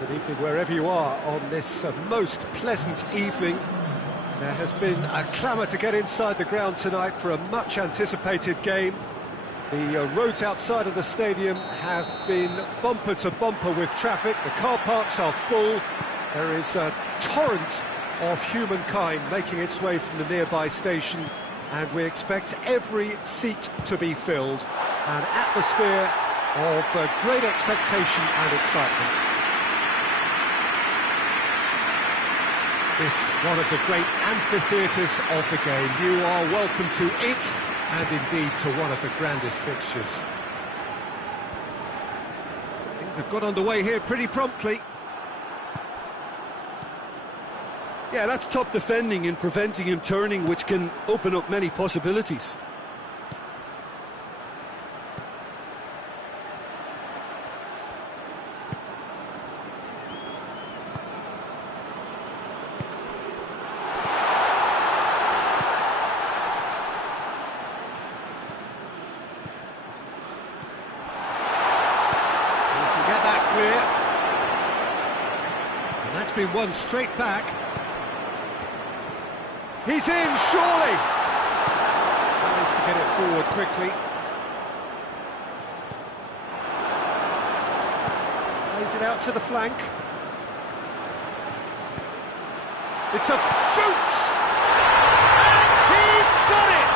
Good evening wherever you are on this most pleasant evening. There has been a clamour to get inside the ground tonight for a much anticipated game. The roads outside of the stadium have been bumper to bumper with traffic. The car parks are full. There is a torrent of humankind making its way from the nearby station, and we expect every seat to be filled. An atmosphere of great expectation and excitement. This one of the great amphitheatres of the game. You are welcome to it, and indeed to one of the grandest fixtures. Things have got underway here pretty promptly. Yeah, that's top defending and preventing him turning, which can open up many possibilities. And that's been won straight back. He's in, surely! Tries to get it forward quickly. Plays it out to the flank. It's a shoots! And he's got it!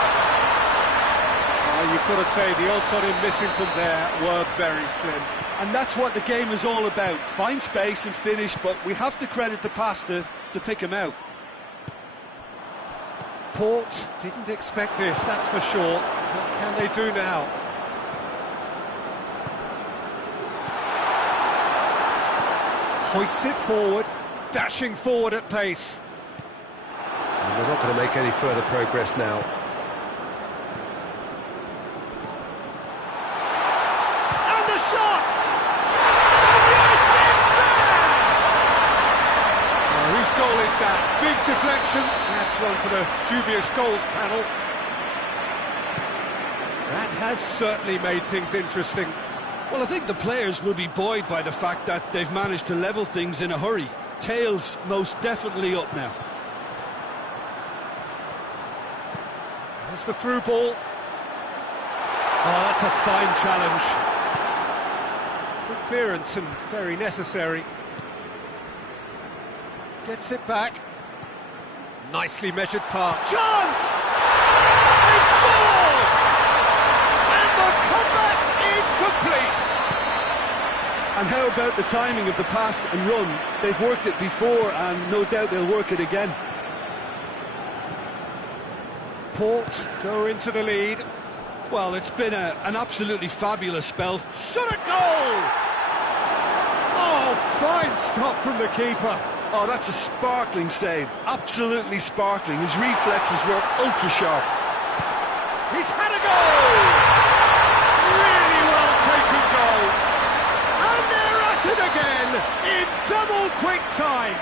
Oh, you've got to say the odds on him missing from there were very slim. And that's what the game is all about. Find space and finish, but we have to credit the passer to pick him out. Port didn't expect this, that's for sure. What can they do now? Hoists it forward, dashing forward at pace. And they're not going to make any further progress now. And the shot! Whose goal is that? Big deflection. That's one for the dubious goals panel. That has certainly made things interesting. Well, I think the players will be buoyed by the fact that they've managed to level things in a hurry. Tails most definitely up now. There's the through ball. Oh, that's a fine challenge. Good clearance and very necessary. Gets it back. Nicely measured pass. Chance! They scored! And the comeback is complete! And how about the timing of the pass and run? They've worked it before, and no doubt they'll work it again. Port go into the lead. Well, it's been an absolutely fabulous spell. Shot at goal! Oh, fine stop from the keeper. Oh, that's a sparkling save. Absolutely sparkling. His reflexes were ultra-sharp. He's had a goal! Really well taken goal. And they're at it again in double quick time.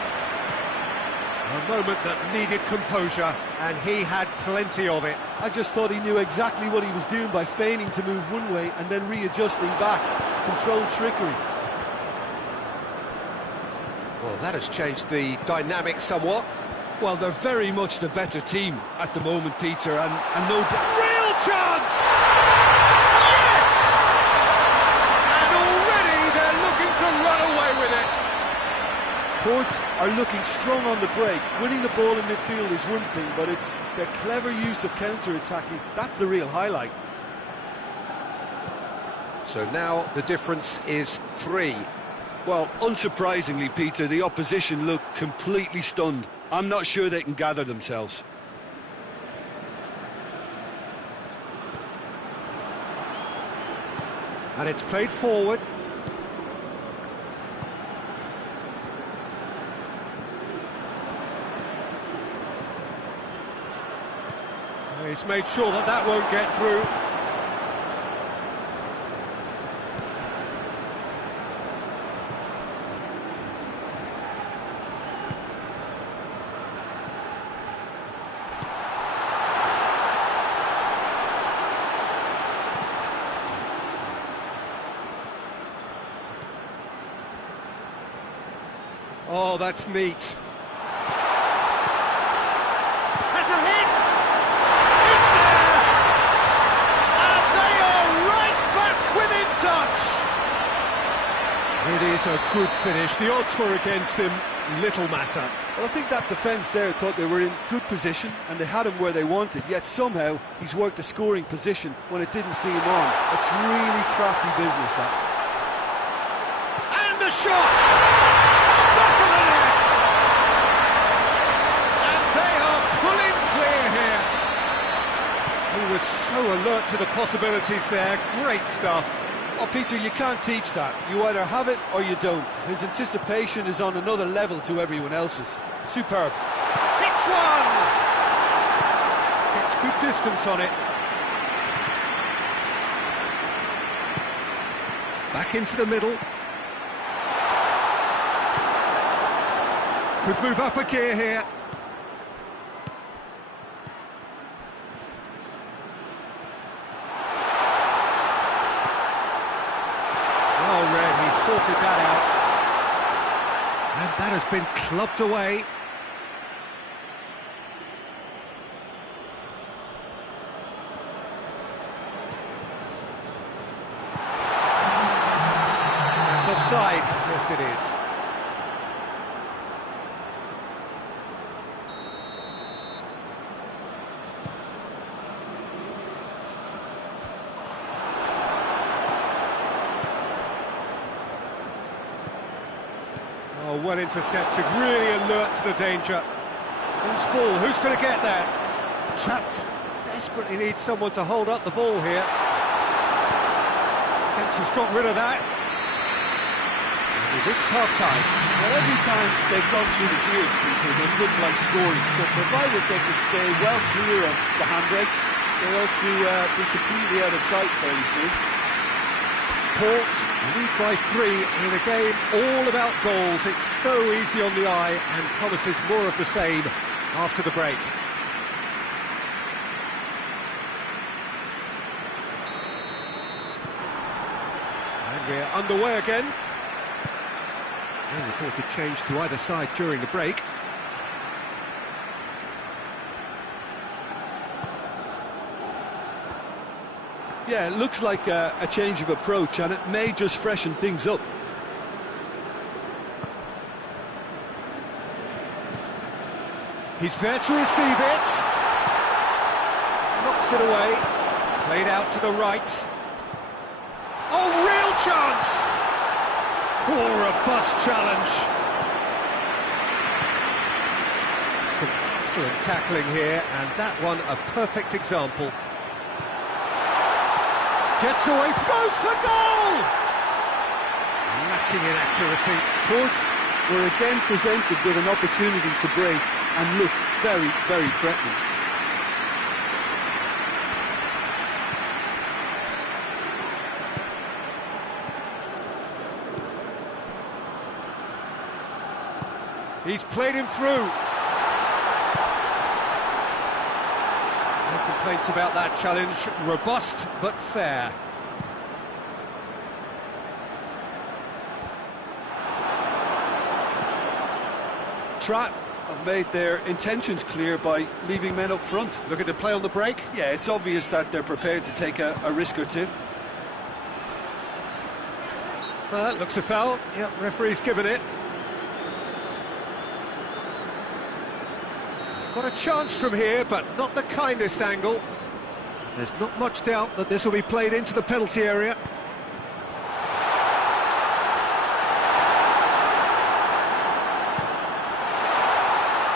A moment that needed composure, and he had plenty of it. I just thought he knew exactly what he was doing by feigning to move one way and then readjusting back. Controlled trickery. Well, that has changed the dynamic somewhat. Well, they're very much the better team at the moment, Peter, and no doubt... Real chance! Yes! And already they're looking to run away with it. Port are looking strong on the break. Winning the ball in midfield is one thing, but it's their clever use of counter-attacking. That's the real highlight. So now the difference is 3. Well, unsurprisingly, Peter, the opposition look completely stunned. I'm not sure they can gather themselves. And it's played forward. He's made sure that that won't get through. Oh, that's neat. Has a hit! It's there! And they are right back within touch! It is a good finish. The odds were against him. Little matter. Well, I think that defence there thought they were in good position and they had him where they wanted, yet somehow he's worked a scoring position when it didn't see him on. It's really crafty business, that. And the shot! Back of the net! And they are pulling clear here. He was so alert to the possibilities there. Great stuff. Oh, Peter, you can't teach that. You either have it or you don't. His anticipation is on another level to everyone else's. Superb. Hits one! Gets good distance on it. Back into the middle. Could move up a gear here. Sorted that out, and that has been clubbed away. That's offside. Yes, it is. Oh, well intercepted, really alert to the danger. Who's ball? Who's going to get that? Trapped. Desperately needs someone to hold up the ball here. Fence has got rid of that. And we've reached half-time. Well, every time they've gone through the gears, Peter, they've looked like scoring. So provided they can stay well clear of the handbrake, they ought to be completely out of sight fairly soon. Port lead by 3 in a game all about goals. It's so easy on the eye and promises more of the same after the break. And we're underway again. No reported change to either side during the break. Yeah, it looks like a change of approach, and it may just freshen things up. He's there to receive it. Knocks it away. Played out to the right. Oh, real chance! Oh, robust challenge. Some excellent tackling here, and that one a perfect example. Gets away, goes for goal! Lacking in accuracy. Port were again presented with an opportunity to break and look very, very threatening. He's played him through. No complaints about that challenge. Robust but fair. Trap have made their intentions clear by leaving men up front. Looking to play on the break. Yeah, it's obvious that they're prepared to take a risk or two. That looks a foul. Yep, referee's given it. He's got a chance from here, but not the kindest angle. There's not much doubt that this will be played into the penalty area.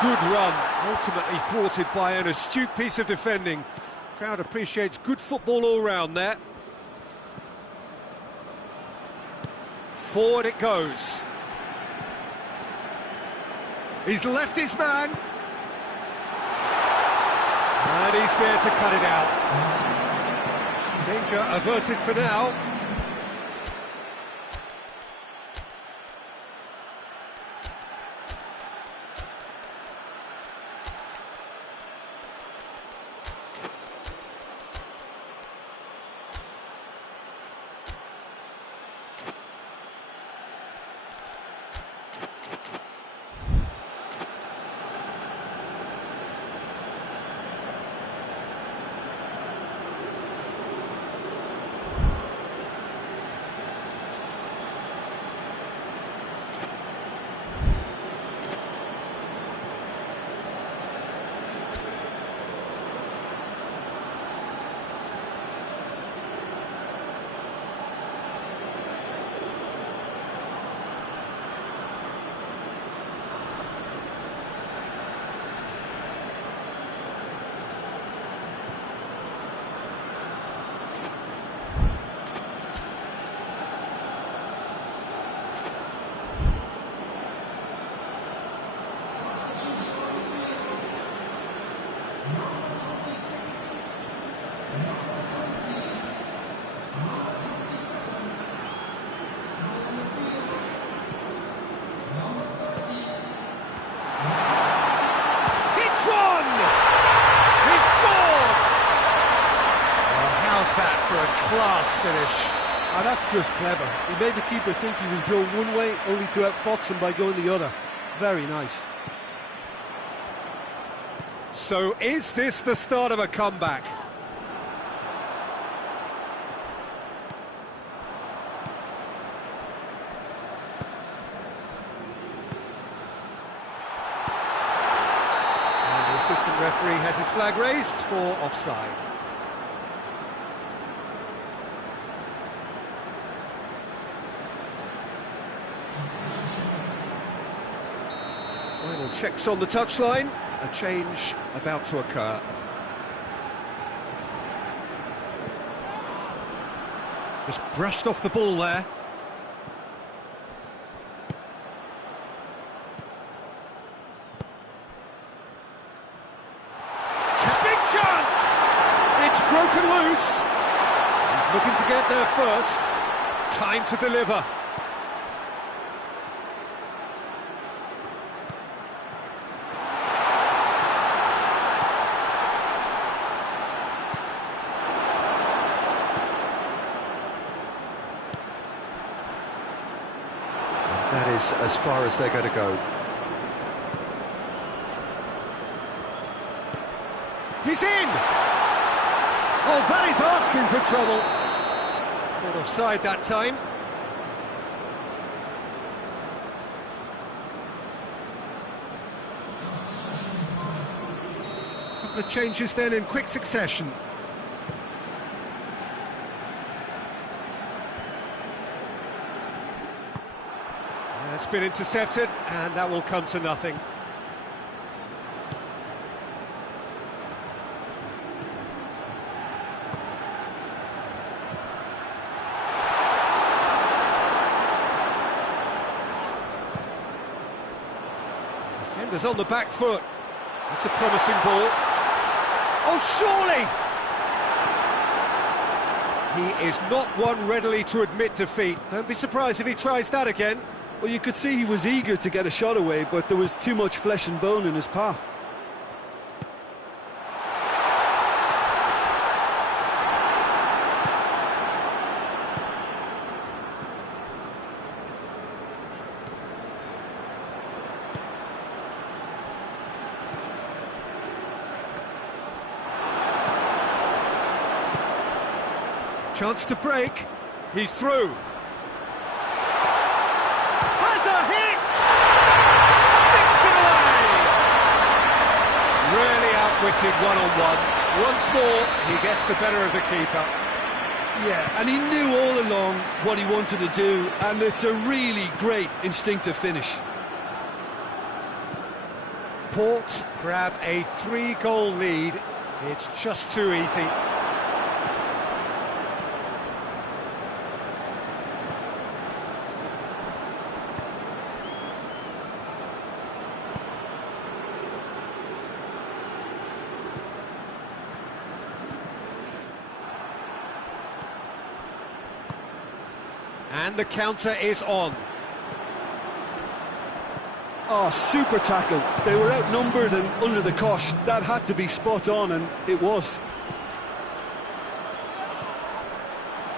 Good run, ultimately thwarted by an astute piece of defending. Crowd appreciates good football all round there. Forward it goes. He's left his man. And he's there to cut it out. Danger averted for now. Hits one! He scored! Well, how's that for a class finish? Ah, that's just clever. He made the keeper think he was going one way, only to outfox him by going the other. Very nice. So is this the start of a comeback? And the assistant referee has his flag raised for offside. Final checks on the touchline. A change about to occur. Just brushed off the ball there. Big chance! It's broken loose. He's looking to get there first. Time to deliver. That is as far as they're going to go. He's in! Oh, that is asking for trouble. Caught offside that time. A couple of changes then in quick succession. It's been intercepted, and that will come to nothing. Defenders on the back foot. That's a promising ball. Oh, surely! He is not one readily to admit defeat. Don't be surprised if he tries that again. Well, you could see he was eager to get a shot away, but there was too much flesh and bone in his path. Chance to break. He's through. Has a hit! Sticks it away! Really outwitted one-on-one. Once more, he gets the better of the keeper. Yeah, and he knew all along what he wanted to do, and it's a really great instinctive finish. Port grab a 3-goal lead. It's just too easy. And the counter is on. Oh, super tackle. They were outnumbered and under the cosh. That had to be spot on, and it was.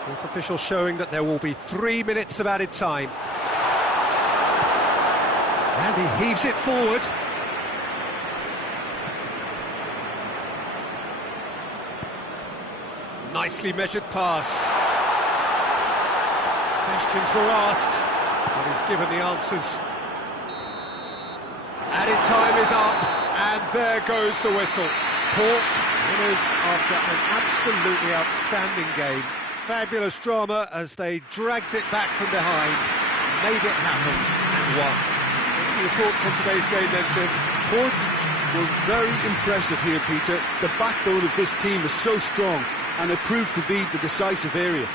Fourth official showing that there will be 3 minutes of added time. And he heaves it forward. Nicely measured pass. Questions were asked, but he's given the answers. Added time is up, and there goes the whistle. Port winners after an absolutely outstanding game. Fabulous drama as they dragged it back from behind, made it happen, and won. What are your thoughts on today's game then, Jim? Port were very impressive here, Peter. The backbone of this team is so strong, and it proved to be the decisive area.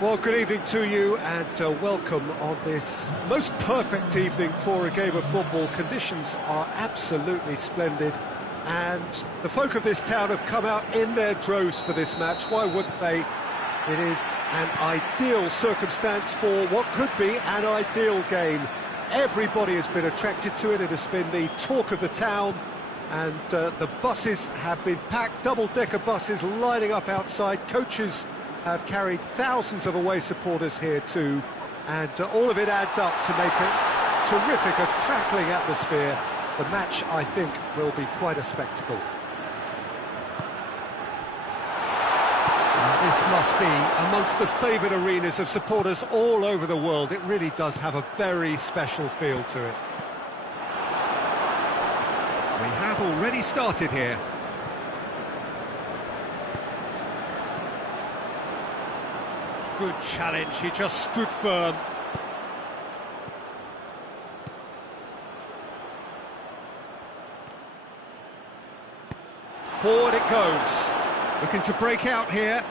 Well, good evening to you and welcome on this most perfect evening for a game of football. Conditions are absolutely splendid and the folk of this town have come out in their droves for this match. Why wouldn't they? It is an ideal circumstance for what could be an ideal game. Everybody has been attracted to it. It has been the talk of the town, and the buses have been packed, double-decker buses lining up outside. Coaches have carried thousands of away supporters here too, and all of it adds up to make a terrific, a crackling atmosphere. The match, I think, will be quite a spectacle. This must be amongst the favoured arenas of supporters all over the world. It really does have a very special feel to it. We have already started here. Good challenge, he just stood firm. Forward it goes. Looking to break out here.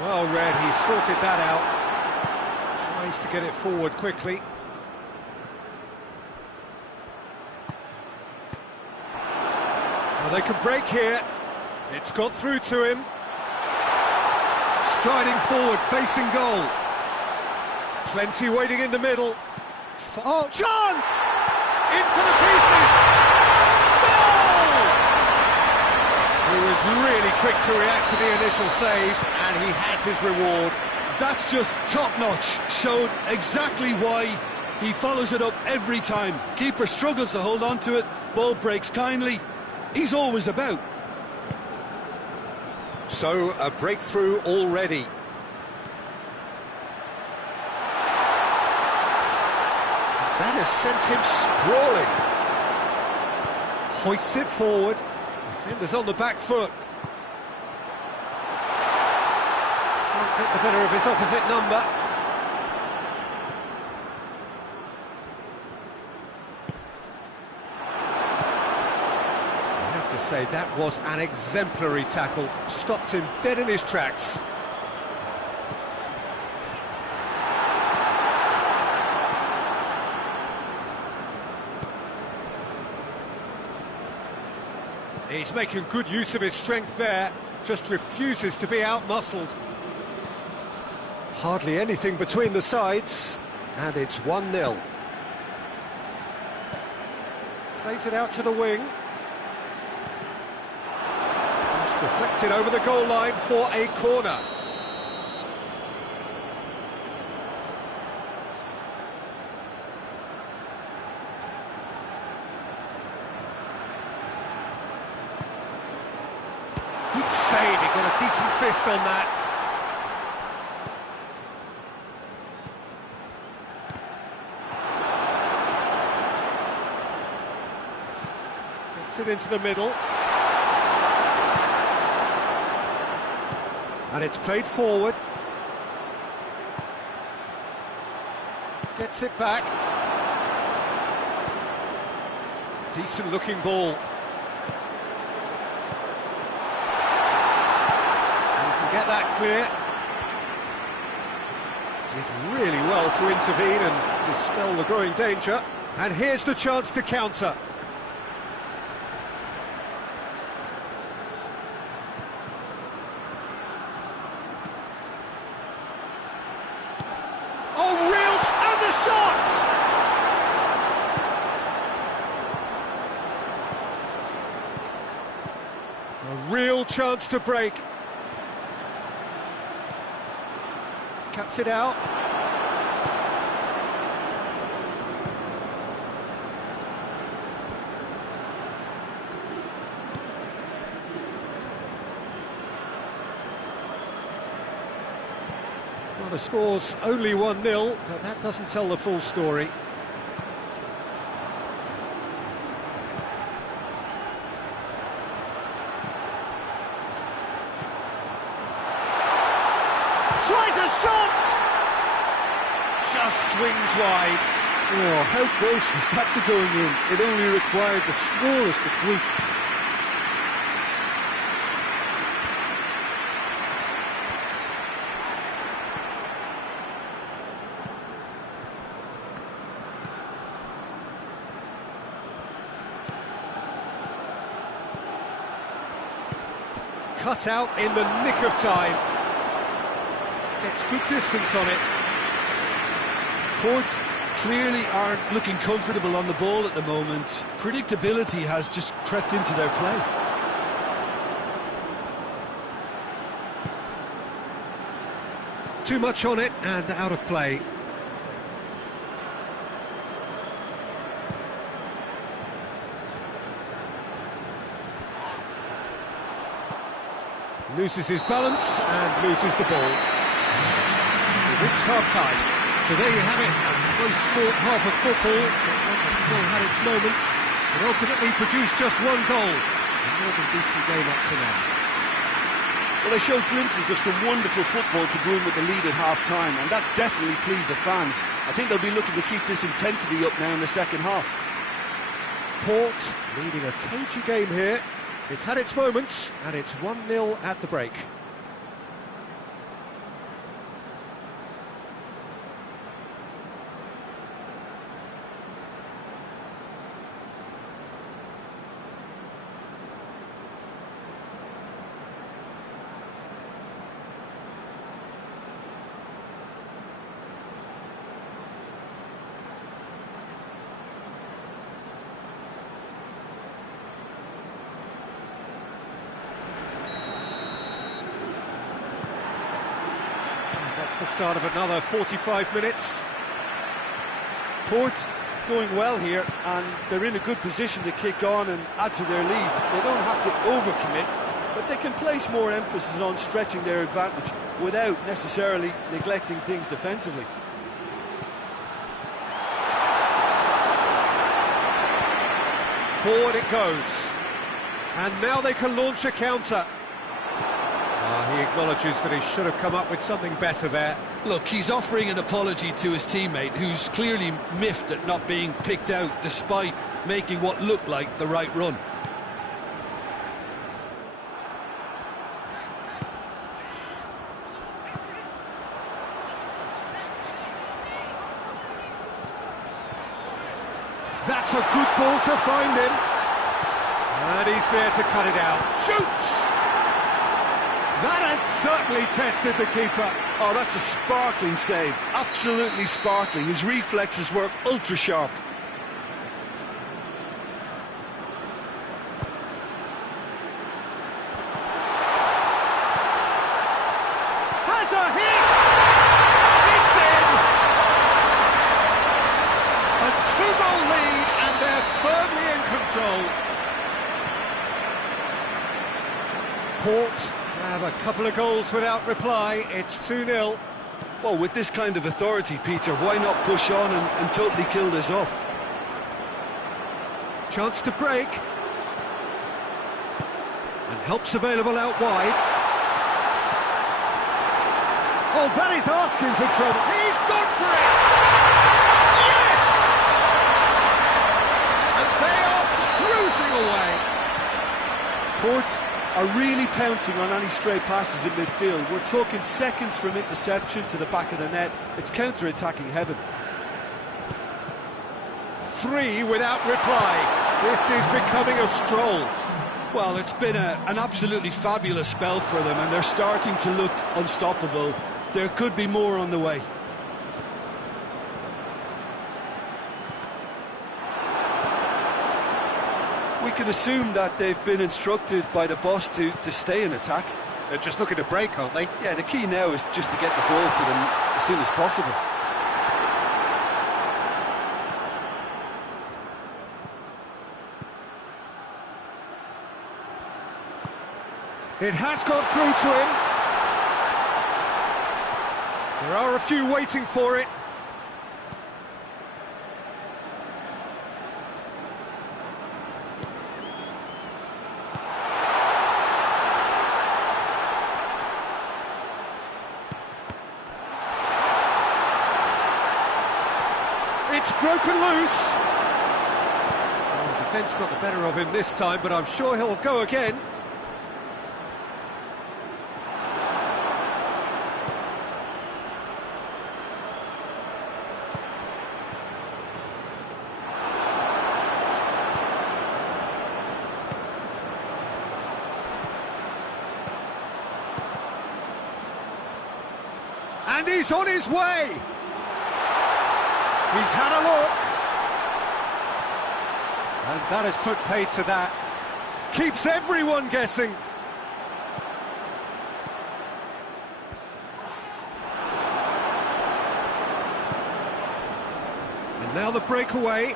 Well read, he sorted that out. Tries to get it forward quickly. Well, they can break here. It's got through to him. Striding forward, facing goal. Plenty waiting in the middle. Oh, chance! In for the pieces! Goal! He was really quick to react to the initial save, and he has his reward. That's just top-notch. Showed exactly why he follows it up every time. Keeper struggles to hold on to it, ball breaks kindly. He's always about. So, a breakthrough already. That has sent him sprawling. Hoists it forward. Defender's on the back foot. Can't get the better of his opposite number. I have to say, that was an exemplary tackle. Stopped him dead in his tracks. He's making good use of his strength there, just refuses to be out-muscled. Hardly anything between the sides, and it's 1-0. Plays it out to the wing. Just deflected over the goal line for a corner. Good save, he got a decent fist on that. Gets it into the middle. And it's played forward. Gets it back. Decent looking ball. Get that clear. Did really well to intervene and dispel the growing danger. And here's the chance to counter. Oh, real, and the shot! A real chance to break. Cuts it out. Well, the score's only 1-0, but that doesn't tell the full story. Tries a shot! Just swings wide. Oh, how close was that to going in? It only required the smallest of tweaks. Cut out in the nick of time. Gets good distance on it. Port clearly aren't looking comfortable on the ball at the moment. Predictability has just crept into their play. Too much on it and out of play. Loses his balance and loses the ball. We've reached half-time. So there you have it, a very sport half of football that still had its moments, but ultimately produced just one goal. A more than decent game up to now. Well, they showed glimpses of some wonderful football to go in with the lead at half-time, and that's definitely pleased the fans. I think they'll be looking to keep this intensity up now in the second half. Port leading a cagey game here. It's had its moments, and it's 1-0 at the break. That's the start of another 45 minutes. Port going well here, and they're in a good position to kick on and add to their lead. They don't have to overcommit, but they can place more emphasis on stretching their advantage without necessarily neglecting things defensively. Forward it goes. And now they can launch a counter. He acknowledges that he should have come up with something better there. Look, he's offering an apology to his teammate, who's clearly miffed at not being picked out despite making what looked like the right run. That's a good ball to find him. And he's there to cut it out. Shoots! That has certainly tested the keeper. Oh, that's a sparkling save. Absolutely sparkling. His reflexes were ultra sharp. Has a hit! It's in! A two-goal lead, and they're firmly in control. Port have a couple of goals without reply. It's 2-0. Well, with this kind of authority, Peter, why not push on and totally kill this off? Chance to break. And help's available out wide. Oh, that is asking for trouble. He's gone for it! Yes! And they are cruising away. Port are really pouncing on any stray passes in midfield. We're talking seconds from interception to the back of the net. It's counter-attacking heaven. 3 without reply. This is becoming a stroll. Well, it's been an absolutely fabulous spell for them, and they're starting to look unstoppable. There could be more on the way. We can assume that they've been instructed by the boss to stay in attack. They're just looking to break, aren't they? Yeah, the key now is just to get the ball to them as soon as possible. It has got through to him. There are a few waiting for it. It's broken loose. Oh, the defence got the better of him this time, but I'm sure he'll go again. And he's on his way. He's had a look. And that has put paid to that. Keeps everyone guessing. And now the breakaway.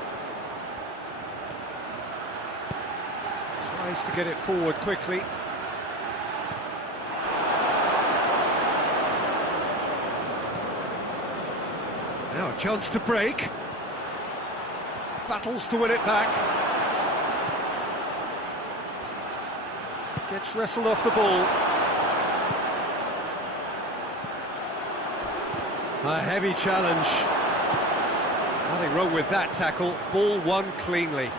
Tries to get it forward quickly. Now a chance to break. Battles to win it back. Gets wrestled off the ball. A heavy challenge. Nothing wrong with that tackle. Ball won cleanly.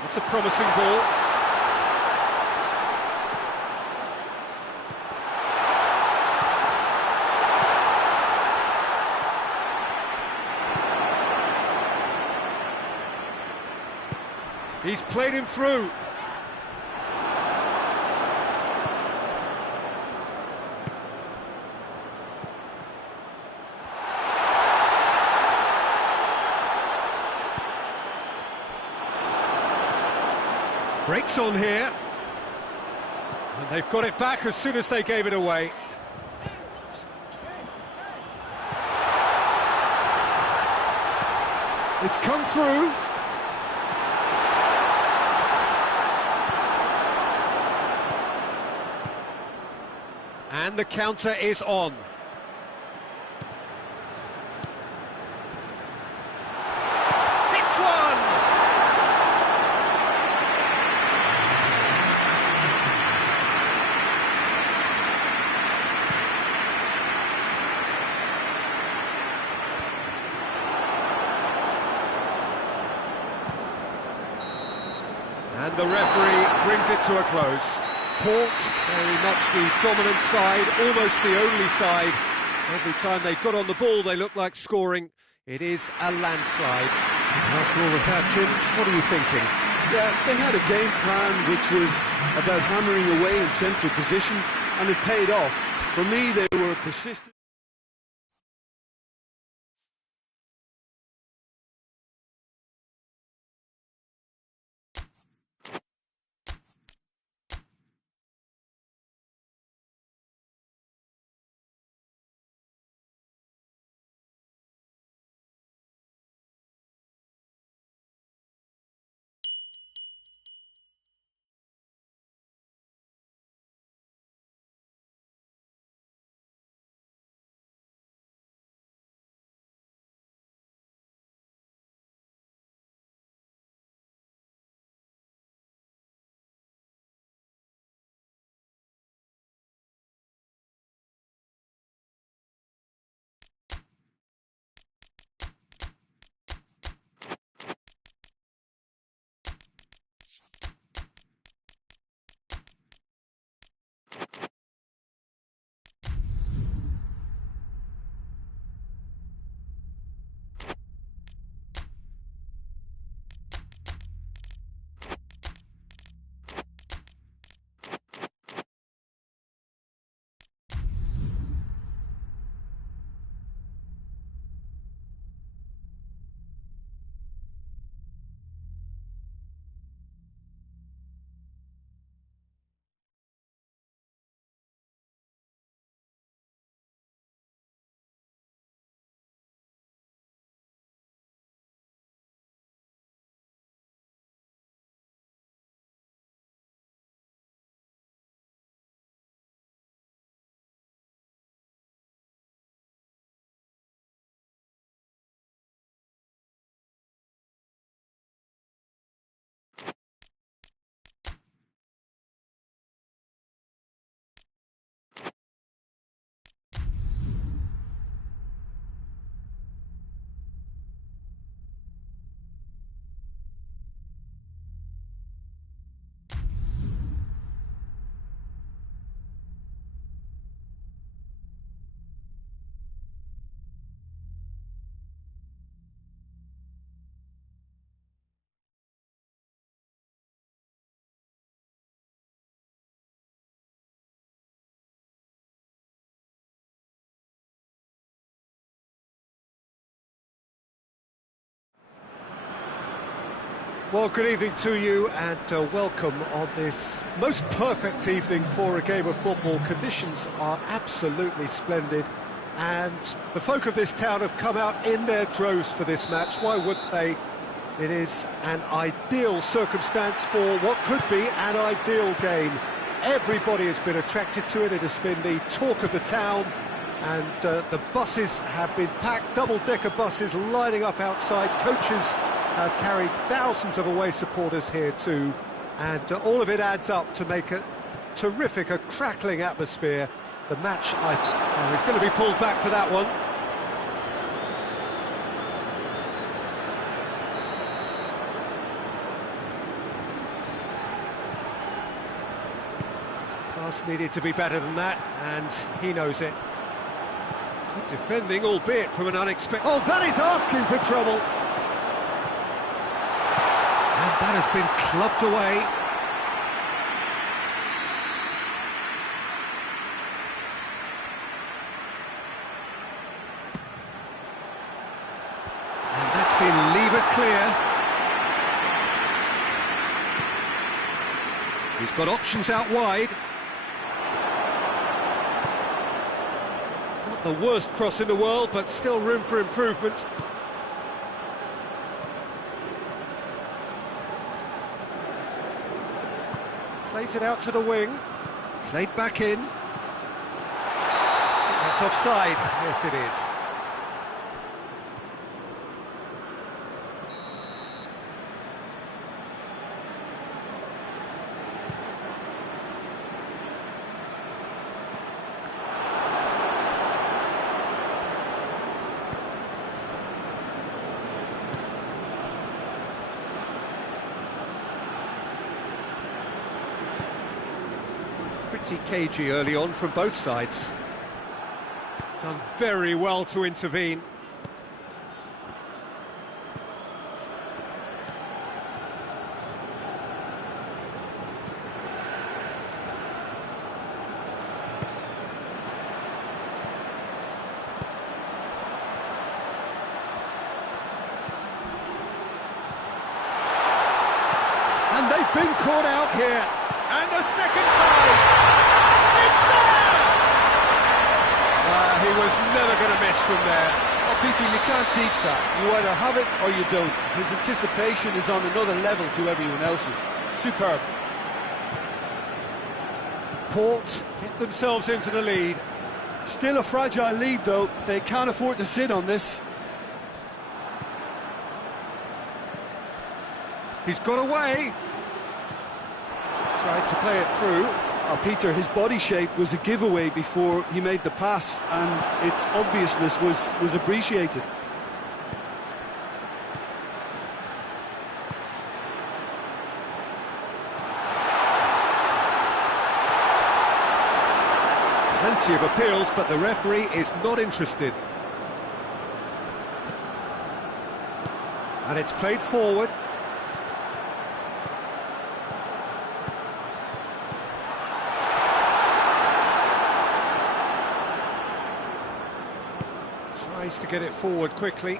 That's a promising ball. He's played him through. Breaks on here. And they've got it back as soon as they gave it away. It's come through. And the counter is on. It's one! And the referee brings it to a close. Port, very much the dominant side, almost the only side. Every time they got on the ball, they looked like scoring. It is a landslide. After all of that, Jim, what are you thinking? Yeah, they had a game plan which was about hammering away in central positions, and it paid off. For me, they were persistent. Well, good evening to you and welcome on this most perfect evening for a game of football. Conditions are absolutely splendid and the folk of this town have come out in their droves for this match. Why wouldn't they? It is an ideal circumstance for what could be an ideal game. Everybody has been attracted to it. It has been the talk of the town and the buses have been packed, double-decker buses lining up outside. Coaches have carried thousands of away supporters here too, and all of it adds up to make a terrific, a crackling atmosphere. The match, he's going to be pulled back for that one. Pass needed to be better than that, and he knows it. Good defending, albeit from an unexpected... Oh, that is asking for trouble! And that has been clubbed away. And that's been levered clear. He's got options out wide. Not the worst cross in the world, but still room for improvement. Plays it out to the wing, played back in. That's offside, yes it is. Pretty cagey early on from both sides. Done very well to intervene. And they've been caught out here. And the second time! He was never going to miss from there. Oh, Peter, you can't teach that. You either have it or you don't. His anticipation is on another level to everyone else's. Superb. Port get themselves into the lead. Still a fragile lead, though. They can't afford to sit on this. He's got away. Tried to play it through. Oh, Peter, his body shape was a giveaway before he made the pass, and its obviousness was appreciated. Plenty of appeals, but the referee is not interested. And it's played forward. Tries to get it forward quickly.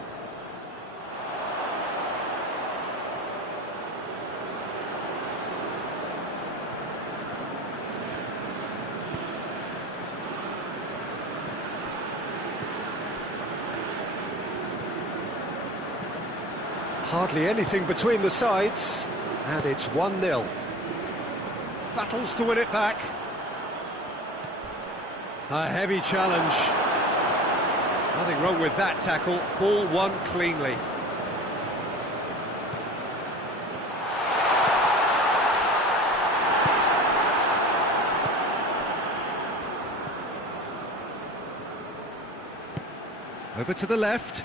Hardly anything between the sides, and it's 1-0. Battles to win it back. A heavy challenge. Nothing wrong with that tackle. Ball won cleanly. Over to the left.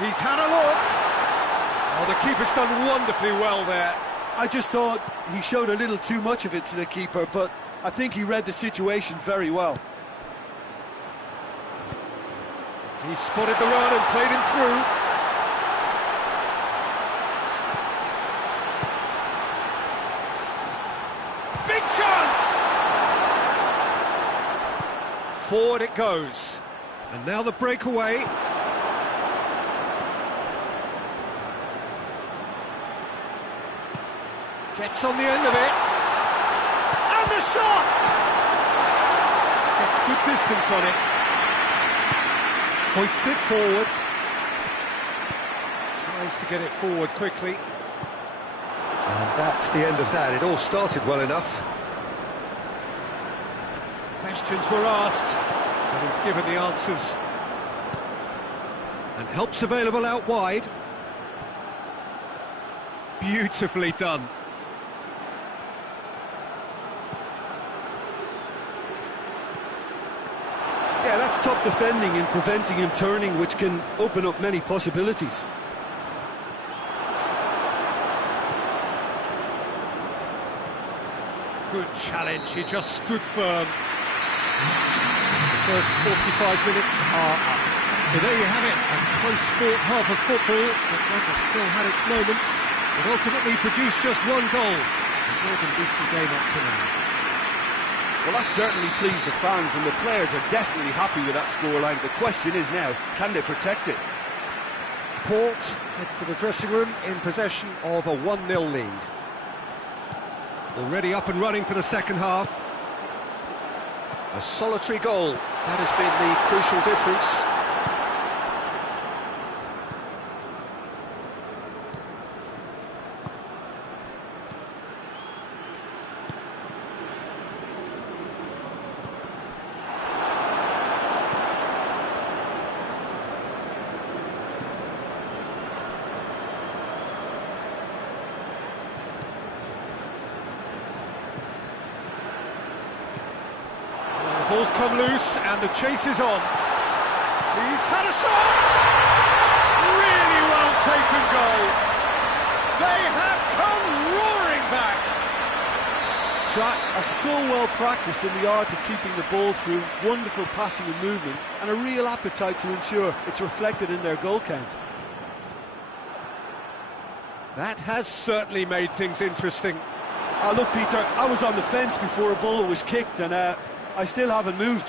He's had a look. Oh, the keeper's done wonderfully well there. I just thought he showed a little too much of it to the keeper, but I think he read the situation very well. He spotted the run and played him through. Big chance! Forward it goes. And now the breakaway. Gets on the end of it. And the shot! Gets good distance on it. Hoists it forward. Tries to get it forward quickly. And that's the end of that. It all started well enough. Questions were asked, and he's given the answers. And help's available out wide. Beautifully done. Yeah, that's top defending and preventing him turning, which can open up many possibilities. Good challenge, he just stood firm. The first 45 minutes are up. So there you have it, a close-fought half of football, but one that still had its moments. It ultimately produced just one goal. A more than decent game up to now. Well, that certainly pleased the fans, and the players are definitely happy with that scoreline. The question is now, can they protect it? Port head for the dressing room in possession of a 1-0 lead. Already up and running for the second half. A solitary goal, that has been the crucial difference. Ball's come loose and the chase is on. He's had a shot! Really well taken goal. They have come roaring back. Track are so well practiced in the art of keeping the ball through, wonderful passing and movement, and a real appetite to ensure it's reflected in their goal count. That has certainly made things interesting. Look, Peter, I was on the fence before a ball was kicked, and I still haven't moved.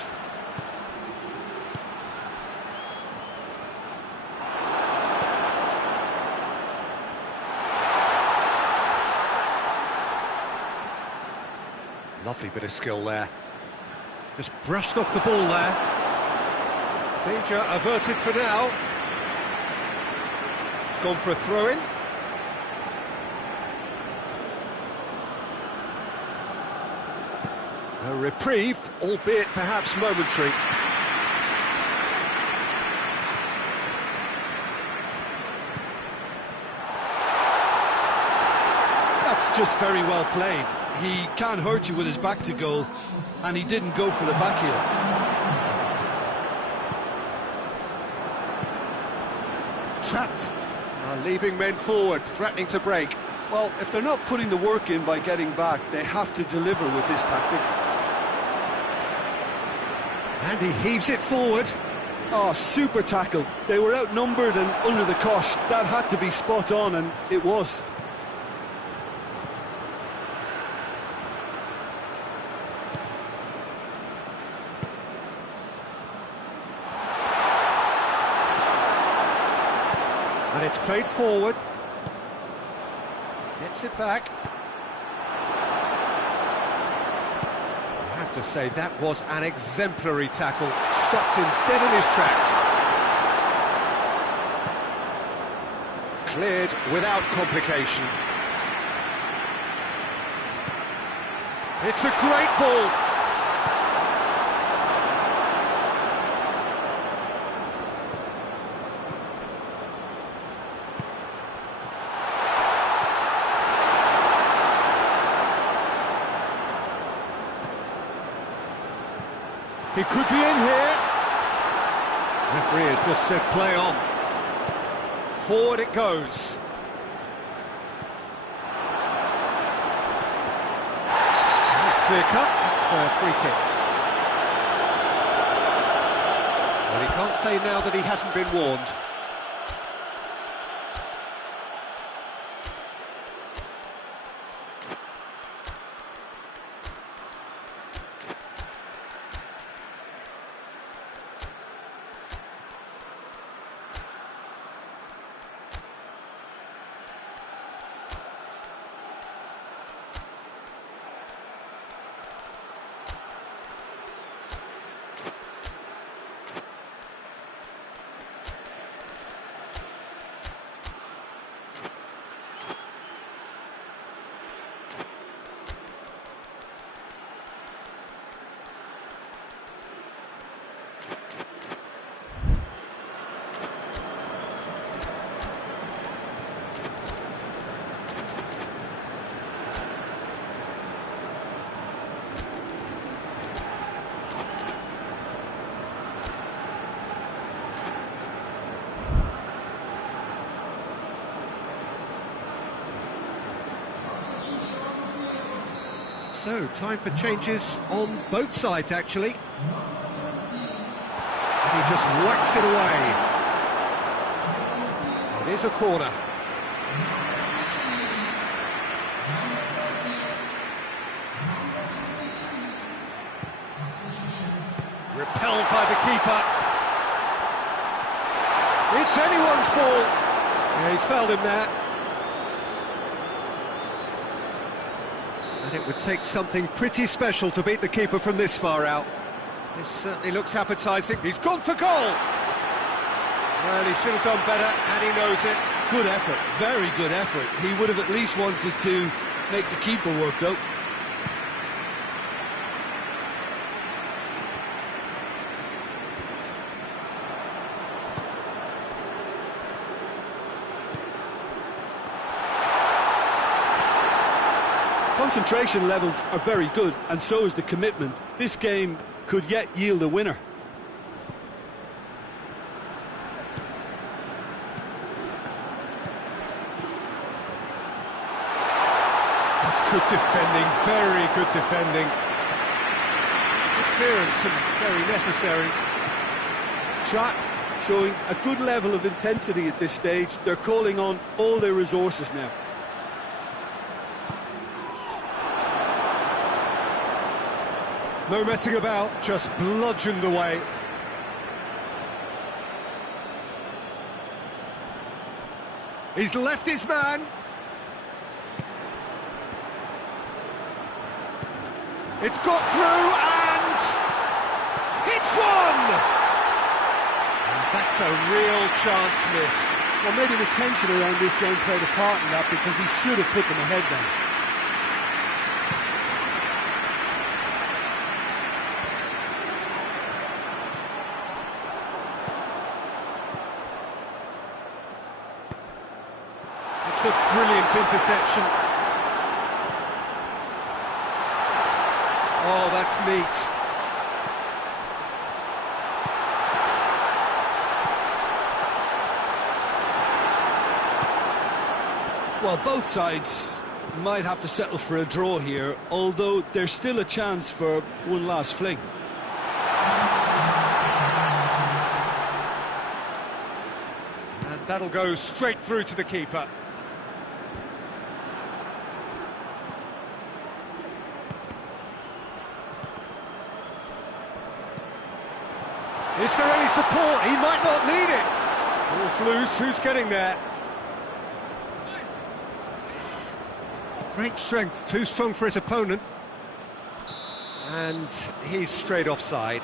Lovely bit of skill there. Just brushed off the ball there. Danger averted for now. It's gone for a throw-in. A reprieve, albeit perhaps momentary. That's just very well played. He can't hurt you with his back to goal, and he didn't go for the back heel. Trapped. Leaving men forward, threatening to break. Well, if they're not putting the work in by getting back, they have to deliver with this tactic. And he heaves it forward. Oh, super tackle. They were outnumbered and under the cosh. That had to be spot on, and it was. And it's played forward. Gets it back. I have to say, that was an exemplary tackle. Stopped him dead in his tracks. Cleared without complication. It's a great ball. He could be in here. Referee has just said play on. Forward it goes. That's clear cut. It's a free kick. Well, he can't say now that he hasn't been warned. So, time for changes on both sides, actually. And he just whacks it away. It is a corner. Repelled by the keeper. It's anyone's ball. Yeah, he's fouled him there. And it would take something pretty special to beat the keeper from this far out. This certainly looks appetising. He's gone for goal! Well, he should have done better, and he knows it. Good effort, very good effort. He would have at least wanted to make the keeper work, though. Concentration levels are very good, and so is the commitment. This game could yet yield a winner. That's good defending, very good defending. Good clearance and very necessary. Track showing a good level of intensity at this stage. They're calling on all their resources now. No messing about, just bludgeoned away. He's left his man. It's got through and hits one! And that's a real chance missed. Well, maybe the tension around this game played a part in that, because he should have put them ahead then. It's a brilliant interception. Oh, that's neat. Well, both sides might have to settle for a draw here, although there's still a chance for one last fling. And that'll go straight through to the keeper. Is there any support? He might not need it. Ball's loose, who's getting there? Great strength, too strong for his opponent. And he's straight offside.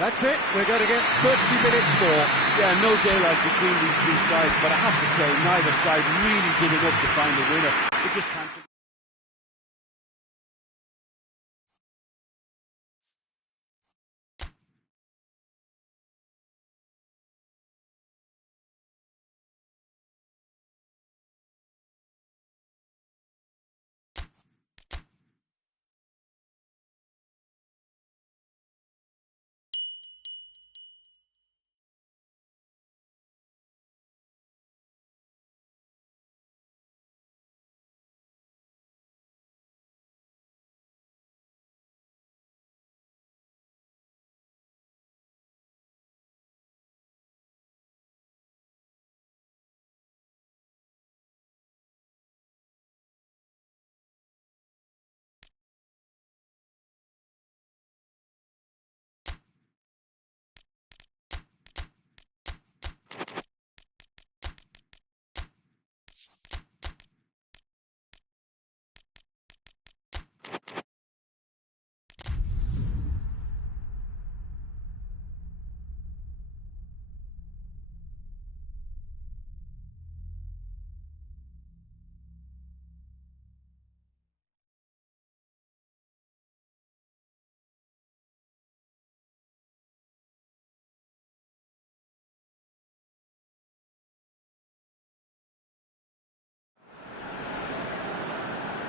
That's it, we're going to get 30 minutes more. Yeah, no daylight between these two sides, but I have to say, neither side really did enough to find a winner. It just can't...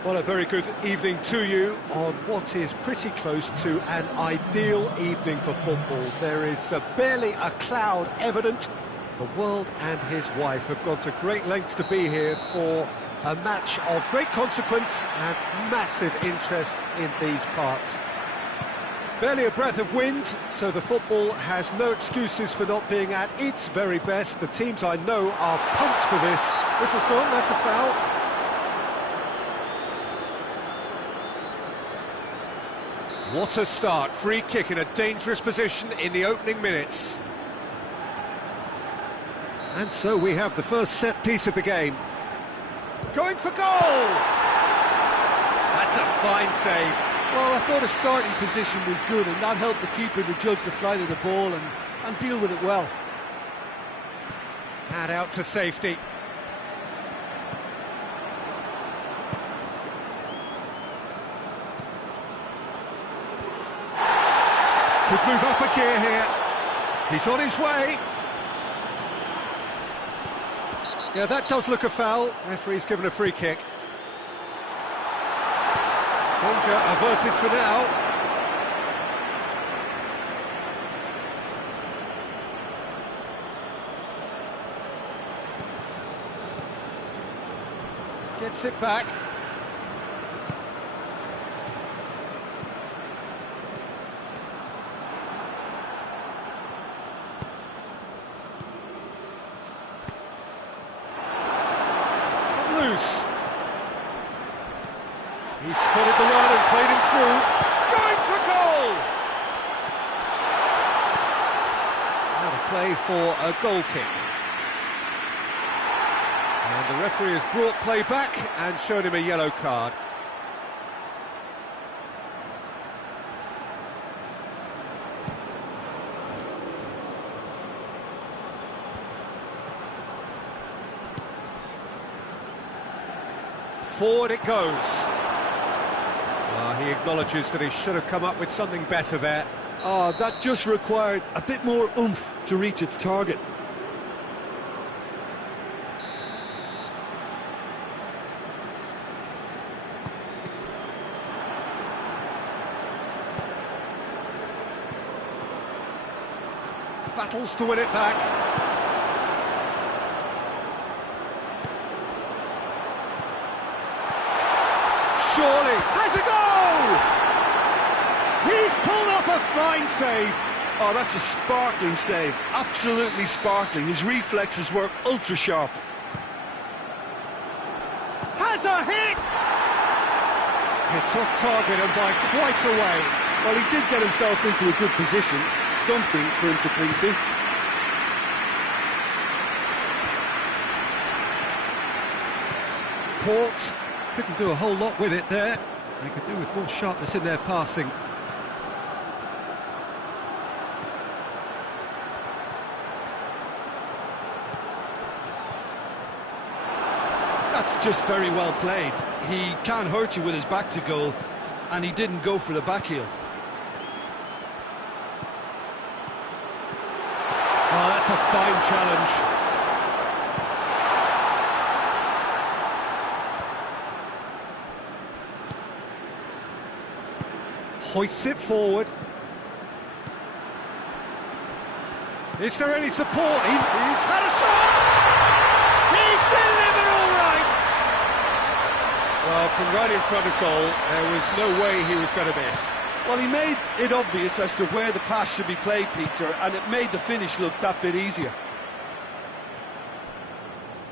Well, a very good evening to you on what is pretty close to an ideal evening for football. There is barely a cloud evident. The world and his wife have gone to great lengths to be here for a match of great consequence and massive interest in these parts. Barely a breath of wind, so the football has no excuses for not being at its very best. The teams I know are pumped for this. This has gone, that's a foul. What a start, free kick in a dangerous position in the opening minutes. And so we have the first set piece of the game. Going for goal! That's a fine save. Well, I thought his starting position was good, and that helped the keeper to judge the flight of the ball and deal with it well. Pad out to safety. Could move up a gear here. He's on his way. Yeah, that does look a foul. Referee's given a free kick. Danger averted for now. Gets it back. It's come loose. He spotted the run and played him through. Going for goal! Out of play for a goal kick. And the referee has brought play back and shown him a yellow card. Forward it goes. He acknowledges that he should have come up with something better there. Oh, that just required a bit more oomph to reach its target. Battles to win it back. Surely has a goal! He's pulled off a fine save. Oh, that's a sparkling save. Absolutely sparkling. His reflexes work ultra sharp. Has a hit! It's off target and by quite a way. Well, he did get himself into a good position. Something for him to cling to. Port couldn't do a whole lot with it there. They could do with more sharpness in their passing. That's just very well played. He can't hurt you with his back to goal, and he didn't go for the back heel. Oh, that's a fine challenge. Hoists it forward. Is there any support? He's had a shot! He's delivered all right! Well, from right in front of goal, there was no way he was going to miss. Well, he made it obvious as to where the pass should be played, Peter, and it made the finish look that bit easier.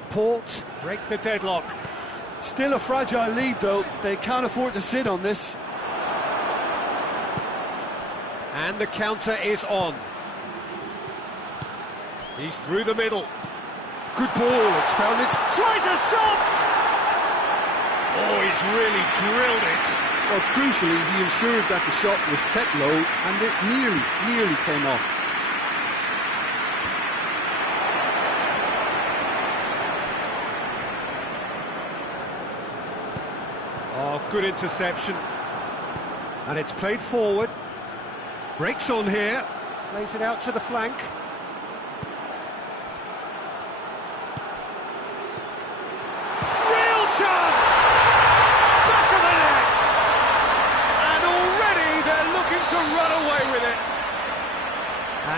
Port break the deadlock. Still a fragile lead, though. They can't afford to sit on this. And the counter is on. He's through the middle. Good ball, it's found its... Tries a shot! Oh, he's really drilled it. Well, crucially, he ensured that the shot was kept low, and it nearly came off. Oh, good interception. And it's played forward. Breaks on here. Plays it out to the flank. Real chance! Back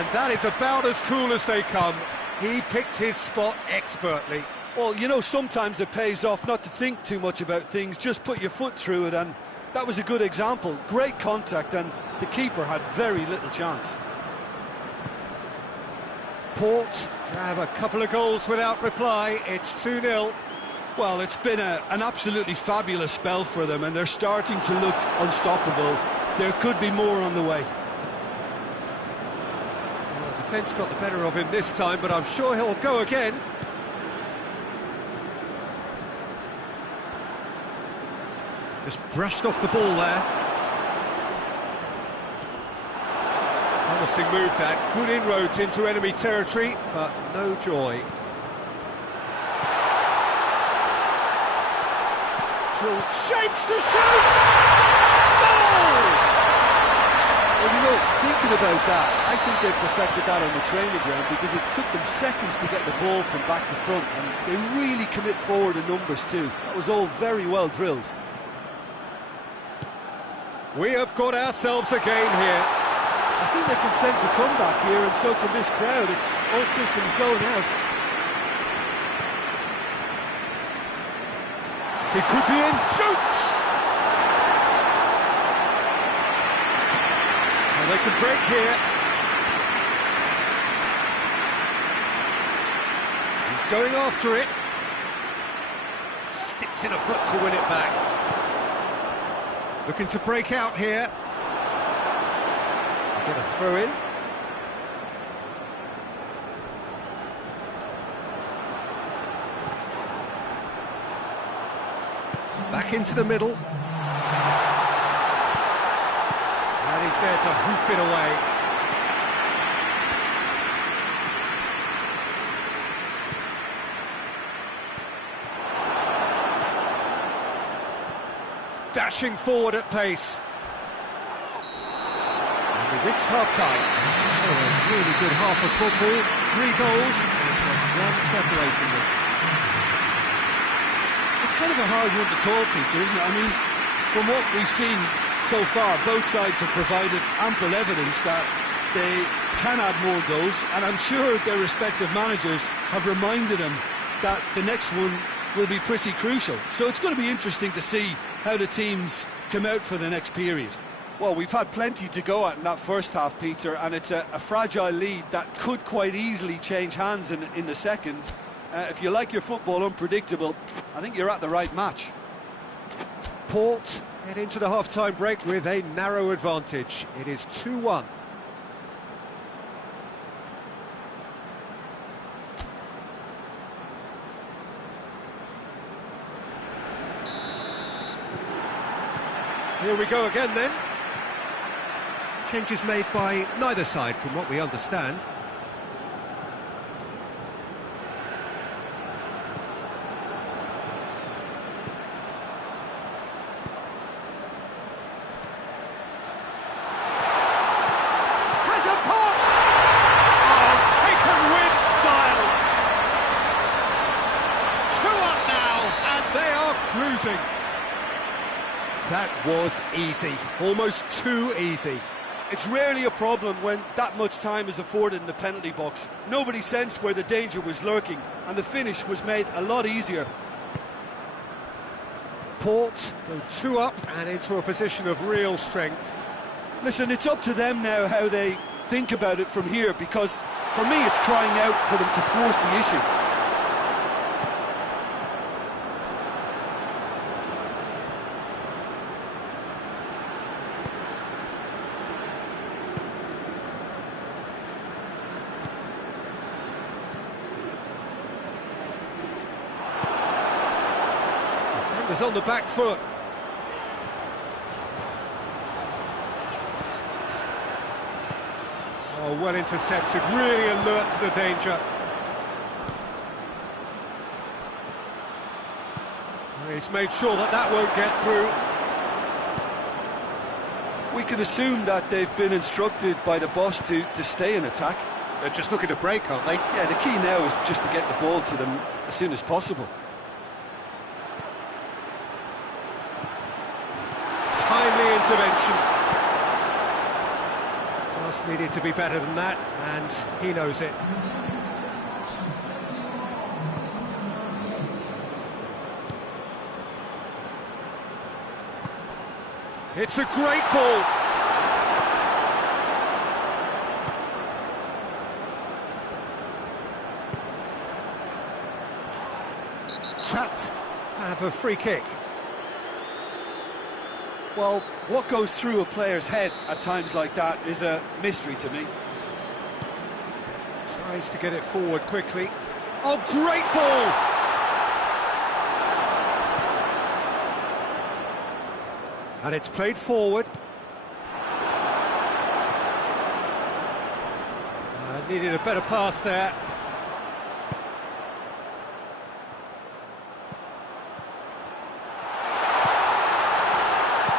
And that is about as cool as they come. He picked his spot expertly. Well, you know, sometimes it pays off not to think too much about things, just put your foot through it, and that was a good example. Great contact, and the keeper had very little chance. Port grab a couple of goals without reply. It's 2-0. Well, it's been an absolutely fabulous spell for them, and they're starting to look unstoppable. There could be more on the way. Well, the defence got the better of him this time, but I'm sure he'll go again. Just brushed off the ball there. Promising move that. Good inroads into enemy territory, but no joy. Shapes to shoot! Goal! Well, you know, thinking about that, I think they've perfected that on the training ground, because it took them seconds to get the ball from back to front, and they really commit forward in numbers too. That was all very well drilled. We have got ourselves a game here. I think they can sense a comeback here, and so can this crowd. It's all systems go now. He could be in. Shoots! Well, they can break here. He's going after it. Sticks in a foot to win it back. Looking to break out here. Get a throw in. Back into the middle. And he's there to hoof it away. Dashing forward at pace. And we've reached half-time. So a really good half of football. 3 goals and just one separating them. It's kind of a hard one to call, Peter, isn't it? I mean, from what we've seen so far, both sides have provided ample evidence that they can add more goals, and I'm sure their respective managers have reminded them that the next one will be pretty crucial. So it's going to be interesting to see how the teams come out for the next period. Well, we've had plenty to go at in that first half, Peter, and it's a fragile lead that could quite easily change hands in the second. If you like your football unpredictable, I think you're at the right match. Port head into the half-time break with a narrow advantage. It is 2-1. Here we go again then. Changes made by neither side from what we understand. Has a pop! Oh, taken with style! 2 up now, and they are cruising. That was easy, almost too easy. It's rarely a problem when that much time is afforded in the penalty box. Nobody sensed where the danger was lurking, and the finish was made a lot easier. Port go 2 up and into a position of real strength. Listen, it's up to them now how they think about it from here, because for me it's crying out for them to force the issue. Defenders on the back foot. Oh, well intercepted, really alert to the danger. He's made sure that that won't get through. We can assume that they've been instructed by the boss to stay in attack. They're just looking to break, aren't they? Yeah, the key now is just to get the ball to them as soon as possible. Timely intervention. Just needed to be better than that, and he knows it. It's a great ball. Trapped. Have a free kick. Well, what goes through a player's head at times like that is a mystery to me. Tries to get it forward quickly. Oh, great ball! And it's played forward. Needed a better pass there.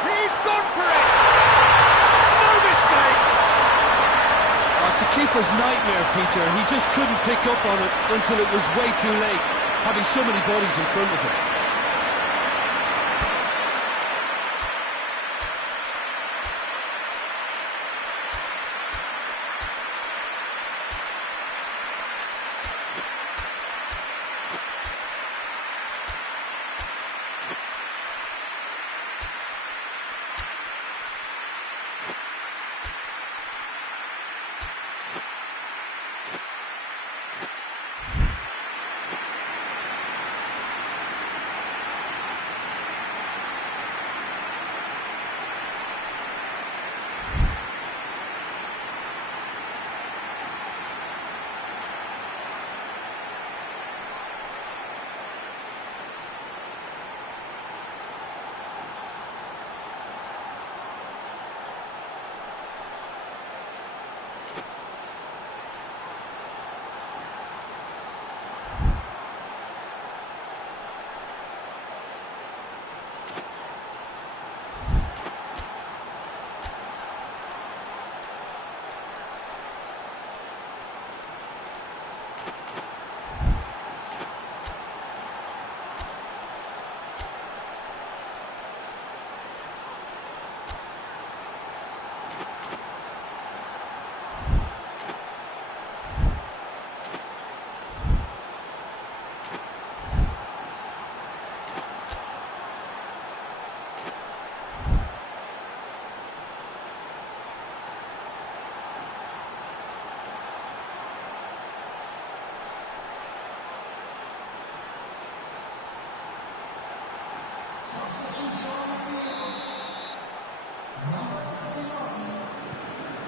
He's gone for it! No mistake! Oh, it's a keeper's nightmare, Peter. He just couldn't pick up on it until it was way too late, having so many bodies in front of him.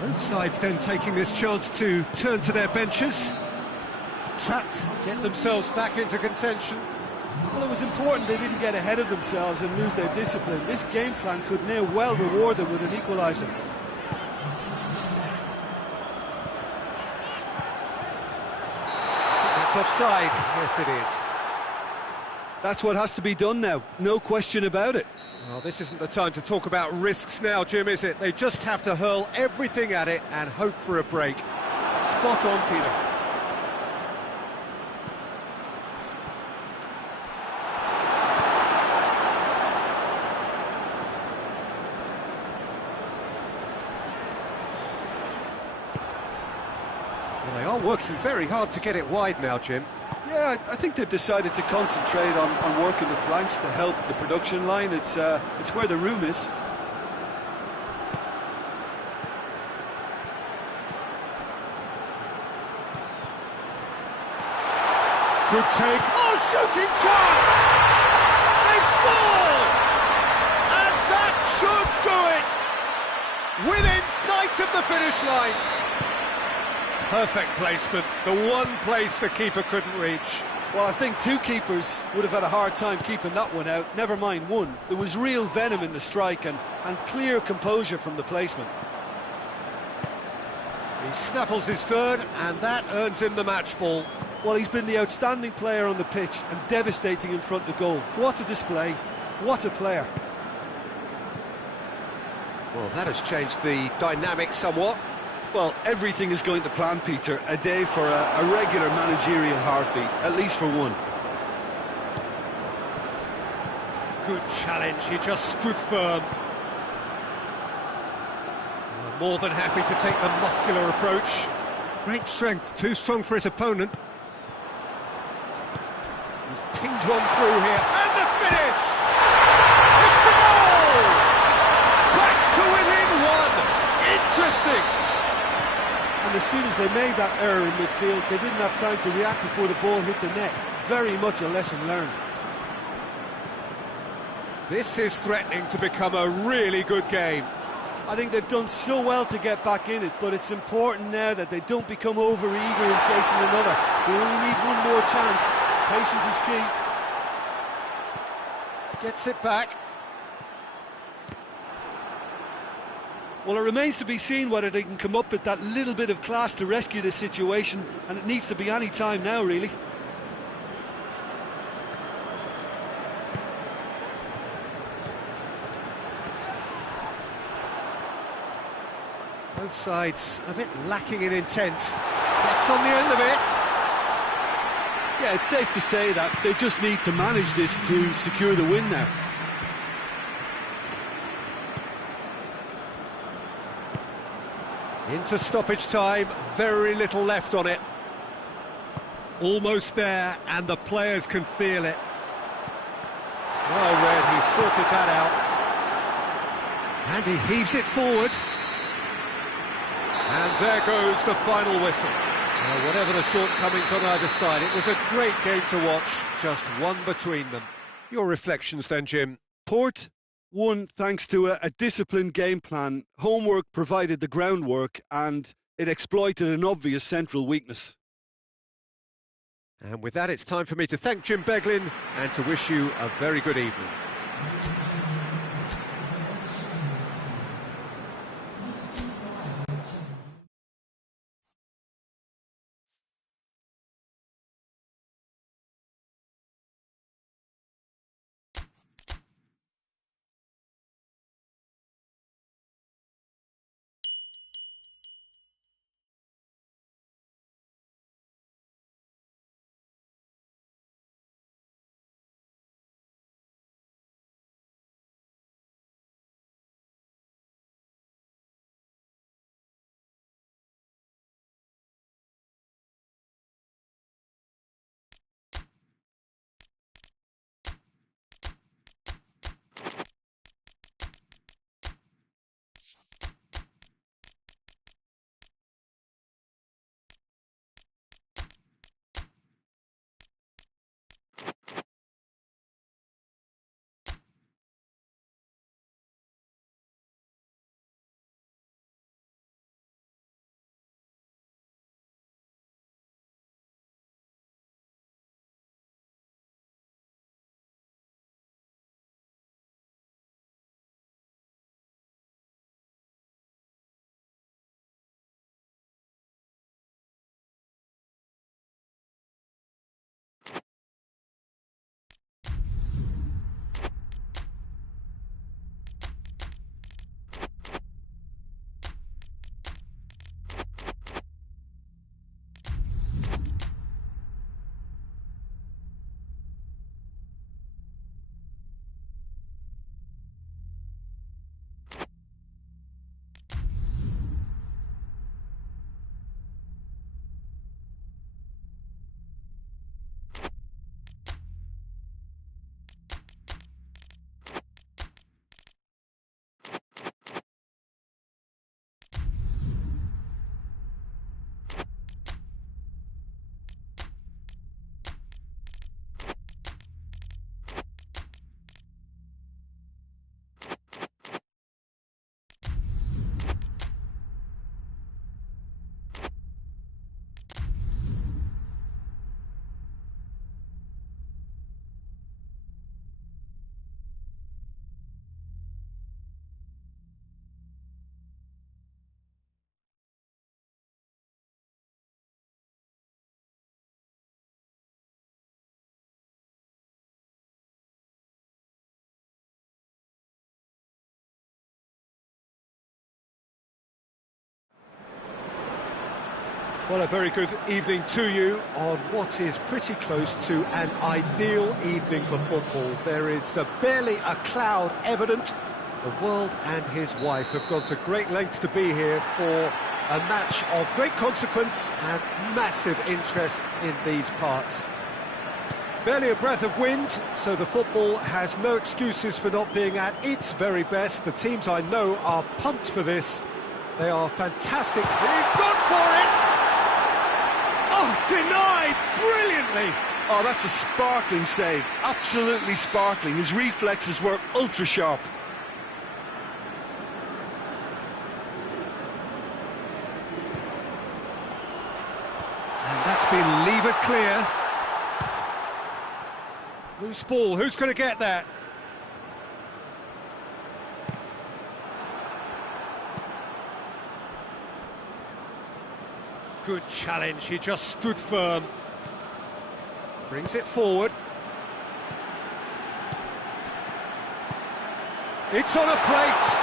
Both sides then taking this chance to turn to their benches. Trapped, get themselves back into contention. Well, it was important they didn't get ahead of themselves and lose their discipline. This game plan could near well reward them with an equaliser. That's offside. Yes, it is. That's what has to be done now, no question about it. Well, this isn't the time to talk about risks now, Jim, is it? They just have to hurl everything at it and hope for a break. Spot on, Peter. Well, they are working very hard to get it wide now, Jim. Yeah, I think they've decided to concentrate on working the flanks to help the production line. It's where the room is. Good take. Oh, shooting chance! They've scored! And that should do it! Within sight of the finish line. Perfect placement, the one place the keeper couldn't reach. Well, I think two keepers would have had a hard time keeping that one out, never mind one. There was real venom in the strike and clear composure from the placement. He snaffles his third, and that earns him the match ball. Well, he's been the outstanding player on the pitch and devastating in front of goal. What a display, what a player. Well, that has changed the dynamic somewhat. Well, everything is going to plan, Peter. A day for a regular managerial heartbeat, at least for one. Good challenge, he just stood firm. More than happy to take the muscular approach. Great strength, too strong for his opponent. He's pinged one through here, and the finish! It's a goal! Back to within one! Interesting! And as soon as they made that error in midfield, they didn't have time to react before the ball hit the net. Very much a lesson learned. This is threatening to become a really good game. I think they've done so well to get back in it, but it's important now that they don't become over-eager in chasing another. They only need one more chance. Patience is key. Gets it back. Well, it remains to be seen whether they can come up with that little bit of class to rescue this situation, and it needs to be any time now, really. Both sides a bit lacking in intent. Gets on the end of it. Yeah, it's safe to say that they just need to manage this to secure the win now. Into stoppage time, very little left on it. Almost there, and the players can feel it. Well read, he sorted that out. And he heaves it forward. And there goes the final whistle. Now, whatever the shortcomings on either side, it was a great game to watch, just one between them. Your reflections then, Jim? Port won thanks to a disciplined game plan. Homework provided the groundwork, and it exploited an obvious central weakness. And with that, it's time for me to thank Jim Beglin and to wish you a very good evening. Well, a very good evening to you on what is pretty close to an ideal evening for football. There is barely a cloud evident, The world and his wife have gone to great lengths to be here for a match of great consequence and massive interest in these parts. Barely a breath of wind, so the football has no excuses for not being at its very best. The teams I know are pumped for this. They are fantastic. He's gone for it! Oh, denied brilliantly! Oh, that's a sparkling save. Absolutely sparkling. His reflexes were ultra sharp. And that's been levered clear. Loose ball, who's going to get that? Good challenge, he just stood firm. Brings it forward. It's on a plate.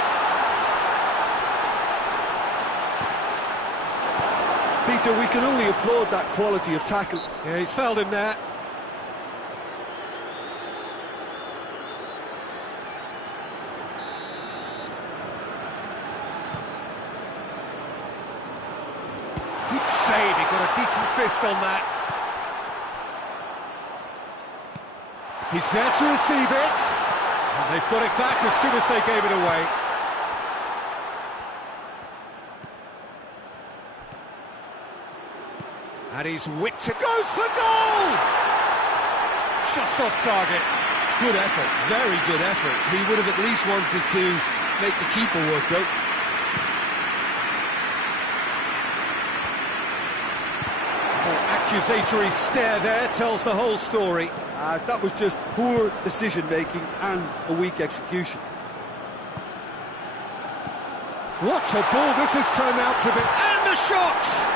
Peter, we can only applaud that quality of tackle. Yeah, he's fouled him there. Good save, he got a decent fist on that. He's there to receive it. And they've got it back as soon as they gave it away. And he's whipped it. Goes for goal! Just off target. Good effort, very good effort. He would have at least wanted to make the keeper work, though. Accusatory stare there tells the whole story. That was just poor decision-making and a weak execution. What a ball this has turned out to be. And the shot!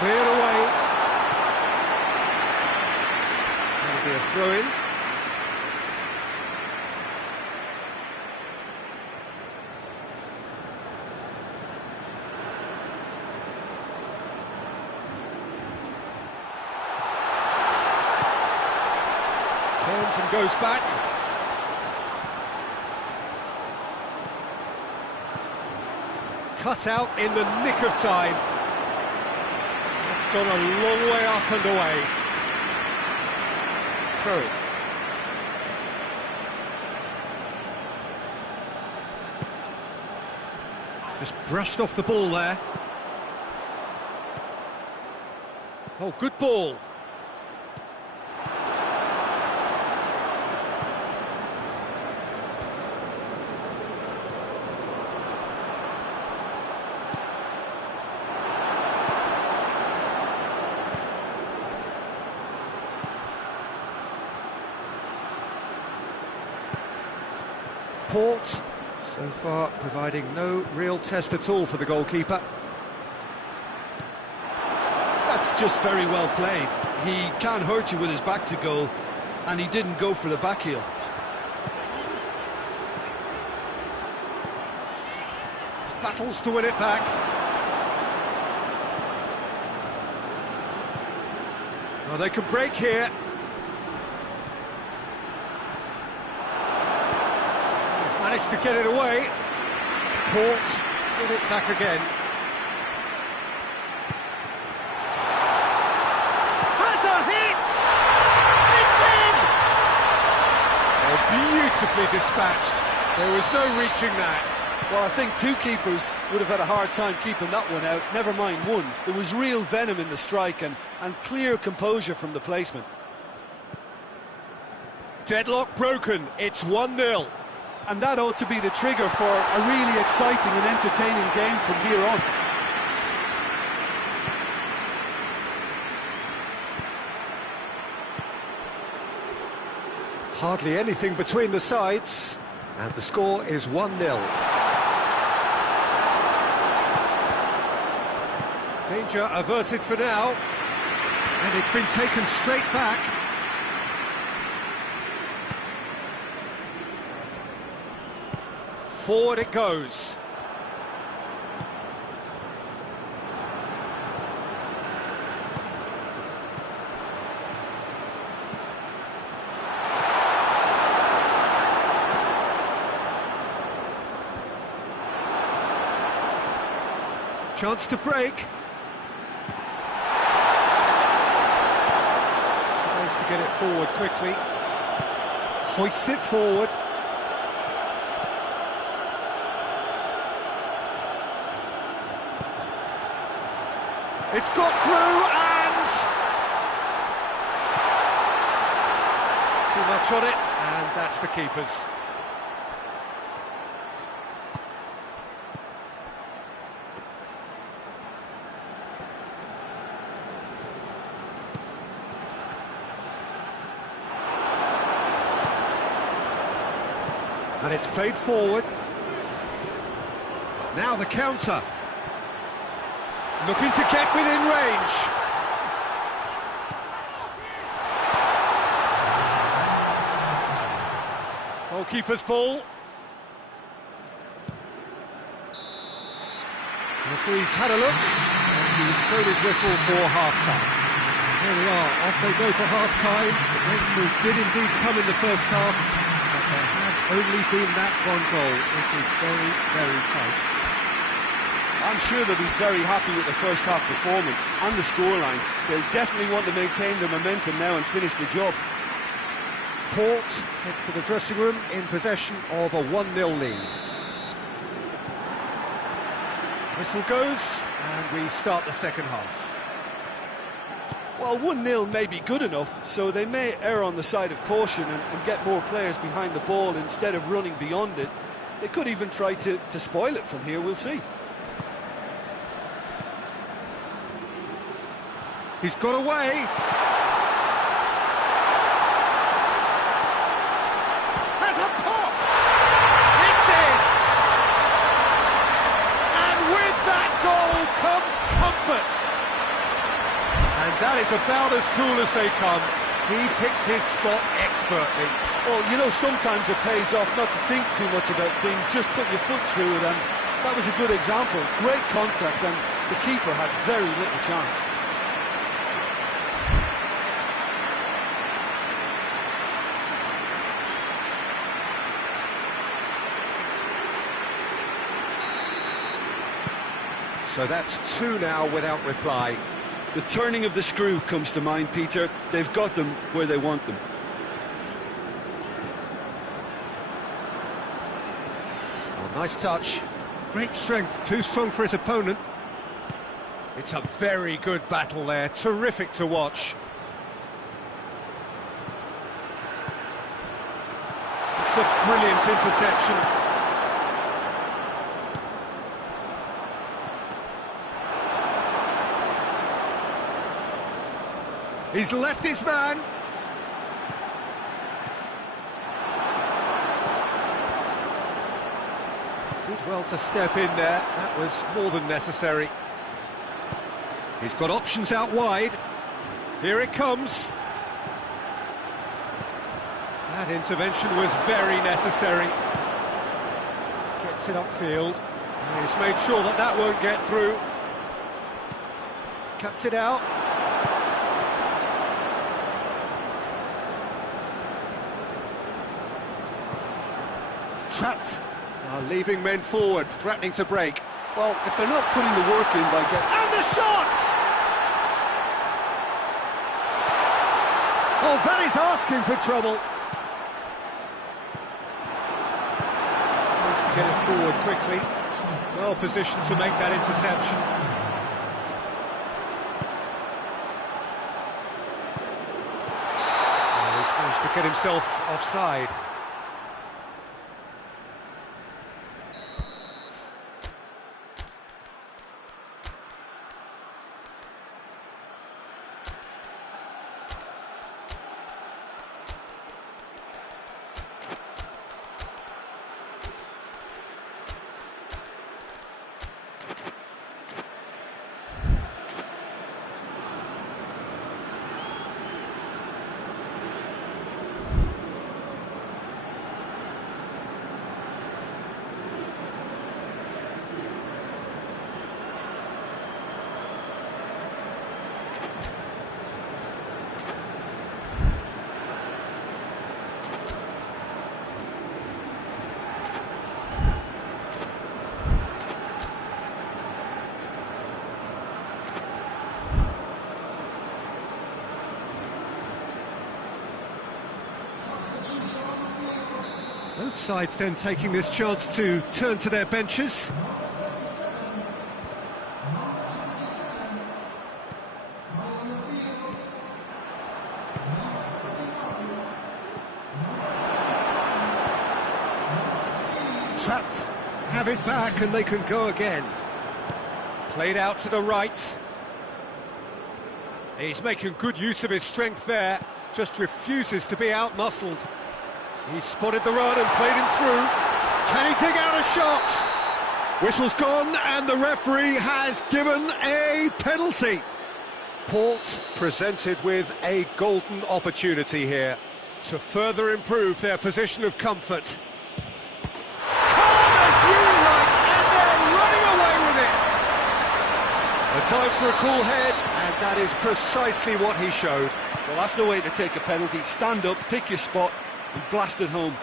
Cleared away. That'll be a throw-in. Turns and goes back. Cut out in the nick of time. It's gone a long way up and away. Throw it. Just brushed off the ball there. Oh, good ball. Port, so far providing no real test at all for the goalkeeper. That's just very well played. He can't hurt you with his back to goal, and he didn't go for the back heel. Battles to win it back. Well, they could break here. Managed to get it away. Port get it back again. Has a hit! It's in! Oh, beautifully dispatched. There was no reaching that. Well, I think two keepers would have had a hard time keeping that one out, never mind one. There was real venom in the strike and clear composure from the placement. Deadlock broken, it's 1-0. And that ought to be the trigger for a really exciting and entertaining game from here on. Hardly anything between the sides, and the score is 1-0. Danger averted for now, and it's been taken straight back. Forward it goes. Chance to break. Tries to get it forward quickly. Hoists it forward. It's got through and... too much on it, and that's the keeper's. And it's played forward. Now the counter. Looking to get within range. Goalkeeper's ball. The referee's had a look, and he's blown his whistle for half-time. Here we are, off they go for half-time. The whistle did indeed come in the first half, but there has only been that one goal. It is very, very tight. I'm sure they'll be very happy with the first half performance and the scoreline. They'll definitely want to maintain the momentum now and finish the job. Port head for the dressing room in possession of a 1-0 lead. Whistle goes, and we start the second half. Well, 1-0 may be good enough, so they may err on the side of caution and get more players behind the ball instead of running beyond it. They could even try to spoil it from here, we'll see. He's got away. Has a pop. It's in. And with that goal comes comfort. And that is about as cool as they come. He picked his spot expertly. Well, you know, sometimes it pays off not to think too much about things, just put your foot through it, and that was a good example. Great contact, and the keeper had very little chance. So that's two now without reply. The turning of the screw comes to mind, Peter. They've got them where they want them. Oh, nice touch. Great strength, too strong for his opponent. It's a very good battle there, terrific to watch. It's a brilliant interception. He's left his man. Did well to step in there. That was more than necessary. He's got options out wide. Here it comes. That intervention was very necessary. Gets it upfield. And he's made sure that that won't get through. Cuts it out. Trapped, leaving men forward, threatening to break. Well, if they're not putting the work in by getting... And the shot! Oh, that is asking for trouble. Tries to get it forward quickly. Well positioned to make that interception. Oh, he's managed to get himself offside. Both sides then taking this chance to turn to their benches. Trapped, have it back and they can go again. Played out to the right. He's making good use of his strength there, just refuses to be out-muscled. He spotted the run and played him through. Can he dig out a shot? Whistle's gone and the referee has given a penalty. Port presented with a golden opportunity here to further improve their position of comfort. A time for a cool head, and that is precisely what he showed. Well, that's the way to take a penalty. Stand up, pick your spot, and blast it home.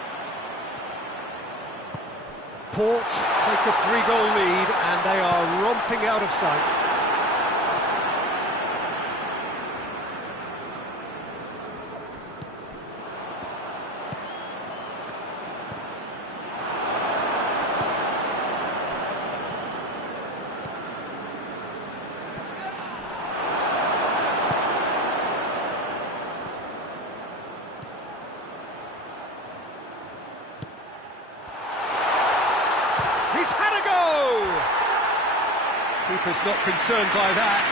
Port take a 3-goal lead, and they are romping out of sight. He's had a go! Keeper's not concerned by that.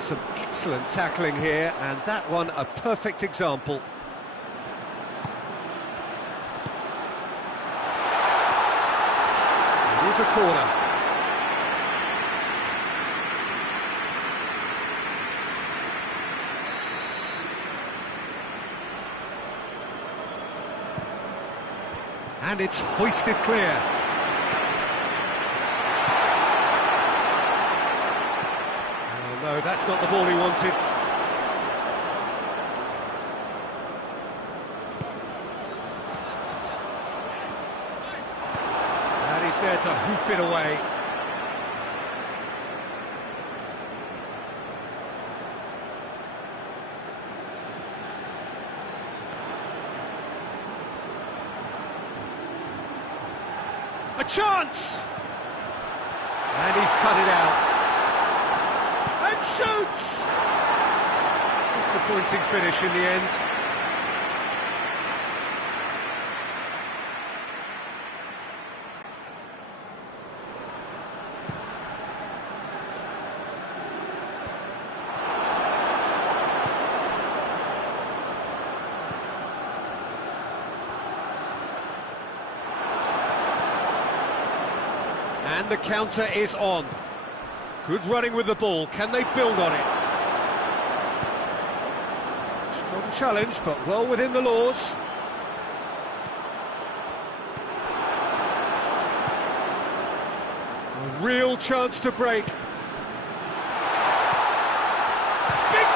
Some excellent tackling here, and that one a perfect example. Here's a corner. And it's hoisted clear. Oh no, that's not the ball he wanted. He's there to hoof it away. A chance! And he's cut it out. And shoots! Disappointing finish in the end. And the counter is on. Good running with the ball. Can they build on it? Strong challenge, but well within the laws. A real chance to break. Big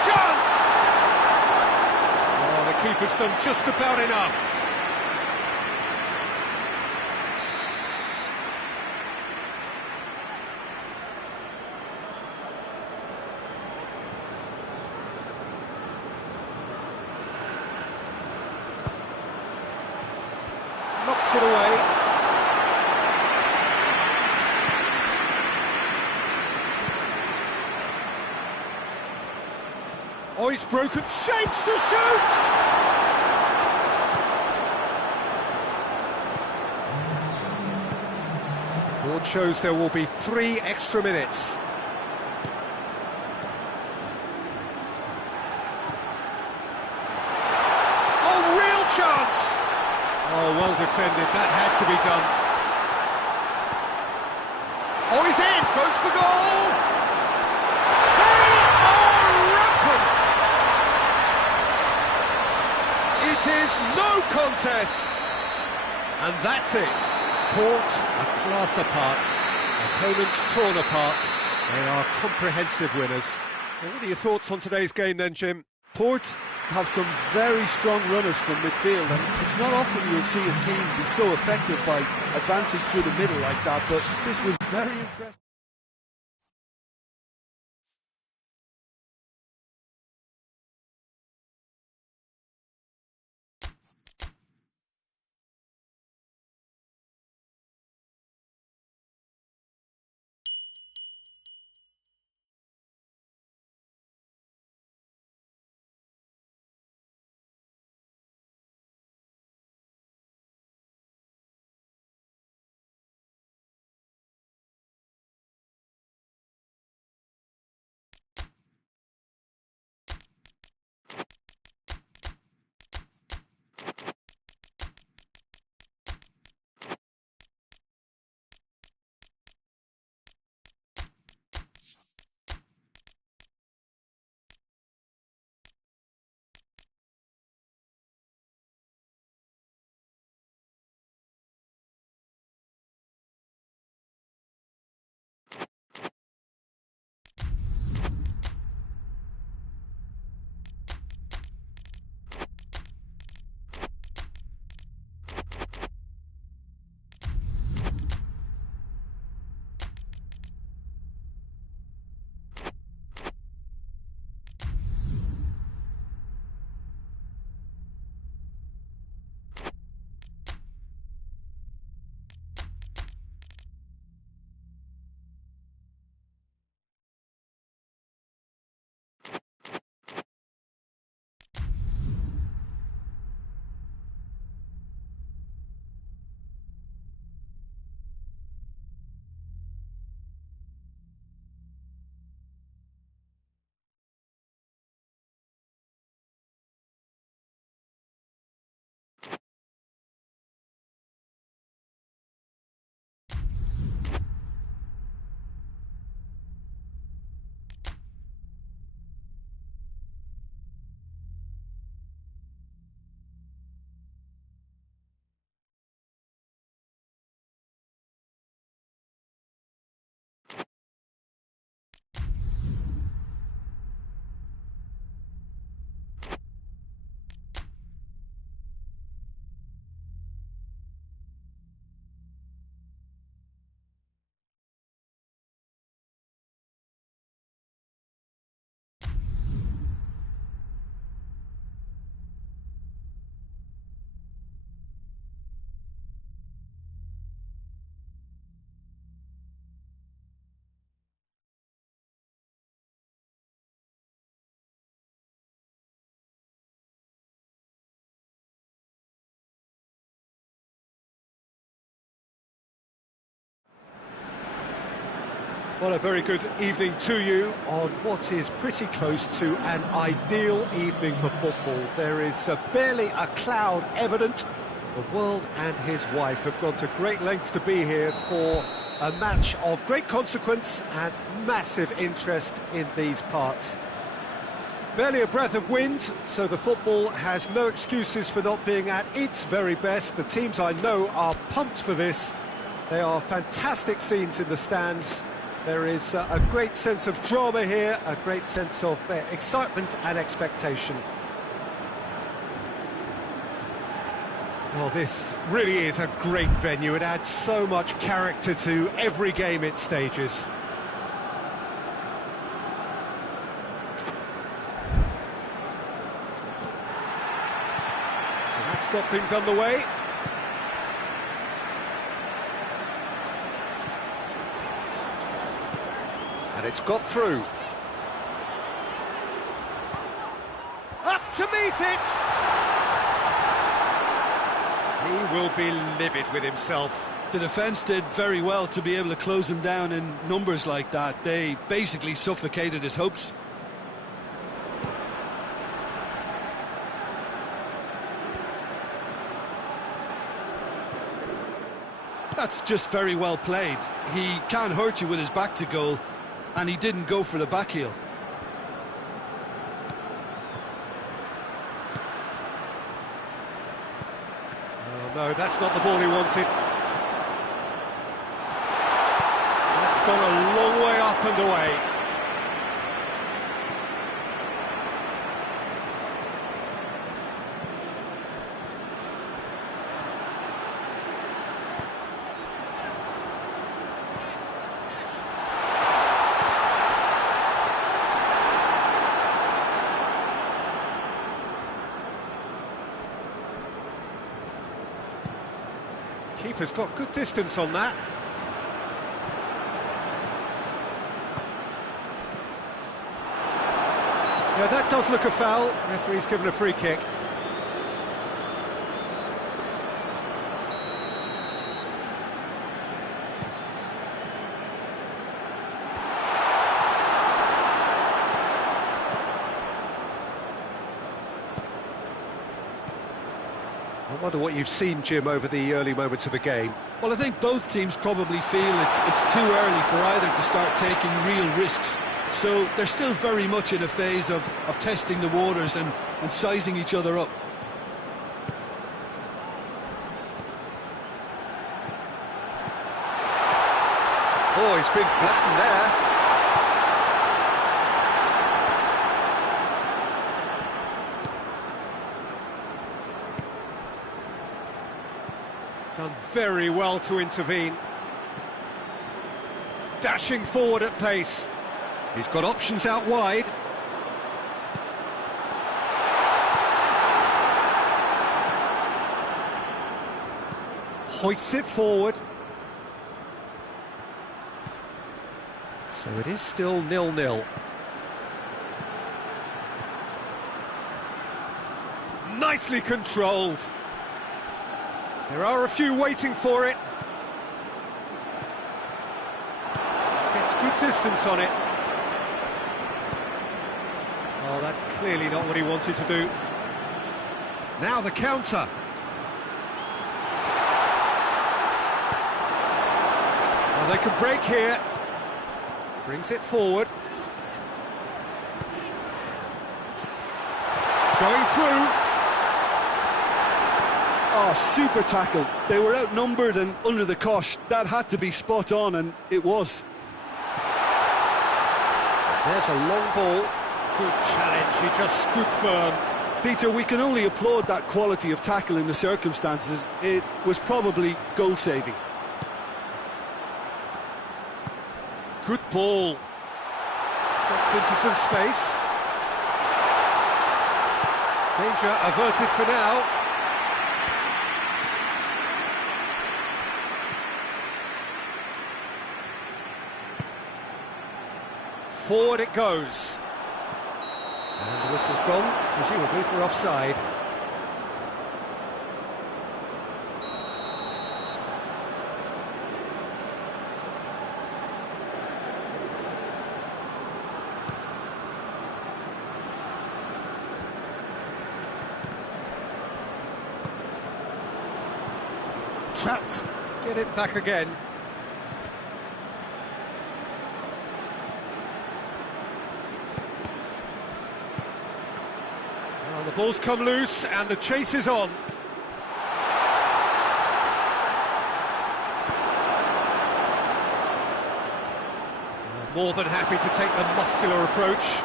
chance! Oh, the keeper's done just about enough. Knocks it away. Oh, he's broken shapes to shoot! Board shows there will be 3 extra minutes. Oh, real chance! Oh, well defended, that had to be done. Oh, he's in, goes for goal! They are rampant! It is no contest! And that's it. Port a class apart, opponents torn apart. They are comprehensive winners. Well, what are your thoughts on today's game then, Jim? Port have some very strong runners from midfield, and it's not often you'll see a team be so effective by advancing through the middle like that, but this was very impressive. Well, a very good evening to you on what is pretty close to an ideal evening for football. There is barely a cloud evident. The world and his wife have gone to great lengths to be here for a match of great consequence and massive interest in these parts. Barely a breath of wind, so the football has no excuses for not being at its very best. The teams I know are pumped for this. They are fantastic scenes in the stands. There is a great sense of drama here, a great sense of excitement and expectation. Well, this really is a great venue. It adds so much character to every game it stages. So that's got things underway. And it's got through. Up to meet it! He will be livid with himself. The defence did very well to be able to close him down in numbers like that. They basically suffocated his hopes. That's just very well played. He can't hurt you with his back to goal, and he didn't go for the back heel. Oh no, that's not the ball he wanted. That's gone a long way up and away. Keeper's got good distance on that. Yeah, that does look a foul. Referee's given a free kick. I wonder what you've seen, Jim, over the early moments of the game. Well, I think both teams probably feel it's too early for either to start taking real risks. So they're still very much in a phase of testing the waters and sizing each other up. Oh, he's been flattened there. Done very well to intervene. Dashing forward at pace. He's got options out wide. Hoists it forward. So it is still 0-0. Nicely controlled. There are a few waiting for it. Gets good distance on it. Oh, that's clearly not what he wanted to do. Now the counter. Well, they can break here. Brings it forward. Going through. Oh, super tackle. They were outnumbered and under the cosh. That had to be spot on, and it was. There's a long ball. Good challenge, he just stood firm. Peter, we can only applaud that quality of tackle in the circumstances. It was probably goal-saving. Good ball. Gets into some space. Danger averted for now. Forward it goes. And the whistle's gone, presumably for offside. Trapped. Get it back again. Well, the ball's come loose and the chase is on. More than happy to take the muscular approach.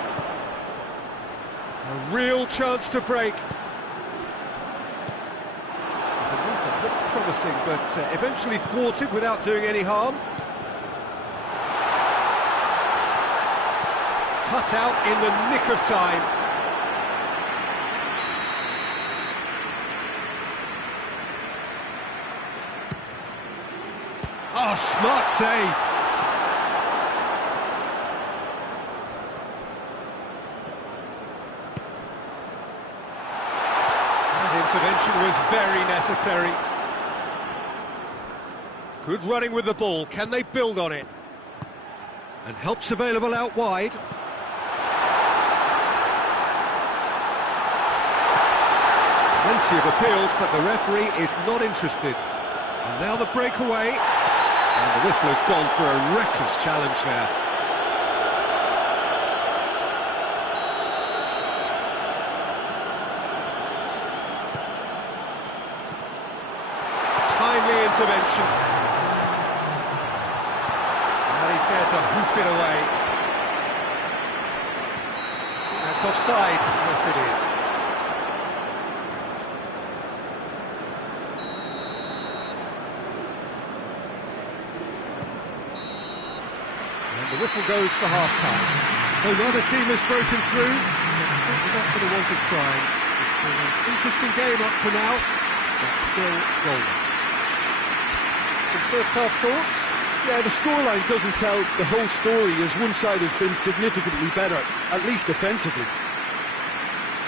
A real chance to break. There's a move that looked promising, but eventually thwarted without doing any harm. Cut out in the nick of time. Oh, smart save. Intervention was very necessary. Good running with the ball. Can they build on it? And help's available out wide. Plenty of appeals, but the referee is not interested. And now the breakaway. And the whistle has gone for a reckless challenge there. Timely intervention. And he's there to hoof it away. That's offside. Yes, it is. And the whistle goes for half-time. So neither team has broken through. It's certainly not for the want of trying. It's been an interesting game up to now, but still goalless. Some first-half thoughts? Yeah, the scoreline doesn't tell the whole story, as one side has been significantly better, at least defensively.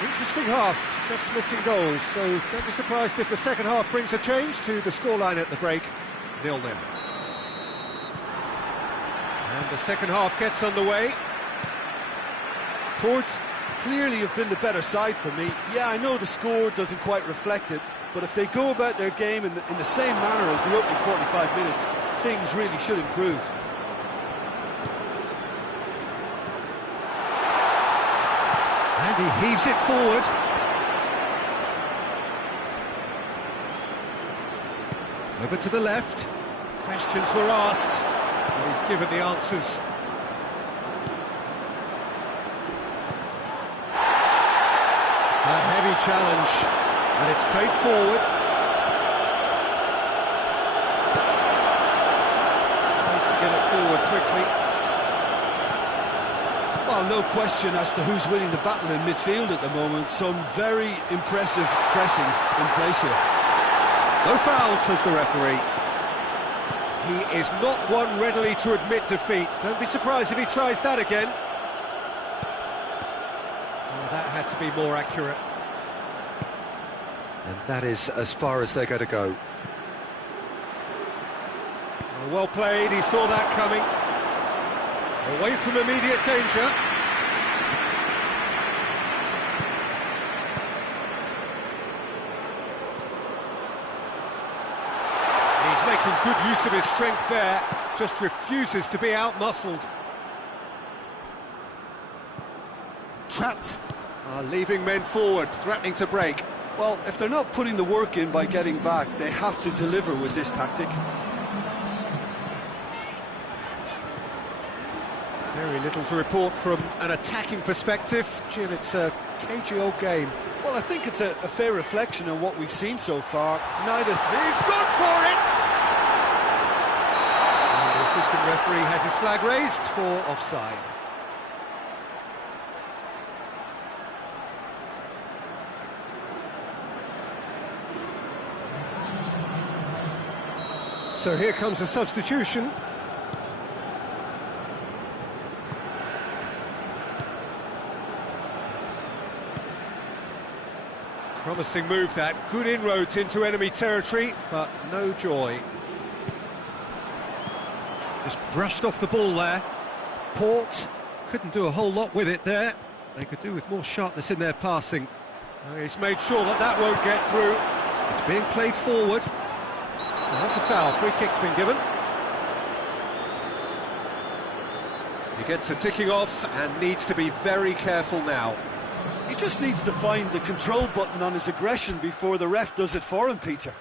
Interesting half, just missing goals, so don't be surprised if the second half brings a change to the scoreline at the break, 0-0. And the second half gets underway. Port clearly have been the better side for me. Yeah, I know the score doesn't quite reflect it, but if they go about their game in the same manner as the opening 45 minutes, things really should improve. And he heaves it forward. Over to the left. Questions were asked, and he's given the answers. A heavy challenge, and it's played forward. Tries to get it forward quickly. Well, no question as to who's winning the battle in midfield at the moment. Some very impressive pressing in place here. No foul, says the referee. He is not one readily to admit defeat. Don't be surprised if he tries that again. Oh, that had to be more accurate. And that is as far as they're going to go. Oh, well played, he saw that coming. Away from immediate danger. He's making good use of his strength there, just refuses to be out-muscled. Trapped. Leaving men forward, threatening to break. Well, if they're not putting the work in by getting back, they have to deliver with this tactic. Very little to report from an attacking perspective. Jim, it's a cagey old game. Well, I think it's a fair reflection on what we've seen so far. Neither... He's gone for it! And the assistant referee has his flag raised for offside. So here comes a substitution. Promising move that, good inroads into enemy territory, but no joy. Just brushed off the ball there. Port couldn't do a whole lot with it there. They could do with more sharpness in their passing. He's made sure that that won't get through. It's being played forward. Well, that's a foul, free kick's been given. He gets a ticking off and needs to be very careful now. He just needs to find the control button on his aggression before the ref does it for him, Peter.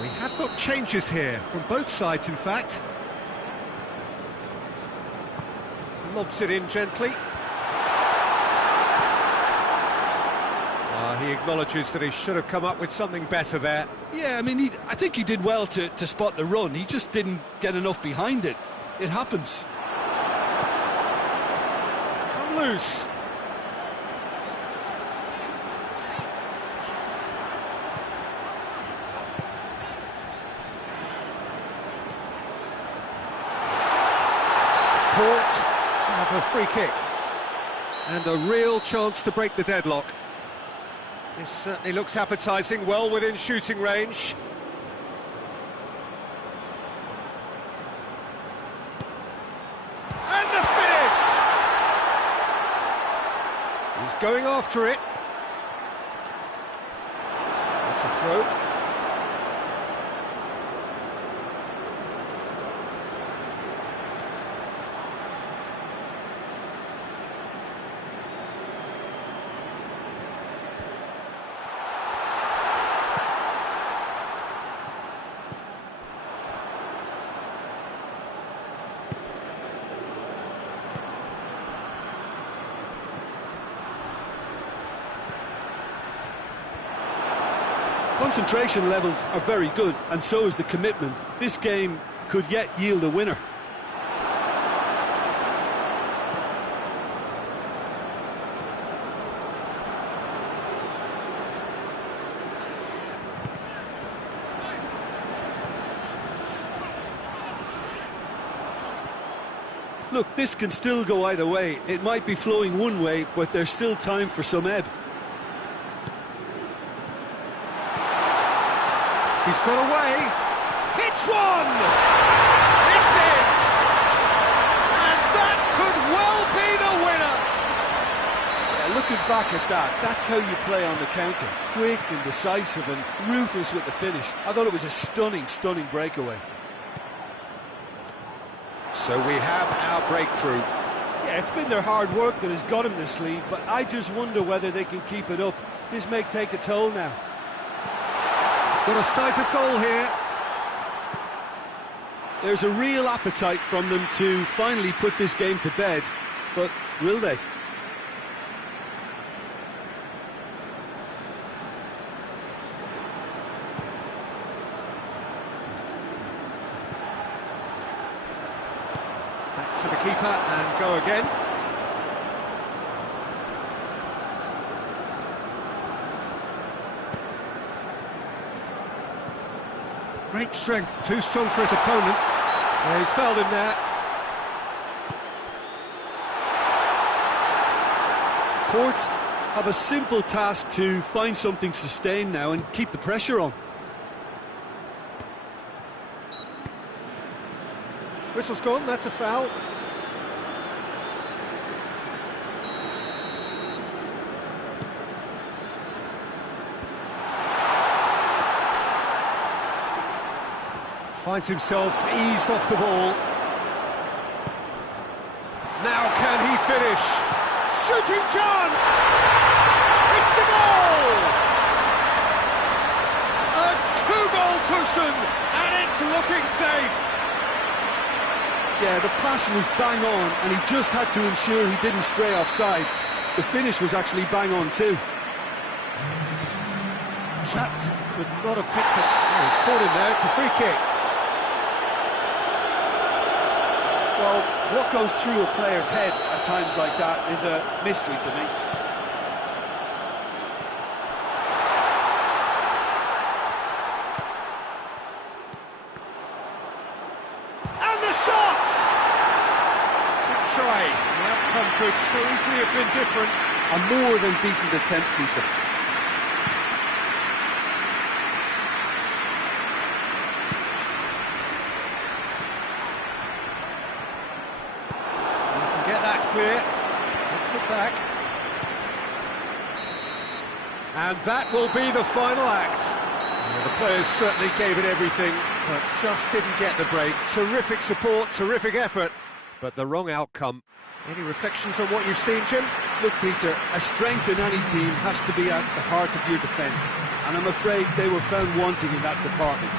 We have got changes here, from both sides in fact. Lobs it in gently. He acknowledges that he should have come up with something better there. Yeah, I mean, I think he did well to spot the run. He just didn't get enough behind it. It happens. It's come loose. Port have a free kick and a real chance to break the deadlock. This certainly looks appetising, well within shooting range. And the finish! He's going after it. That's a throw. Concentration levels are very good, and so is the commitment. This game could yet yield a winner. Look, this can still go either way. It might be flowing one way, but there's still time for some ebb. He's got away, hits one! It's in! And that could well be the winner! Yeah, looking back at that, that's how you play on the counter. Quick and decisive and ruthless with the finish. I thought it was a stunning, stunning breakaway. So we have our breakthrough. Yeah, it's been their hard work that has got them this lead, but I just wonder whether they can keep it up. This may take a toll now. Got a sight of goal here. There's a real appetite from them to finally put this game to bed, but will they? Back to the keeper and go again. Great strength, too strong for his opponent. Yeah, he's fouled him there. Port have a simple task to find something sustained now and keep the pressure on. Whistle's gone, that's a foul. Finds himself eased off the ball. Now can he finish? Shooting chance! It's a goal! A two-goal cushion, and it's looking safe. Yeah, the pass was bang on, and he just had to ensure he didn't stray offside. The finish was actually bang on too. That could not have picked it. Oh, he's caught him there, it's a free kick. Well, what goes through a player's head at times like that is a mystery to me. And the shot! Good try. The outcome could so easily have been different. A more than decent attempt, Peter. Get that clear. Puts it back. And that will be the final act. Yeah, the players certainly gave it everything, but just didn't get the break. Terrific support, terrific effort, but the wrong outcome. Any reflections on what you've seen, Jim? Look, Peter, a strength in any team has to be at the heart of your defence, and I'm afraid they were found wanting in that department.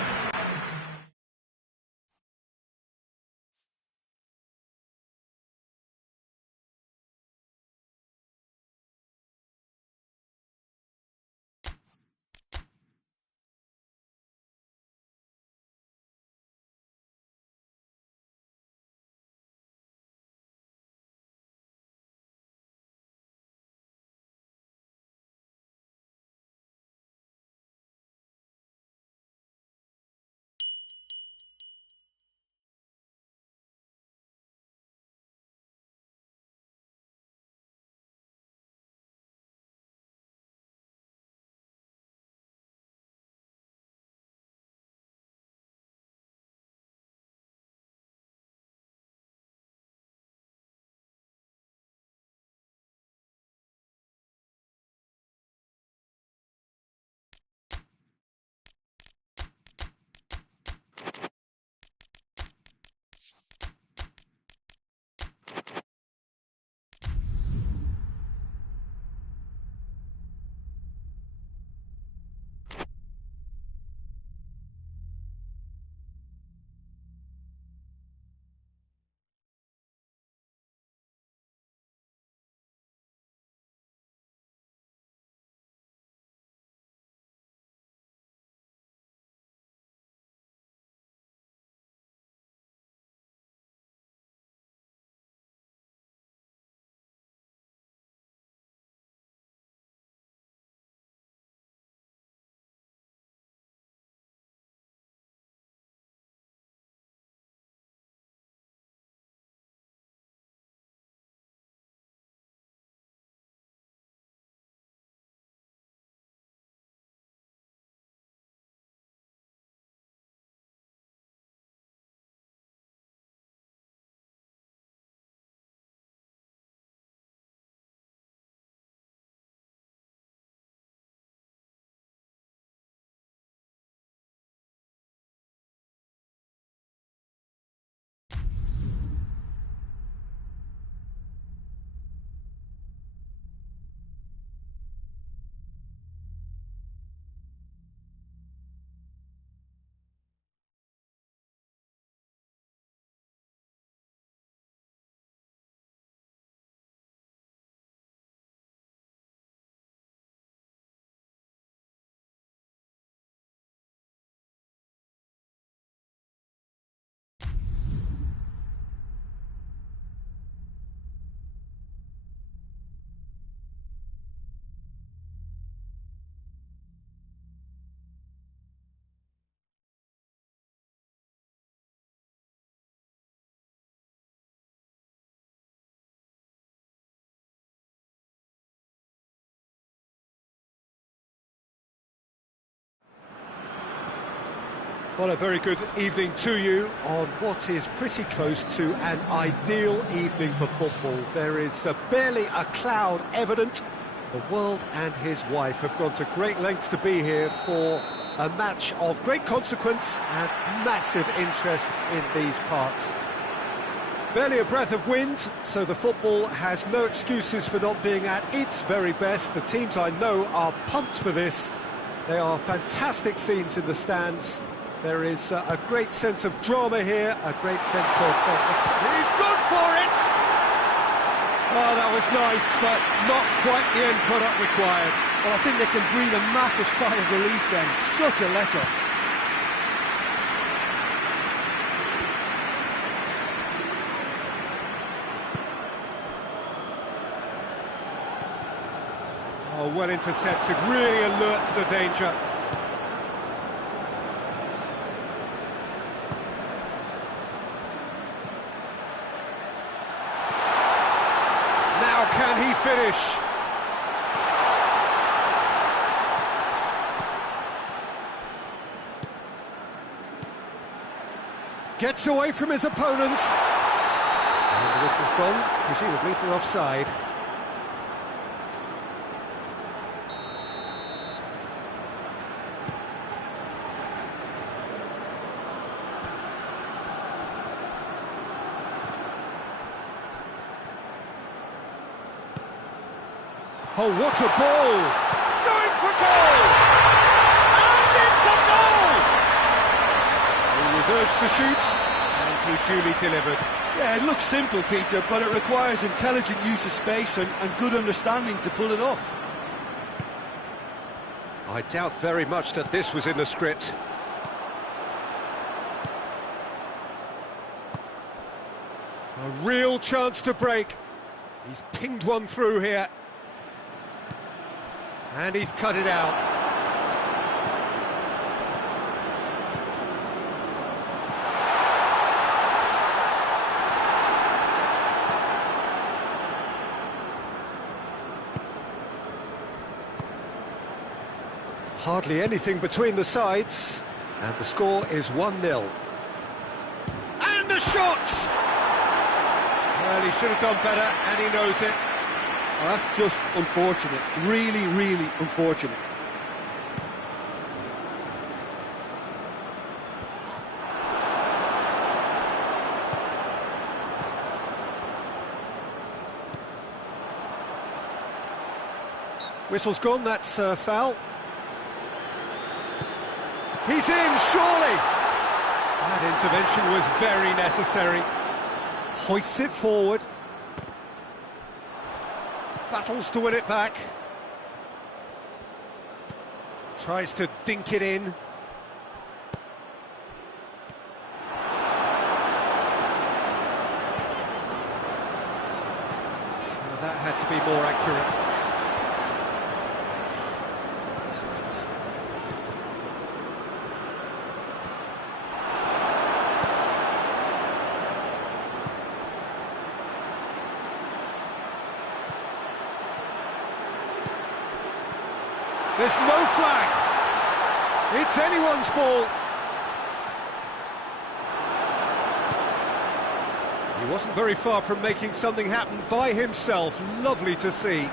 Well, a very good evening to you on what is pretty close to an ideal evening for football. There is barely a cloud evident. The world and his wife have gone to great lengths to be here for a match of great consequence and massive interest in these parts. Barely a breath of wind, so the football has no excuses for not being at its very best. The teams I know are pumped for this. They are fantastic scenes in the stands. There is a great sense of drama here, a great sense of... He's gone for it! Oh, that was nice, but not quite the end product required. Well, I think they can breathe a massive sigh of relief then. Such a let-off. Oh, well intercepted, really alert to the danger. Now can he finish? Gets away from his opponent. And the whistle's gone, presumably for offside. Oh, what a ball! Going for goal! And it's a goal! He was urged to shoot, and he duly delivered. Yeah, it looks simple, Peter, but it requires intelligent use of space and good understanding to pull it off. I doubt very much that this was in the script. A real chance to break. He's pinged one through here. And he's cut it out. Hardly anything between the sides, and the score is 1-0. And a shot! Well, he should have done better, and he knows it. Well, that's just unfortunate. Really, really unfortunate. Whistle's gone, that's foul. He's in, surely! That intervention was very necessary. Hoists it forward. Battles to win it back. Tries to dink it in. Well, that had to be more accurate. There's no flag. It's anyone's ball. He wasn't very far from making something happen by himself. Lovely to see.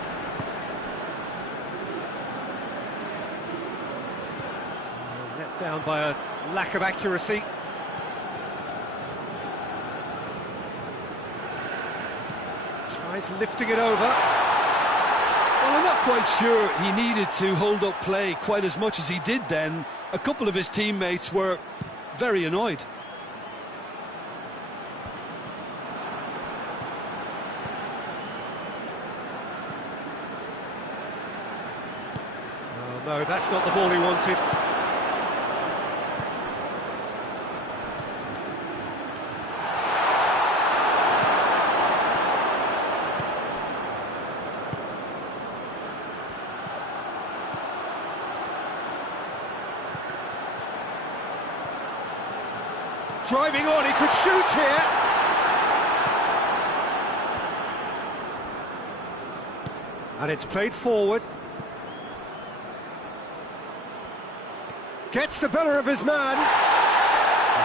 Let down by a lack of accuracy. Tries lifting it over. Well, I'm not quite sure he needed to hold up play quite as much as he did then. A couple of his teammates were very annoyed. Oh, no, that's not the ball he wanted. Driving on, he could shoot here. And it's played forward. Gets the better of his man.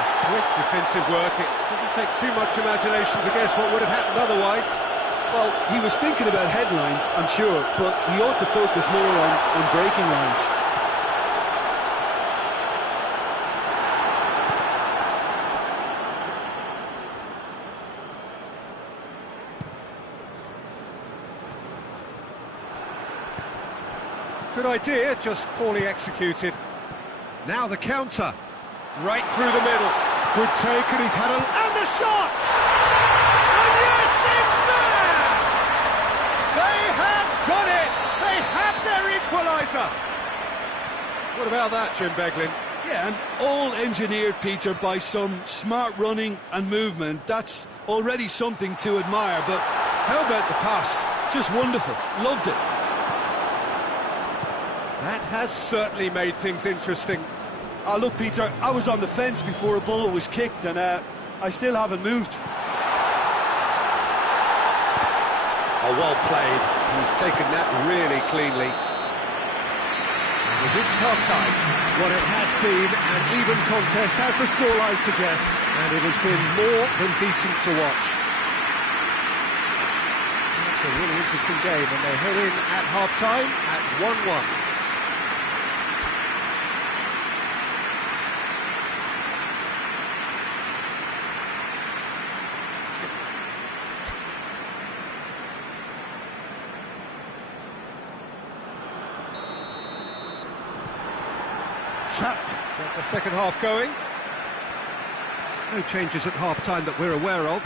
That's great defensive work. It doesn't take too much imagination to guess what would have happened otherwise. Well, he was thinking about headlines, I'm sure, but he ought to focus more on breaking lines. Good idea, just poorly executed. Now the counter. Right through the middle. Good take, and he's had a... And the shot! And yes, it's there! They have done it! They have their equaliser! What about that, Jim Beglin? Yeah, and all engineered, Peter, by some smart running and movement. That's already something to admire, but how about the pass? Just wonderful. Loved it. That has certainly made things interesting. Oh, look, Peter, I was on the fence before a ball was kicked, and I still haven't moved. Oh, well played. He's taken that really cleanly. We've reached half-time. What it has been an even contest, as the scoreline suggests, and it has been more than decent to watch. That's a really interesting game, and they head in at half-time at 1-1. Trapped. Get the second half going. No changes at half-time that we're aware of.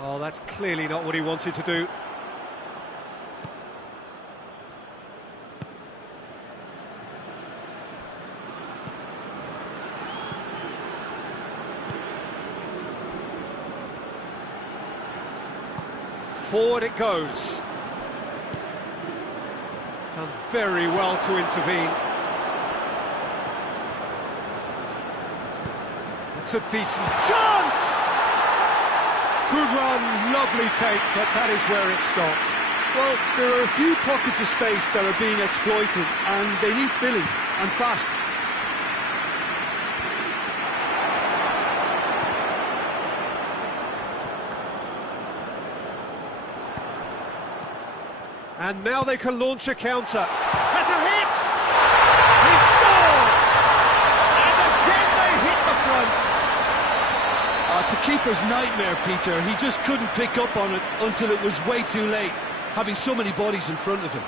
Oh, that's clearly not what he wanted to do. Forward it goes. Done very well to intervene. It's a decent chance! Good run, lovely take, but that is where it stopped. Well, there are a few pockets of space that are being exploited, and they need filling, and fast. And now they can launch a counter. Has a hit! He scored! And again they hit the front. It's a keeper's nightmare, Peter. He just couldn't pick up on it until it was way too late, having so many bodies in front of him.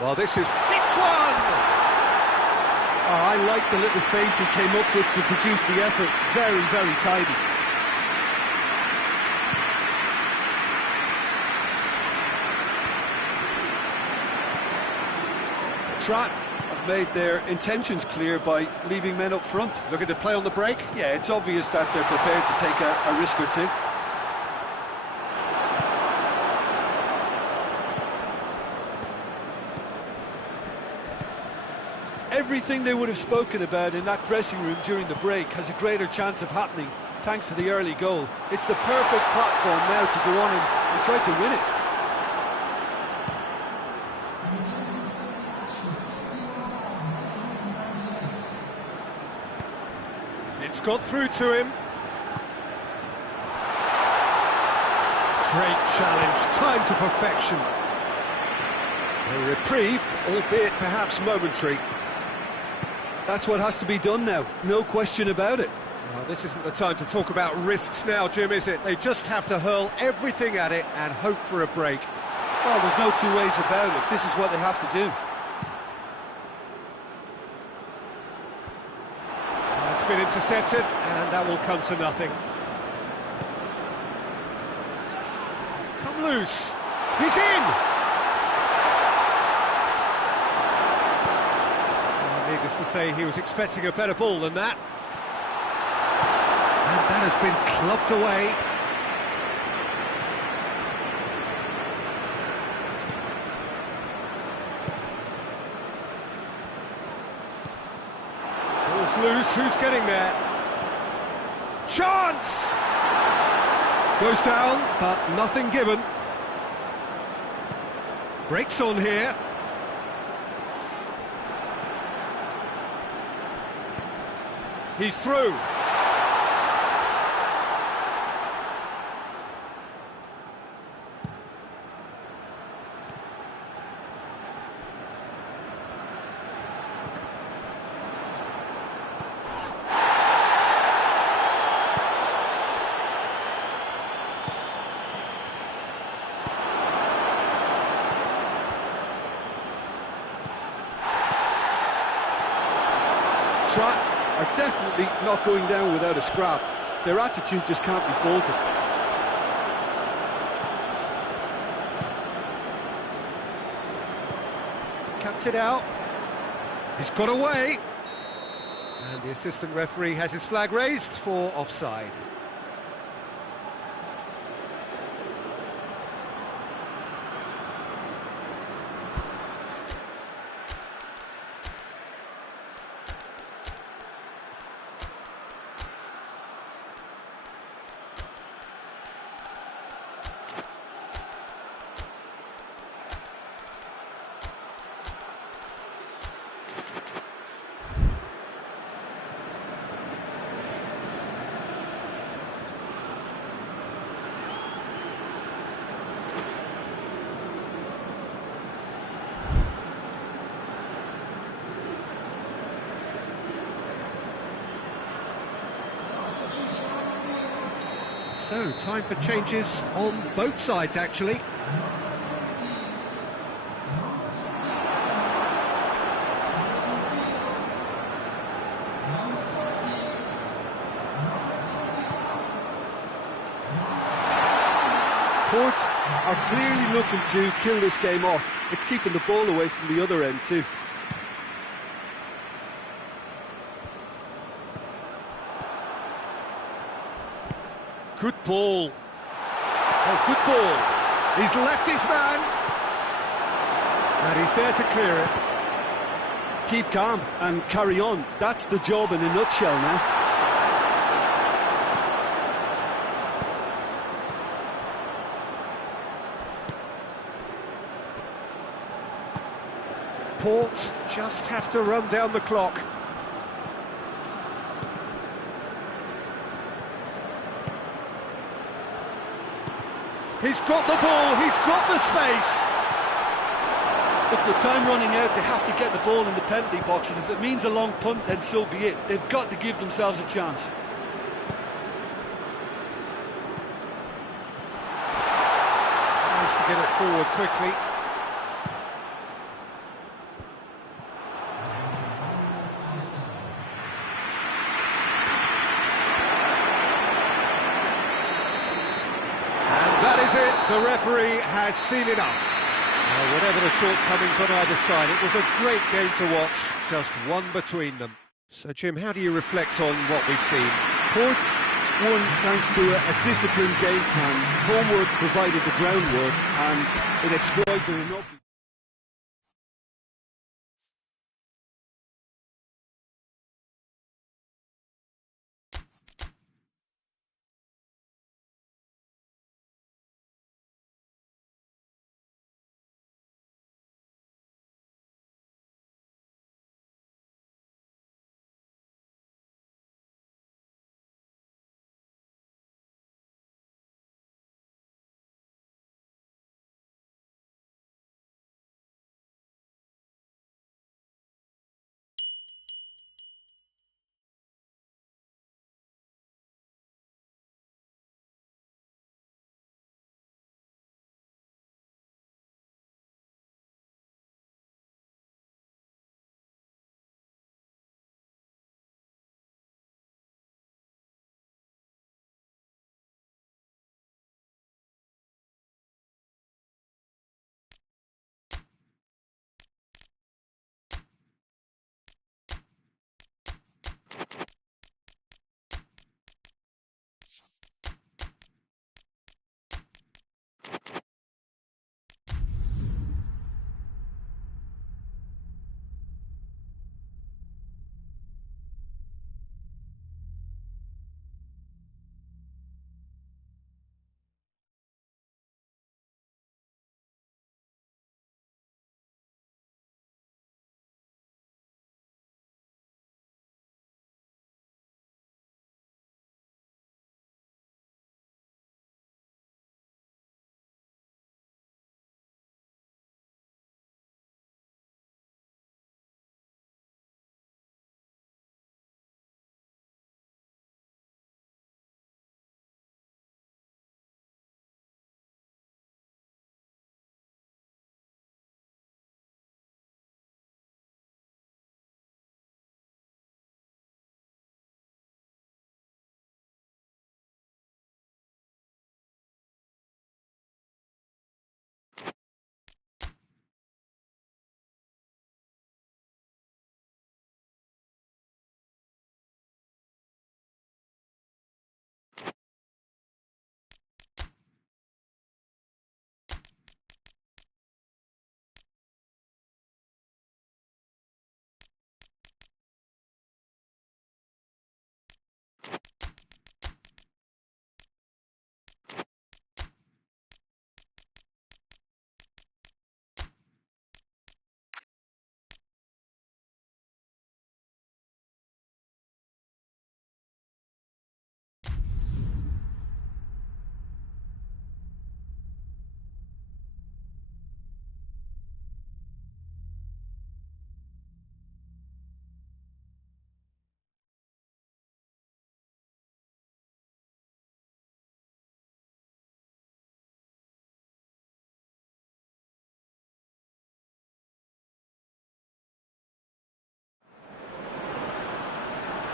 Well, this is... Hits one! I like the little feint he came up with to produce the effort. Very, very tidy. Trot have made their intentions clear by leaving men up front. Looking to play on the break? Yeah, it's obvious that they're prepared to take a risk or two. Everything they would have spoken about in that dressing room during the break has a greater chance of happening thanks to the early goal. It's the perfect platform now to go on and try to win it. It's got through to him. Great challenge, time to perfection. A reprieve, albeit perhaps momentary. That's what has to be done now, no question about it. Well, this isn't the time to talk about risks now, Jim, is it? They just have to hurl everything at it and hope for a break. Well, there's no two ways about it. This is what they have to do. It's been intercepted, and that will come to nothing. It's come loose. He's in! Needless to say, he was expecting a better ball than that. And that has been clubbed away. Ball's loose, who's getting there? Chance! Goes down, but nothing given. Breaks on here. He's through. Are definitely not going down without a scrap. Their attitude just can't be faulted. Cuts it out. He's got away. And the assistant referee has his flag raised for offside. So, time for changes on both sides, actually. Port are clearly looking to kill this game off. It's keeping the ball away from the other end too. Good ball. Oh, good ball. He's left his man. And he's there to clear it. Keep calm and carry on. That's the job in a nutshell now. Port just have to run down the clock. He's got the ball, he's got the space. Look, with time running out, they have to get the ball in the penalty box, and if it means a long punt, then so be it. They've got to give themselves a chance. Tries to get it forward quickly. The referee has seen enough. Whatever the shortcomings on either side, it was a great game to watch, just one between them. So, Jim, how do you reflect on what we've seen? Port won thanks to a disciplined game plan. Homework provided the groundwork, and it exploited enough.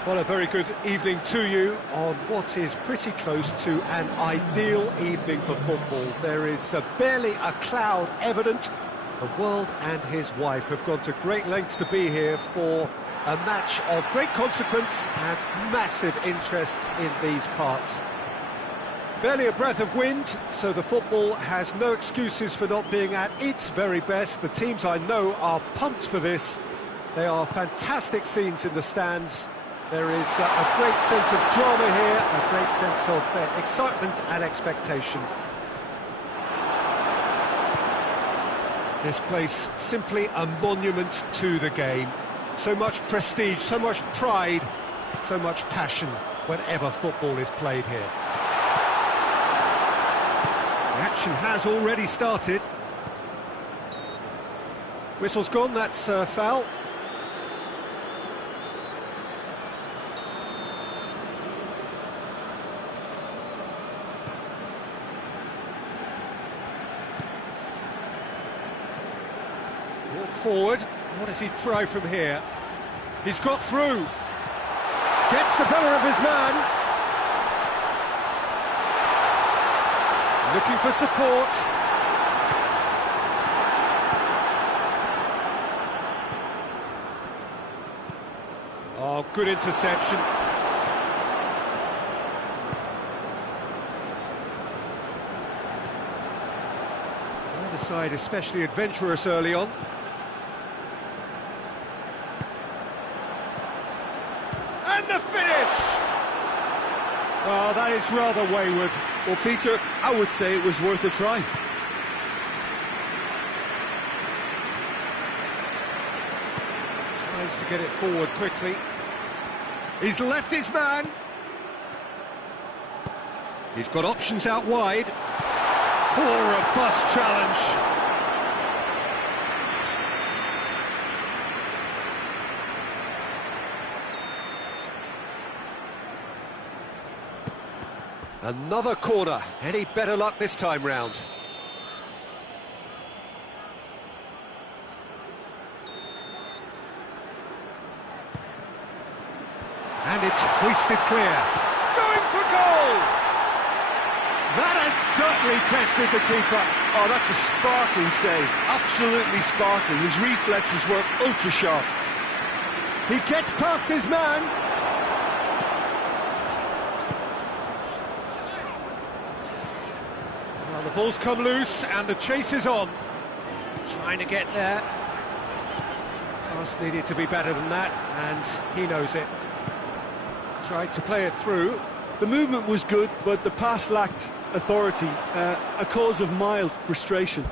Well, a very good evening to you on what is pretty close to an ideal evening for football. There is barely a cloud evident. The world and his wife have gone to great lengths to be here for a match of great consequence and massive interest in these parts. Barely a breath of wind, so the football has no excuses for not being at its very best. The teams I know are pumped for this. They are fantastic scenes in the stands. There is a great sense of drama here, a great sense of excitement and expectation. This place simply a monument to the game. So much prestige, so much pride, so much passion whenever football is played here. The action has already started. Whistle's gone, that's foul. Brought forward. What does he try from here? He's got through. Gets the better of his man. Looking for support. Oh, good interception. Either side especially adventurous early on. And the finish! Oh, that is rather wayward. Well, Peter, I would say it was worth a try. Tries to get it forward quickly. He's left his man. He's got options out wide. Poor robust challenge. Another corner. Any better luck this time round? And it's hoisted clear. Going for goal! That has certainly tested the keeper. Oh, that's a sparkling save. Absolutely sparkling. His reflexes were ultra sharp. He gets past his man. Well, the ball's come loose and the chase is on. Trying to get there. Pass needed to be better than that, and he knows it. Tried to play it through. The movement was good, but the pass lacked authority, a cause of mild frustration.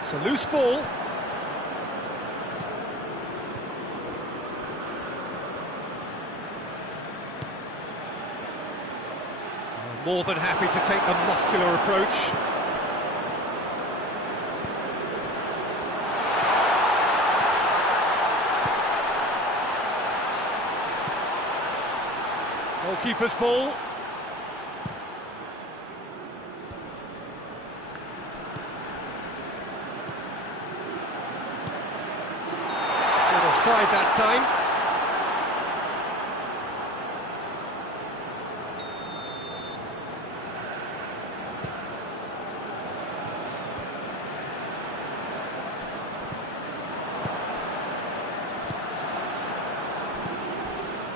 It's a loose ball. More than happy to take the muscular approach. Goalkeeper's ball. Tried that time.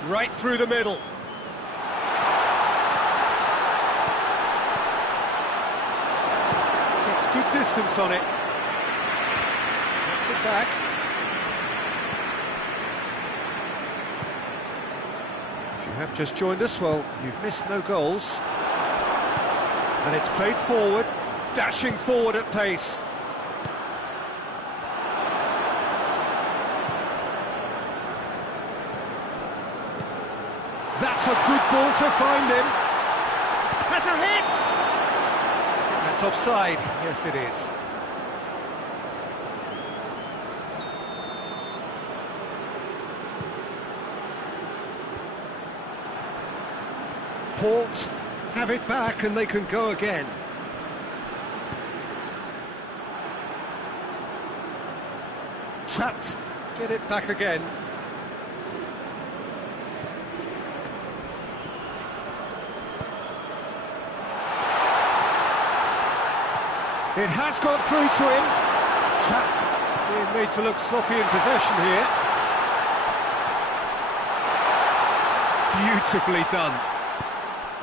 Right through the middle. Gets good distance on it. Gets it back. Have just joined us, well, you've missed no goals. And it's played forward, dashing forward at pace. That's a good ball to find him. Has a hit! That's offside. Yes, it is. Port have it back and they can go again. Trapped. Get it back again. It has got through to him. Trapped. Being made to look sloppy in possession here. Beautifully done.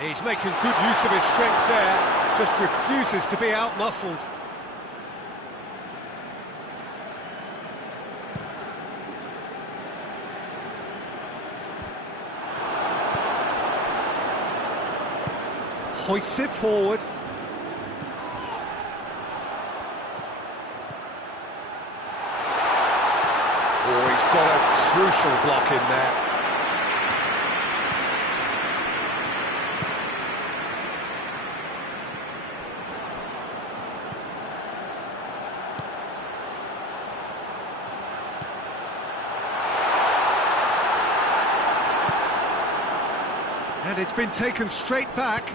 He's making good use of his strength there. Just refuses to be out-muscled. Hoists it forward. Oh, he's got a crucial block in there. And it's been taken straight back.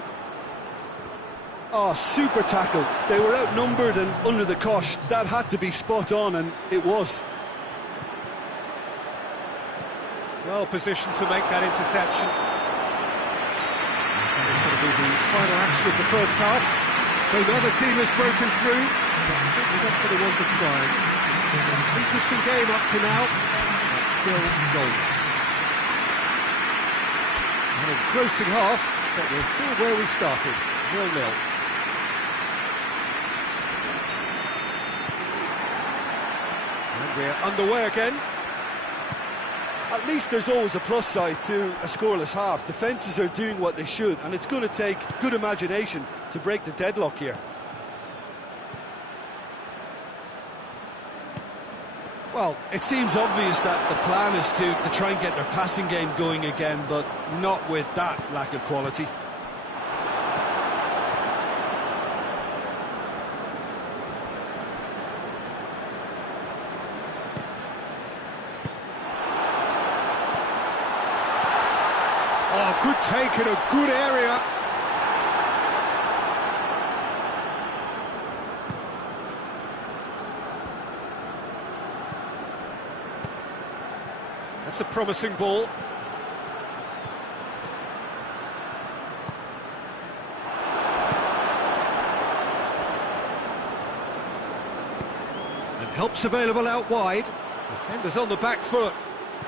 Oh, super tackle. They were outnumbered and under the cosh. That had to be spot on, and it was. Well positioned to make that interception. That is going to be the final action of the first half. So the other team has broken through, but certainly not for the want of trying. Interesting game up to now, but still goals. An engrossing half, but we're still where we started, 0-0. And we're underway again. At least there's always a plus side to a scoreless half. Defences are doing what they should, and it's going to take good imagination to break the deadlock here. Well, it seems obvious that the plan is to try and get their passing game going again, but not with that lack of quality. Oh, good take in a good area. That's a promising ball. And help's available out wide. Defenders on the back foot.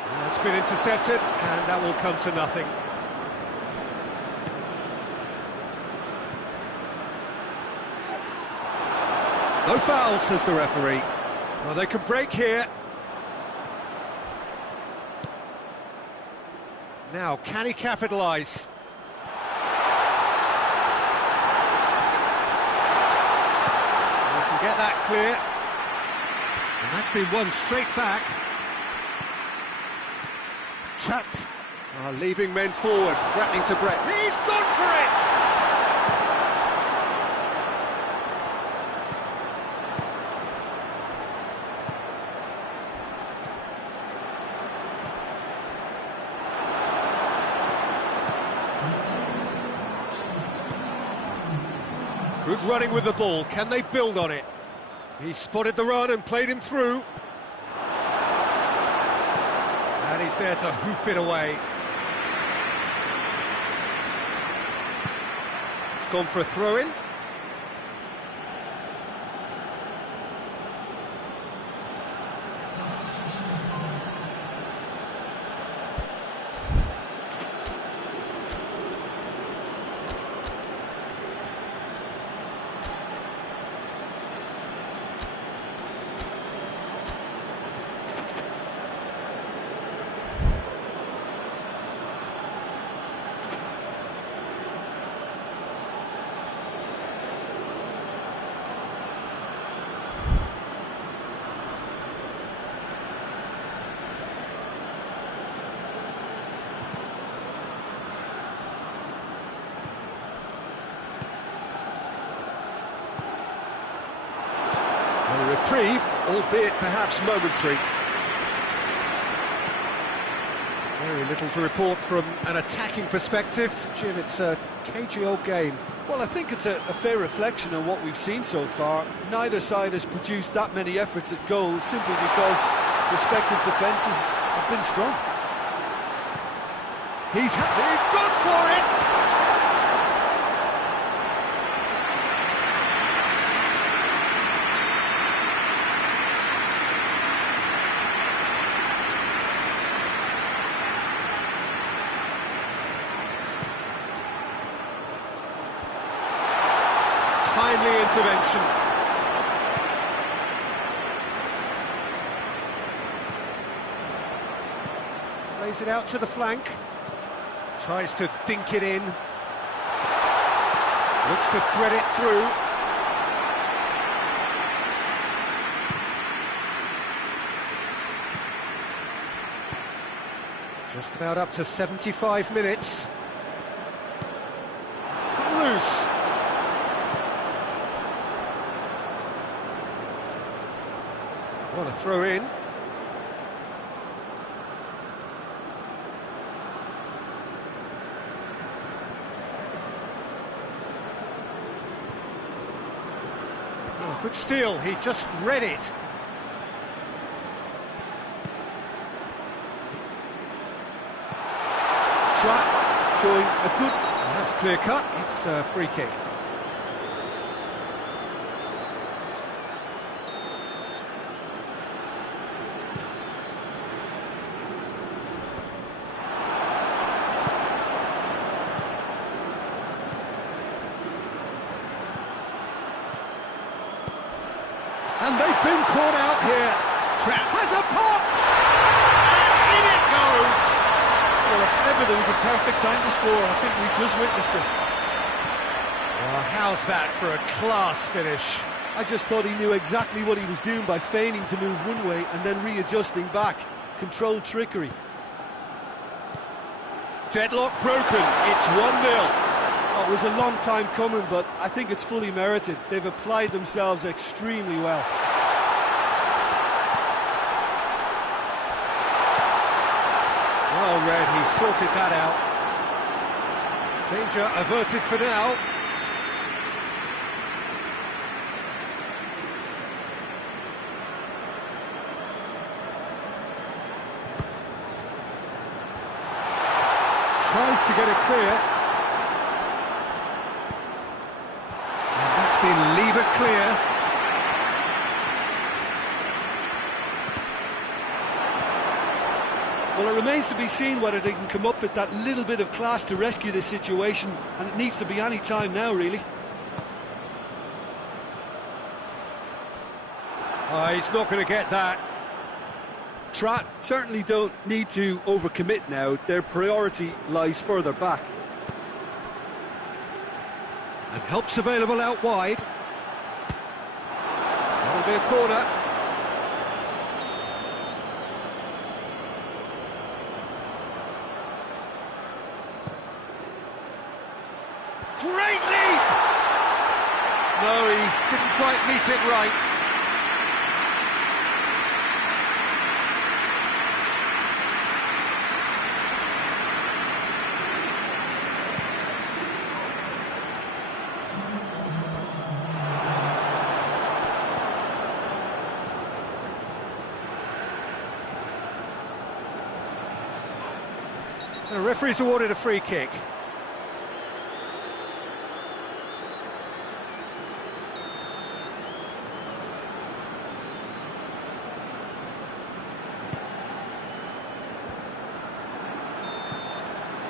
That's been intercepted, and that will come to nothing. No foul, says the referee. Well, they could break here. Now, can he capitalise? They can get that clear. And that's been won straight back. Trapped. Leaving men forward, threatening to break. He's gone for it! Good running with the ball, can they build on it? He spotted the run and played him through. And he's there to hoof it away. It's gone for a throw-in. reprieve, albeit perhaps momentary. Very little to report from an attacking perspective. Jim, it's a cagey old game. Well, I think it's a fair reflection on what we've seen so far. Neither side has produced that many efforts at goal simply because respective defences have been strong. He's gone for it! Timely intervention. Plays it out to the flank. Tries to dink it in. Looks to thread it through. Just about up to 75 minutes. It's come loose. Want to throw in. Oh, good steal, he just read it. Track showing a good... That's clear cut, it's a free kick. And they've been caught out here. Trap has a pop! And in it goes! Well, if ever there was a perfect time to score, I think we just witnessed it. Well, how's that for a class finish? I just thought he knew exactly what he was doing by feigning to move one way and then readjusting back. Controlled trickery. Deadlock broken, it's 1-0. Oh, it was a long time coming, but I think it's fully merited. They've applied themselves extremely well. Well read, he sorted that out. Danger averted for now. Tries to get it clear. Leave it clear. Well, it remains to be seen whether they can come up with that little bit of class to rescue this situation, and it needs to be any time now, really. Oh, he's not going to get that. Trat certainly don't need to overcommit now. Their priority lies further back. And help's available out wide. That'll be a corner. Great leap! No, he didn't quite meet it right. The referee's awarded a free kick.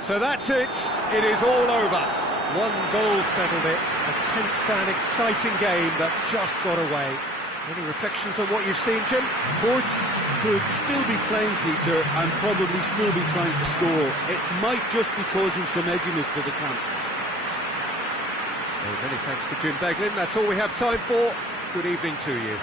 So that's it. It is all over. One goal settled it. A tense and exciting game that just got away. Any reflections on what you've seen, Jim? Port could still be playing, Peter, and probably still be trying to score. It might just be causing some edginess to the camp. So many thanks to Jim Beglin. That's all we have time for. Good evening to you.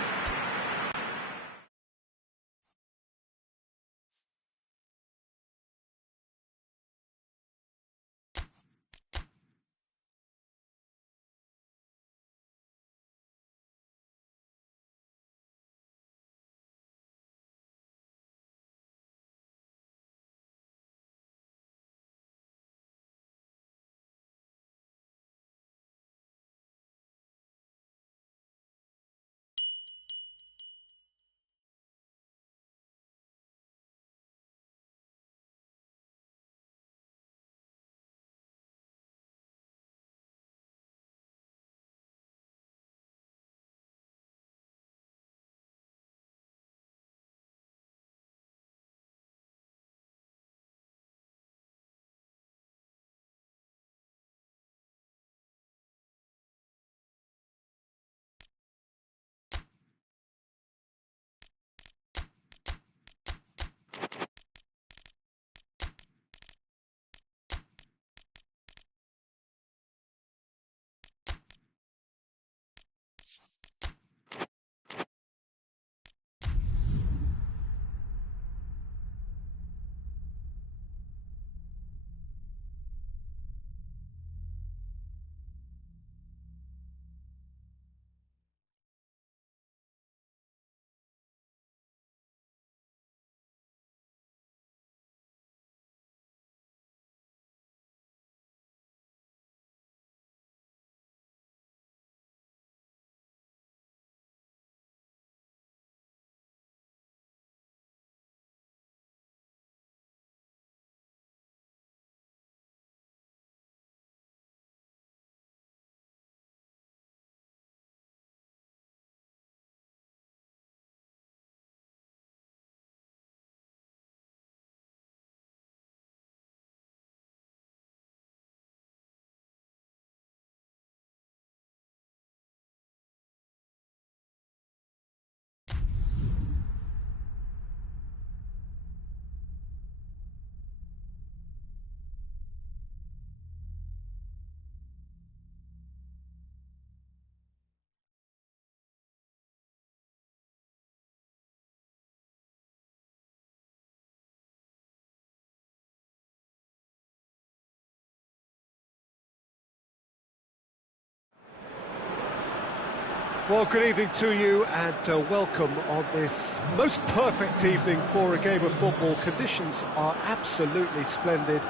Well, good evening to you and welcome on this most perfect evening for a game of football. Conditions are absolutely splendid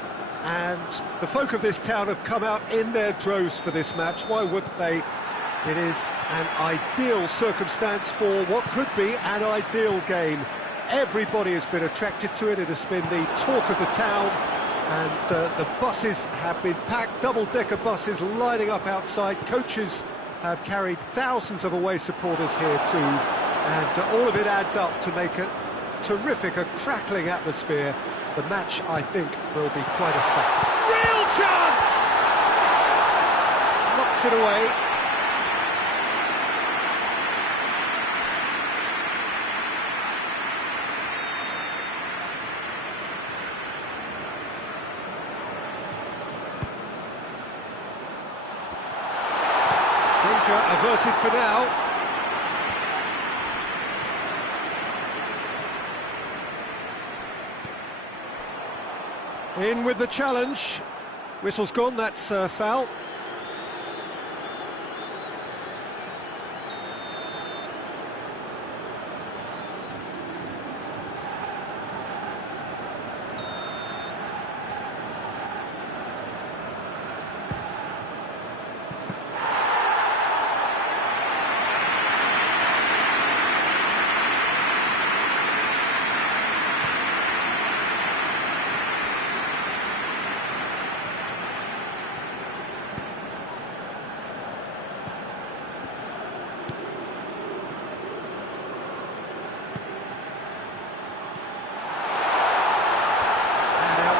and the folk of this town have come out in their droves for this match. Why wouldn't they? It is an ideal circumstance for what could be an ideal game. Everybody has been attracted to it. It has been the talk of the town, and the buses have been packed, double-decker buses lining up outside. Coaches have carried thousands of away supporters here too, and all of it adds up to make a terrific, a crackling atmosphere. The match, I think, will be quite a spectacle. Real chance! Knocks it away. Danger averted for now. In with the challenge. Whistle's gone, that's foul.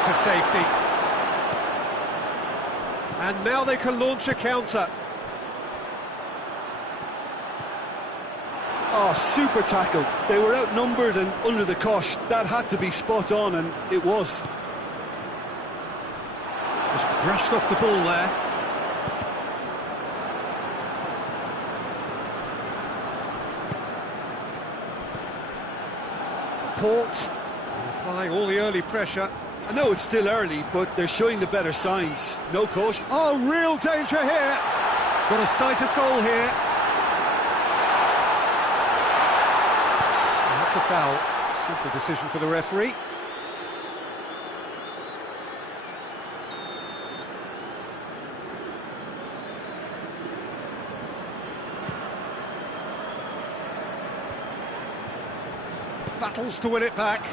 To safety. And now they can launch a counter. Oh, super tackle. They were outnumbered and under the cosh. That had to be spot on, and it was. Just brushed off the ball there. Port applying all the early pressure. I know it's still early, but they're showing the better signs. No caution. Oh, real danger here. Got a sight of goal here. And that's a foul. Simple decision for the referee. Battles to win it back.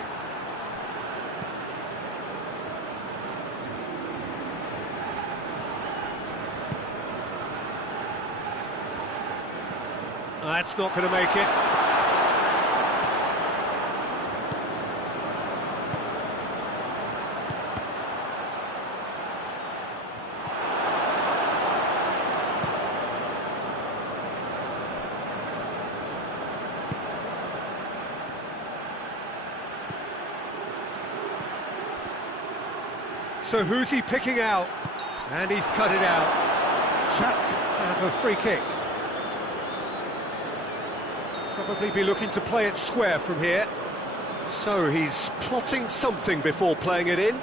That's not going to make it. So who's he picking out? And he's cut it out. Chat have a free kick. Probably be looking to play it square from here. So he's plotting something before playing it in. And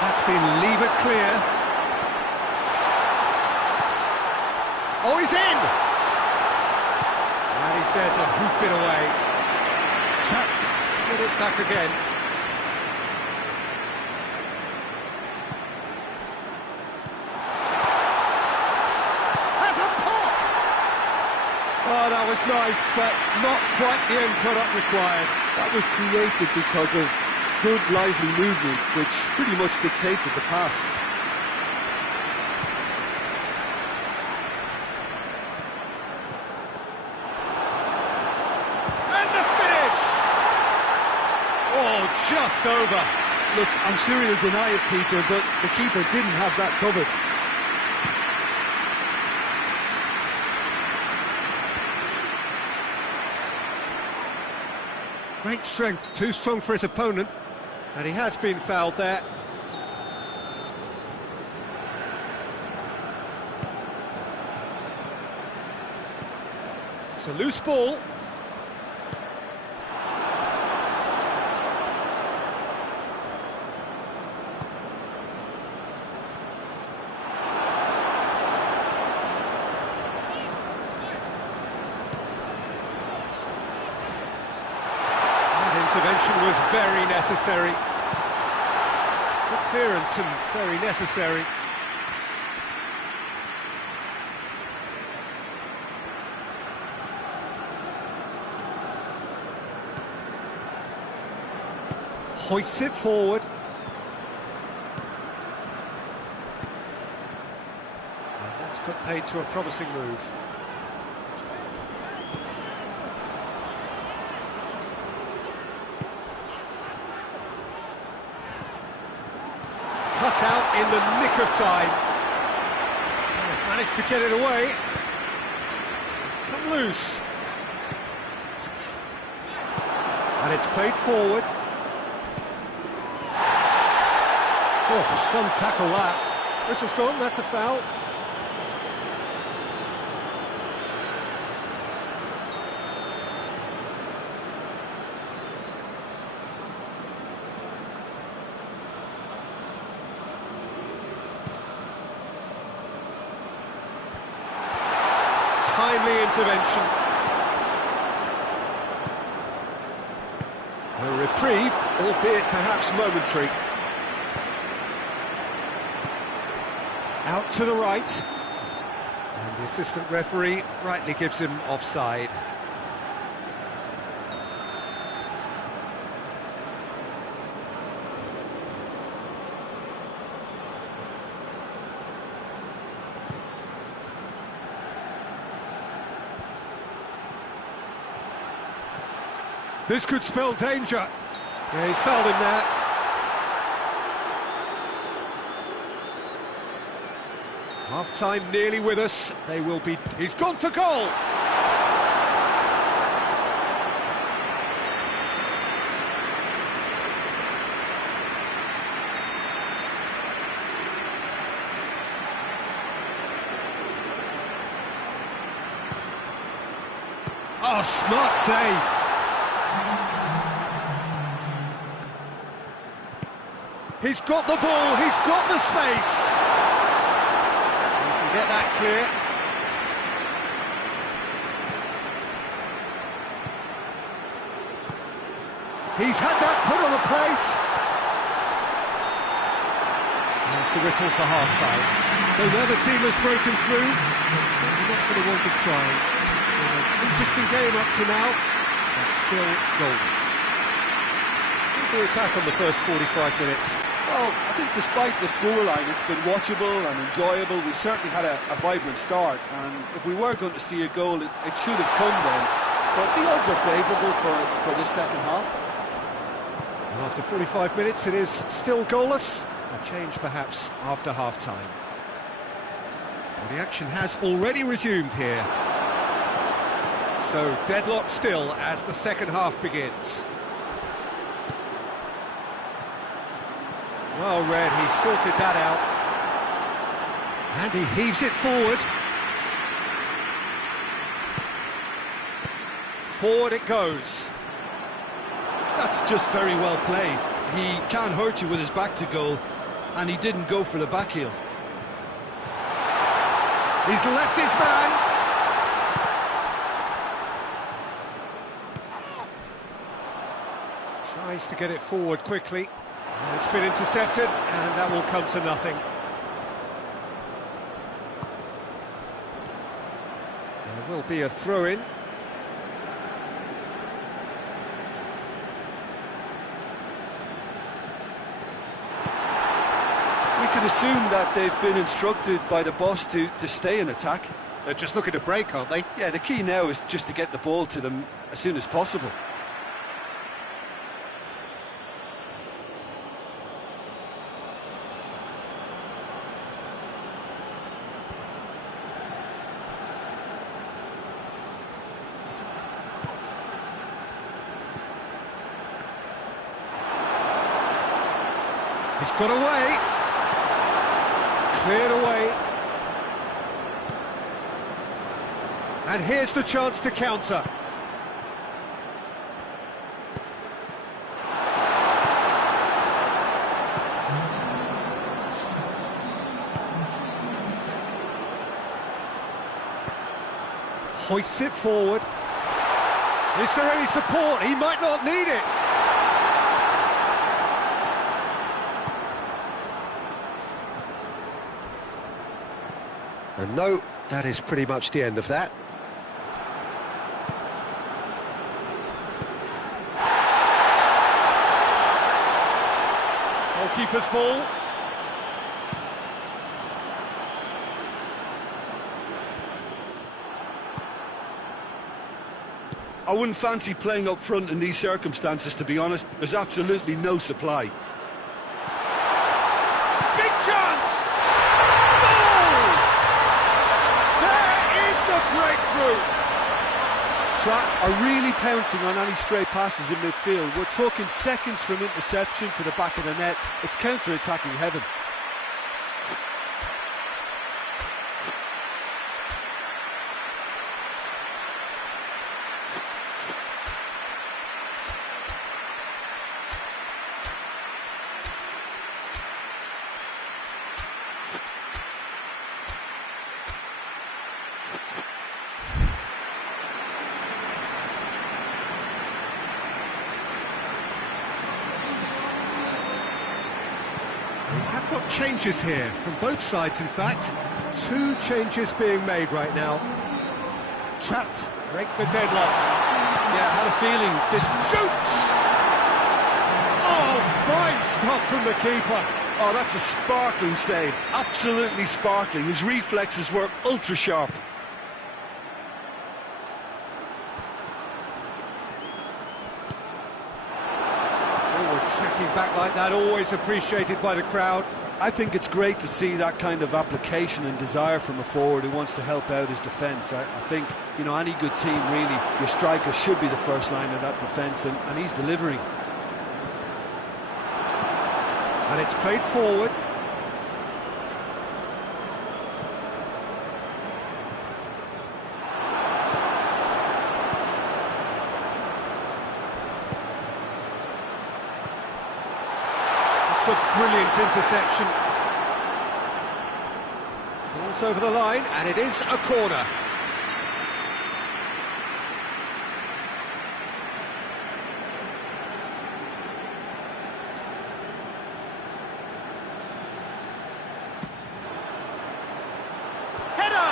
that's been levered clear. Oh, he's in! And he's there to hoof it away. Chat, get it back again. Oh, that was nice, but not quite the end product required. That was created because of good, lively movement, which pretty much dictated the pass. And the finish! Oh, just over. Look, I'm sure he'll deny it, Peter, but the keeper didn't have that covered. Great strength, too strong for his opponent, and he has been fouled there. It's a loose ball. intervention was very necessary. Good clearance and very necessary. Hoists it forward. And that's put paid to a promising move. Cut out in the nick of time. Managed to get it away. It's come loose. And it's played forward. Oh, some tackle that. Whistle's gone, that's a foul. Timely intervention. A reprieve, albeit perhaps momentary. Out to the right. And the assistant referee rightly gives him offside. This could spell danger. Yeah, he's fouled him there. Half-time nearly with us. They will be... He's gone for goal! Oh, smart save! He's got the ball, he's got the space! Get that clear. He's had that put on a plate. And that's the whistle for half-time. So the other team has broken through. It's not going to want to try. An interesting game up to now, but still goals. We'll do it back on the first 45 minutes. Well, I think despite the scoreline, it's been watchable and enjoyable. We certainly had a vibrant start, and if we were going to see a goal, it should have come then. But the odds are favourable for this second half. And after 45 minutes, it is still goalless. A change perhaps after half-time. Well, the action has already resumed here. So deadlock still as the second half begins. Well read, he sorted that out. And he heaves it forward. Forward it goes. That's just very well played. He can't hurt you with his back to goal, and he didn't go for the back heel. He's left his man. Tries to get it forward quickly. It's been intercepted, and that will come to nothing. There will be a throw-in. We can assume that they've been instructed by the boss to stay in attack. They're just looking to break, aren't they? Yeah, the key now is just to get the ball to them as soon as possible. He's got away. Cleared away. And here's the chance to counter. Hoists it forward. Is there any support? He might not need it. And no, that is pretty much the end of that. Goalkeeper's ball. I wouldn't fancy playing up front in these circumstances, to be honest. There's absolutely no supply. Big chance! Goal! There is the breakthrough! Trap are really pouncing on any stray passes in midfield. We're talking seconds from interception to the back of the net. It's counter-attacking heaven. Have got changes here, from both sides in fact. 2 changes being made right now. Trapped, break the deadlock. Yeah, I had a feeling this... Shoots! Oh, fine stop from the keeper. Oh, that's a sparkling save, absolutely sparkling. His reflexes were ultra sharp. Tracking back like that, always appreciated by the crowd. I think it's great to see that kind of application and desire from a forward who wants to help out his defence. I think, you know, any good team, really, your striker should be the first line of that defence, and he's delivering. And it's played forward. A brilliant interception. Ball's over the line, and it is a corner. Header!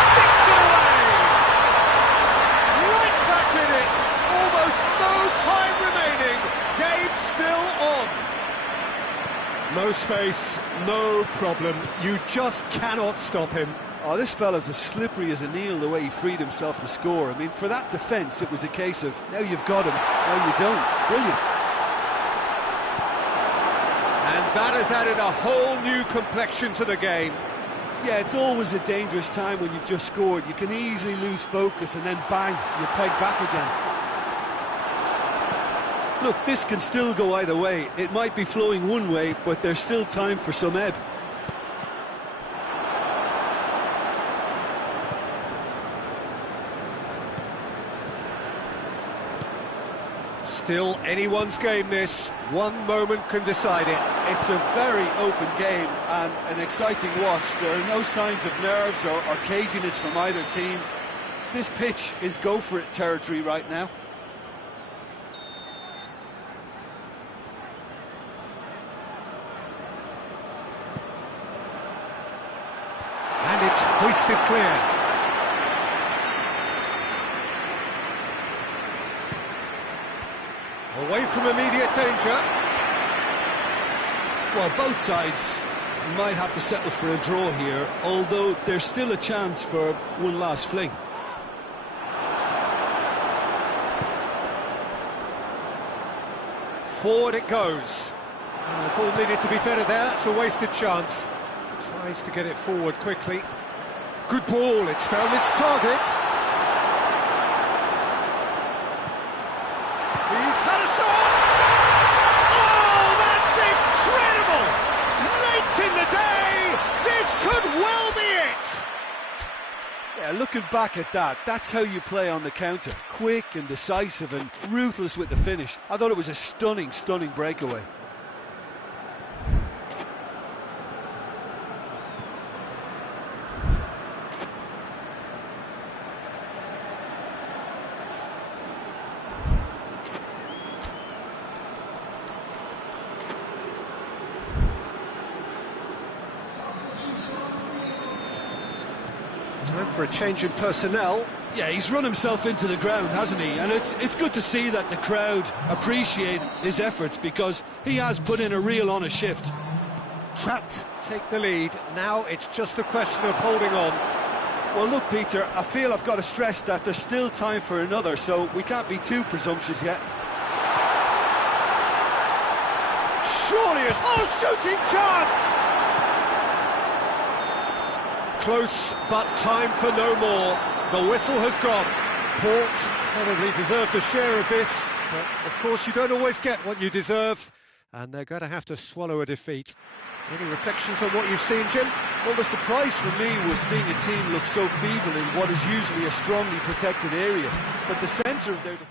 Sticks it away! Right back in it! Almost no time remaining. Game still on. No space, no problem. You just cannot stop him. Oh, this fella's as slippery as an eel the way he freed himself to score. I mean, for that defence, it was a case of, now you've got him, now you don't. Brilliant. And that has added a whole new complexion to the game. Yeah, it's always a dangerous time when you've just scored. You can easily lose focus and then bang, you're pegged back again. Look, this can still go either way. It might be flowing one way, but there's still time for some ebb. Still anyone's game this. One moment can decide it. It's a very open game and an exciting watch. There are no signs of nerves or caginess from either team. This pitch is go-for-it territory right now. And it's hoisted clear. Away from immediate danger. Well, both sides might have to settle for a draw here, although there's still a chance for one last fling. Forward it goes. The ball needed to be better there. It's a wasted chance. Tries to get it forward quickly. Good ball. It's found its target. He's had a shot! Oh, that's incredible! Late in the day, this could well be it! Yeah, looking back at that, that's how you play on the counter. Quick and decisive and ruthless with the finish. I thought it was a stunning, stunning breakaway. for a change in personnel. Yeah, he's run himself into the ground, hasn't he? And it's good to see that the crowd appreciate his efforts, because he has put in a real honest shift. Trapped, take the lead. Now it's just a question of holding on. Well, look, Peter, I feel I've got to stress that there's still time for another, so we can't be too presumptuous yet. Surely it's... Oh, shooting chance! Close, but time for no more. The whistle has gone. Port probably deserved a share of this, but of course you don't always get what you deserve, and they're going to have to swallow a defeat. Any reflections on what you've seen, Jim? Well, the surprise for me was seeing a team look so feeble in what is usually a strongly protected area, but the centre of their defence...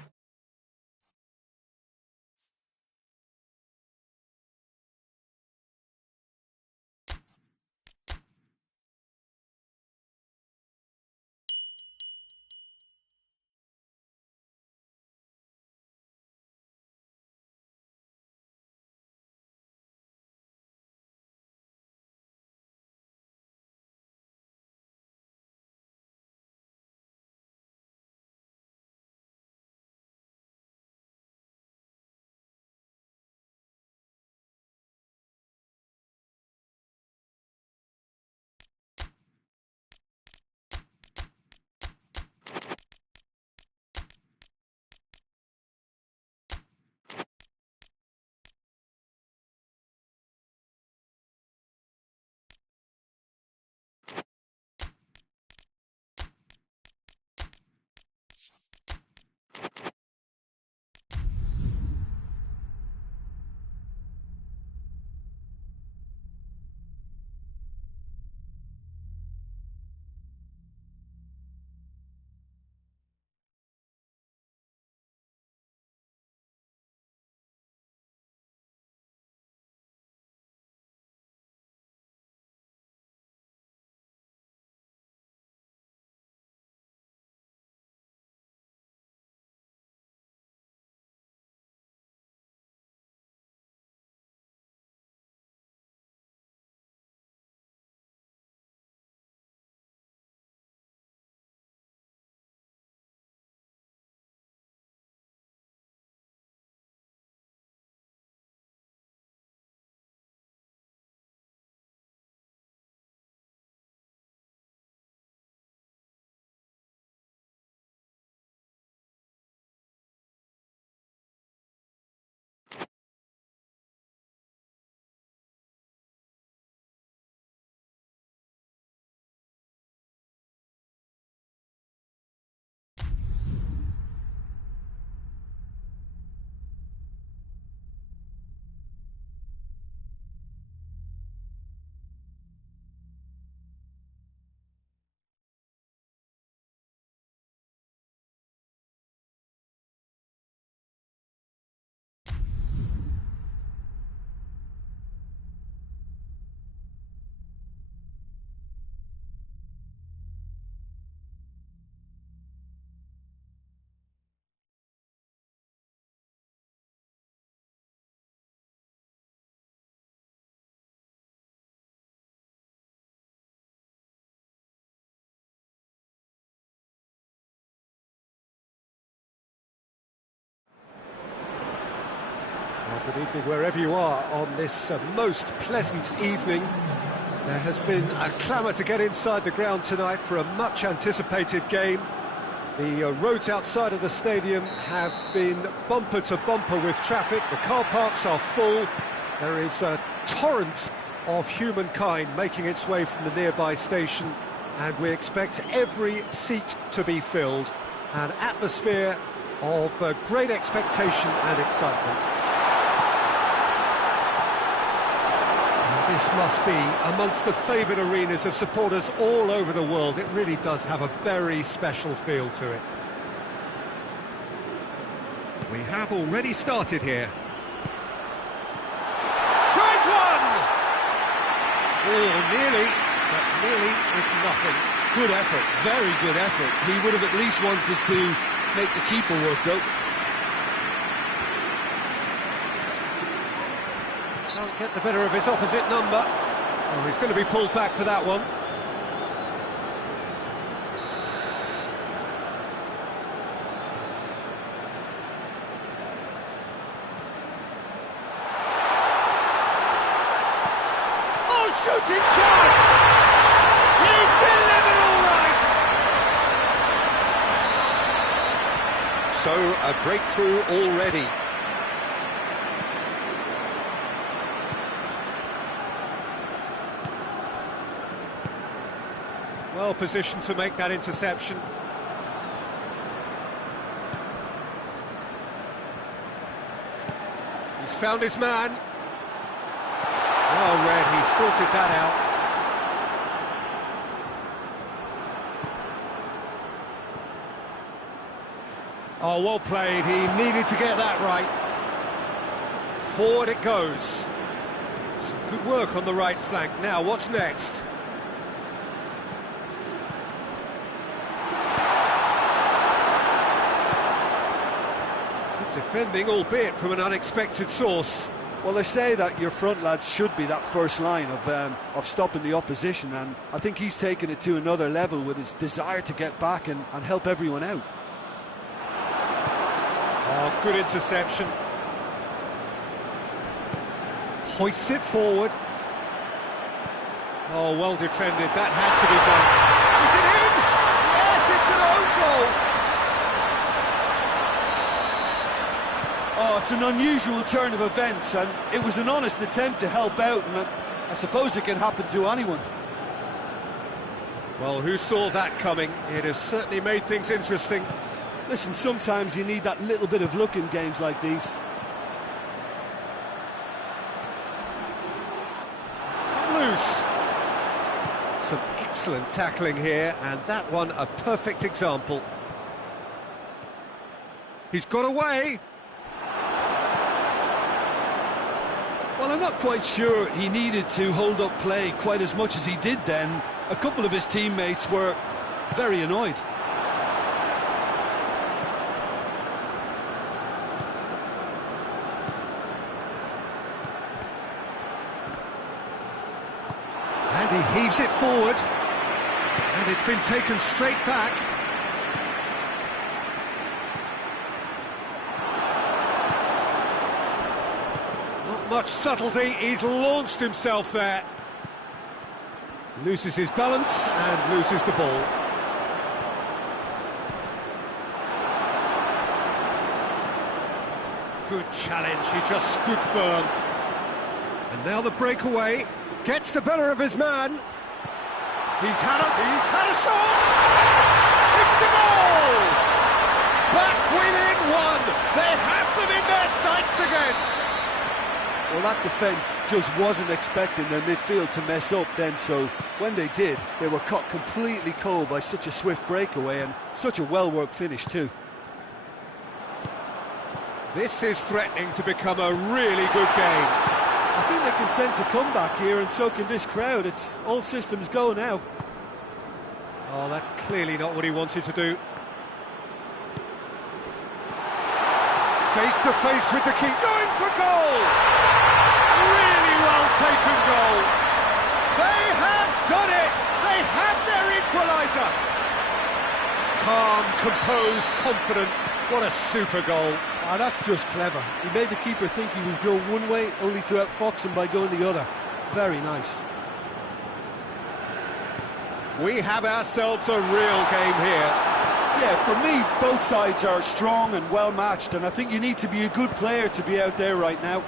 Well, good evening wherever you are on this most pleasant evening. There has been a clamour to get inside the ground tonight for a much anticipated game. The roads outside of the stadium have been bumper to bumper with traffic. The car parks are full. There is a torrent of humankind making its way from the nearby station, and we expect every seat to be filled. An atmosphere of great expectation and excitement. This must be amongst the favoured arenas of supporters all over the world. It really does have a very special feel to it. We have already started here. Tries one! Oh, nearly, but nearly is nothing. Good effort, very good effort. He would have at least wanted to make the keeper work, though. Can't get the better of his opposite number. Oh, he's going to be pulled back for that one. shooting chance! He's delivered all right! So, a breakthrough already. Well positioned to make that interception. He's found his man. Well read, he sorted that out. Oh, well played, he needed to get that right. Forward it goes. Some good work on the right flank. Now, what's next? Good defending, albeit from an unexpected source. Well, they say that your front lads should be that first line of stopping the opposition, and I think he's taken it to another level with his desire to get back and help everyone out. Oh, good interception. Hoists it forward. Oh, well defended. That had to be done. Is it in? Yes, it's an own goal. Oh, it's an unusual turn of events, and it was an honest attempt to help out, and I suppose it can happen to anyone. Well, who saw that coming? It has certainly made things interesting. Listen, sometimes you need that little bit of luck in games like these. It's come loose. Some excellent tackling here, and that one a perfect example. He's got away. Well, I'm not quite sure he needed to hold up play quite as much as he did then. A couple of his teammates were very annoyed. And he heaves it forward. And it's been taken straight back. Not much subtlety, he's launched himself there. Loses his balance and loses the ball. Good challenge, he just stood firm. And now the breakaway. Gets the better of his man. He's had a shot! It's a goal! Back within one! They have them in their sights again! Well, that defence just wasn't expecting their midfield to mess up then, so when they did, they were caught completely cold by such a swift breakaway and such a well-worked finish too. This is threatening to become a really good game. I think they can sense a comeback here, and so can this crowd. It's all systems go now. Oh, that's clearly not what he wanted to do. Face to face with the keeper, going for goal! Really well taken goal. They have done it! They have their equaliser! Calm, composed, confident. What a super goal. Ah, that's just clever. He made the keeper think he was going one way, only to outfox him by going the other. Very nice. We have ourselves a real game here. Yeah, for me, both sides are strong and well matched, and I think you need to be a good player to be out there right now.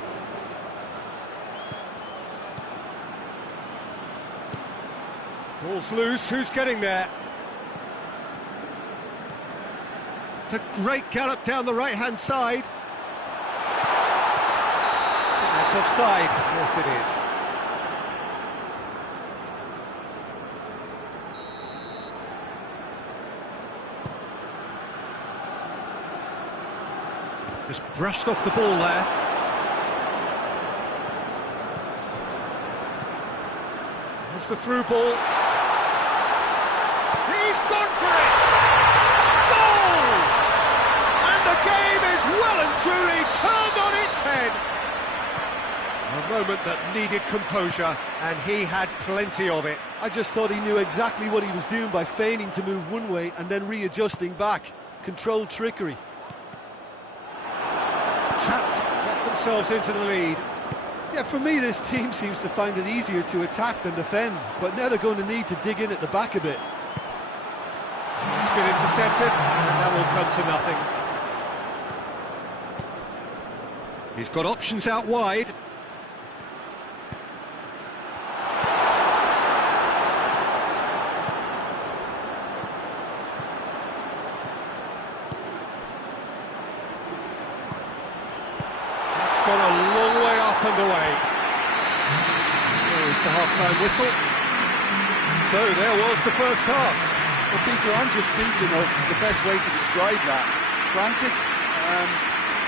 Ball's loose, who's getting there? It's a great gallop down the right-hand side. That's offside, yes it is. Just brushed off the ball there. There's the through ball. He's gone for it! Goal! And the game is well and truly turned on its head. A moment that needed composure, and he had plenty of it. I just thought he knew exactly what he was doing by feigning to move one way and then readjusting back. Controlled trickery. Trapped, get themselves into the lead. Yeah, for me, this team seems to find it easier to attack than defend, but now they're going to need to dig in at the back a bit. It's been intercepted, and that will come to nothing. He's got options out wide. Gone a long way up and away. There is the half-time whistle. So there was the first half. Well, Peter, I'm just thinking of the best way to describe that. Frantic,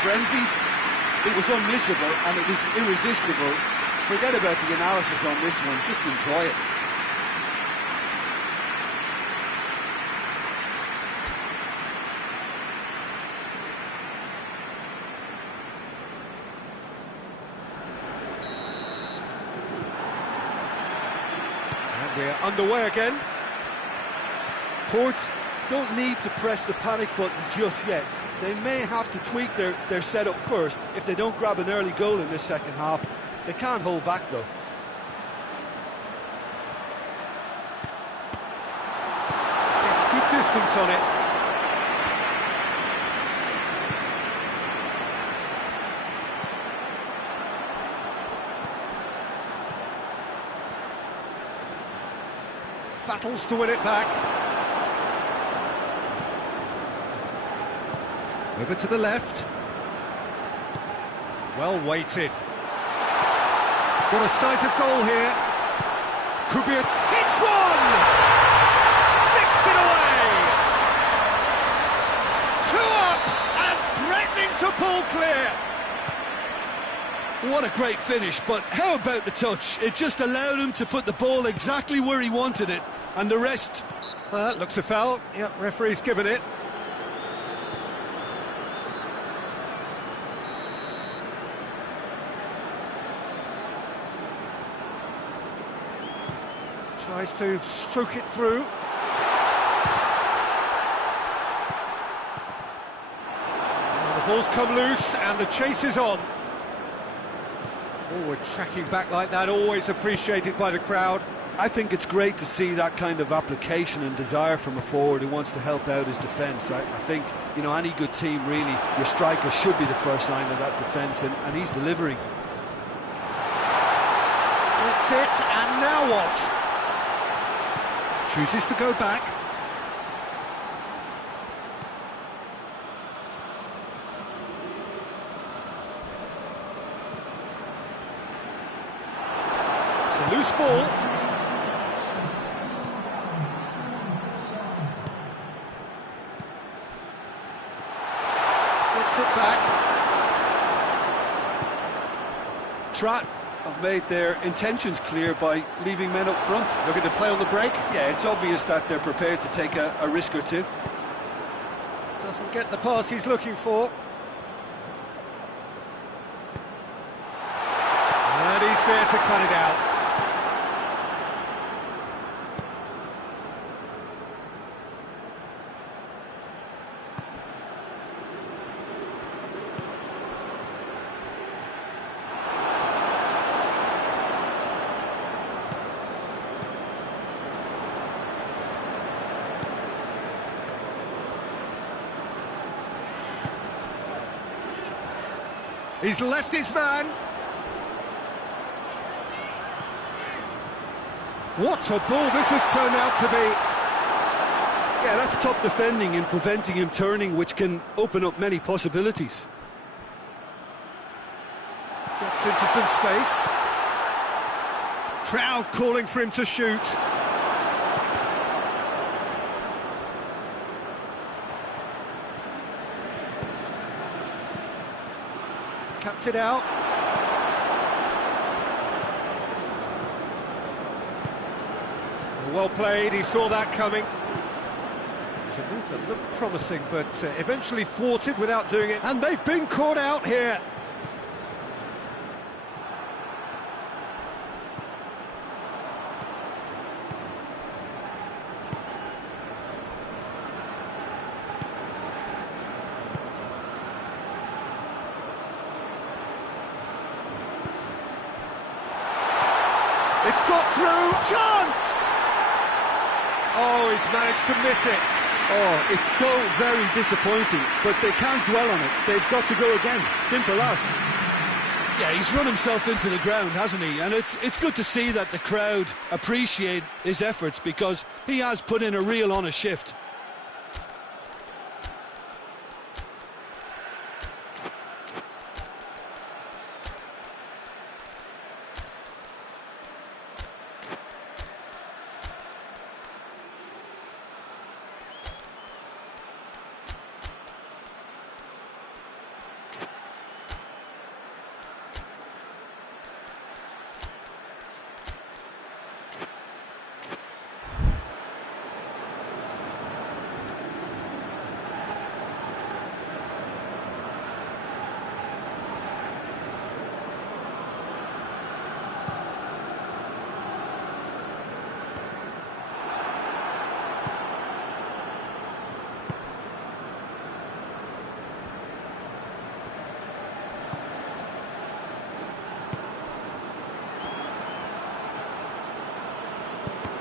frenzied. It was unmissable and it was irresistible. Forget about the analysis on this one, just enjoy it. We're underway again. Port don't need to press the panic button just yet. They may have to tweak their setup first if they don't grab an early goal in this second half. They can't hold back though. It's good distance on it. Battles to win it back. Over to the left. Well weighted. Got a sight of goal here. Could be a... Hits one! Sticks it away! 2 up and threatening to pull clear. What a great finish, but how about the touch? It just allowed him to put the ball exactly where he wanted it, and the rest... Well, that looks a foul. Yep, referee's given it. Tries to stroke it through. And the ball's come loose, and the chase is on. Forward tracking back like that, always appreciated by the crowd. I think it's great to see that kind of application and desire from a forward who wants to help out his defence. I think, you know, any good team, really, your striker should be the first line of that defence, and he's delivering. Gets it, and now what? Chooses to go back. It's a loose ball. Gets it back. Trat have made their intentions clear by leaving men up front. Looking to play on the break. Yeah, it's obvious that they're prepared to take a risk or two. Doesn't get the pass he's looking for. And he's there to cut it out. He's left his man. What a ball this has turned out to be. Yeah, that's top defending and preventing him turning, which can open up many possibilities. Gets into some space. Crowd calling for him to shoot. Cuts it out. Well played, he saw that coming. It's a move that looked promising, but eventually thwarted without doing it. And they've been caught out here. It's got through. Chance! Oh, he's managed to miss it. Oh, it's so very disappointing, but they can't dwell on it. They've got to go again. Simple as. Yeah, he's run himself into the ground, hasn't he? And it's good to see that the crowd appreciate his efforts, because he has put in a real honest shift.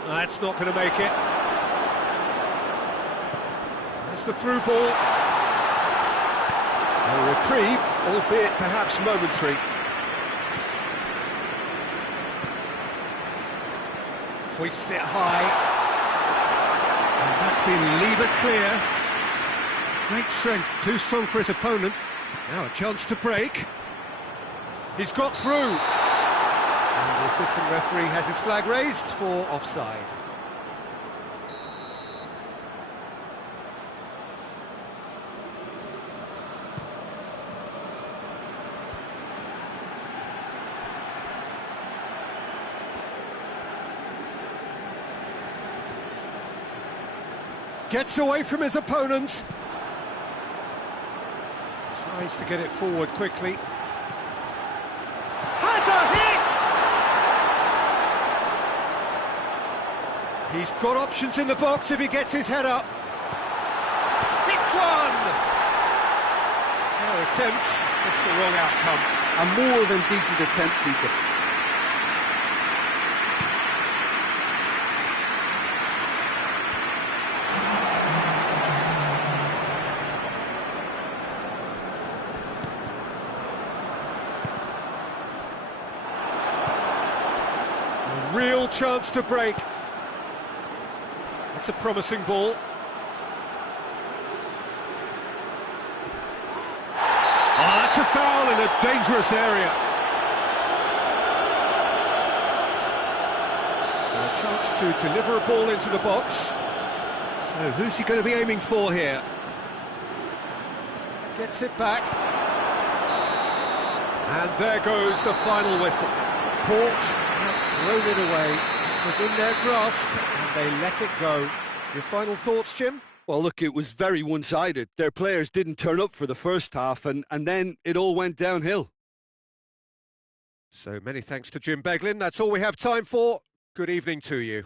That's not going to make it. That's the through ball. A reprieve, albeit perhaps momentary. Hoists it high. And that's been levered clear. Great strength, too strong for his opponent. Now a chance to break. He's got through. And the assistant referee has his flag raised for offside. Gets away from his opponent. Tries to get it forward quickly. Has a hit! He's got options in the box if he gets his head up. Hits one! No attempt, just the wrong outcome. A more than decent attempt, Peter. Real chance to break. That's a promising ball. Oh, that's a foul in a dangerous area. So a chance to deliver a ball into the box. So who's he going to be aiming for here? Gets it back. And there goes the final whistle. Port have thrown it away. It was in their grasp and they let it go. Your final thoughts, Jim? Well, look, it was very one-sided. Their players didn't turn up for the first half, and then it all went downhill. So many thanks to Jim Beglin. That's all we have time for. Good evening to you.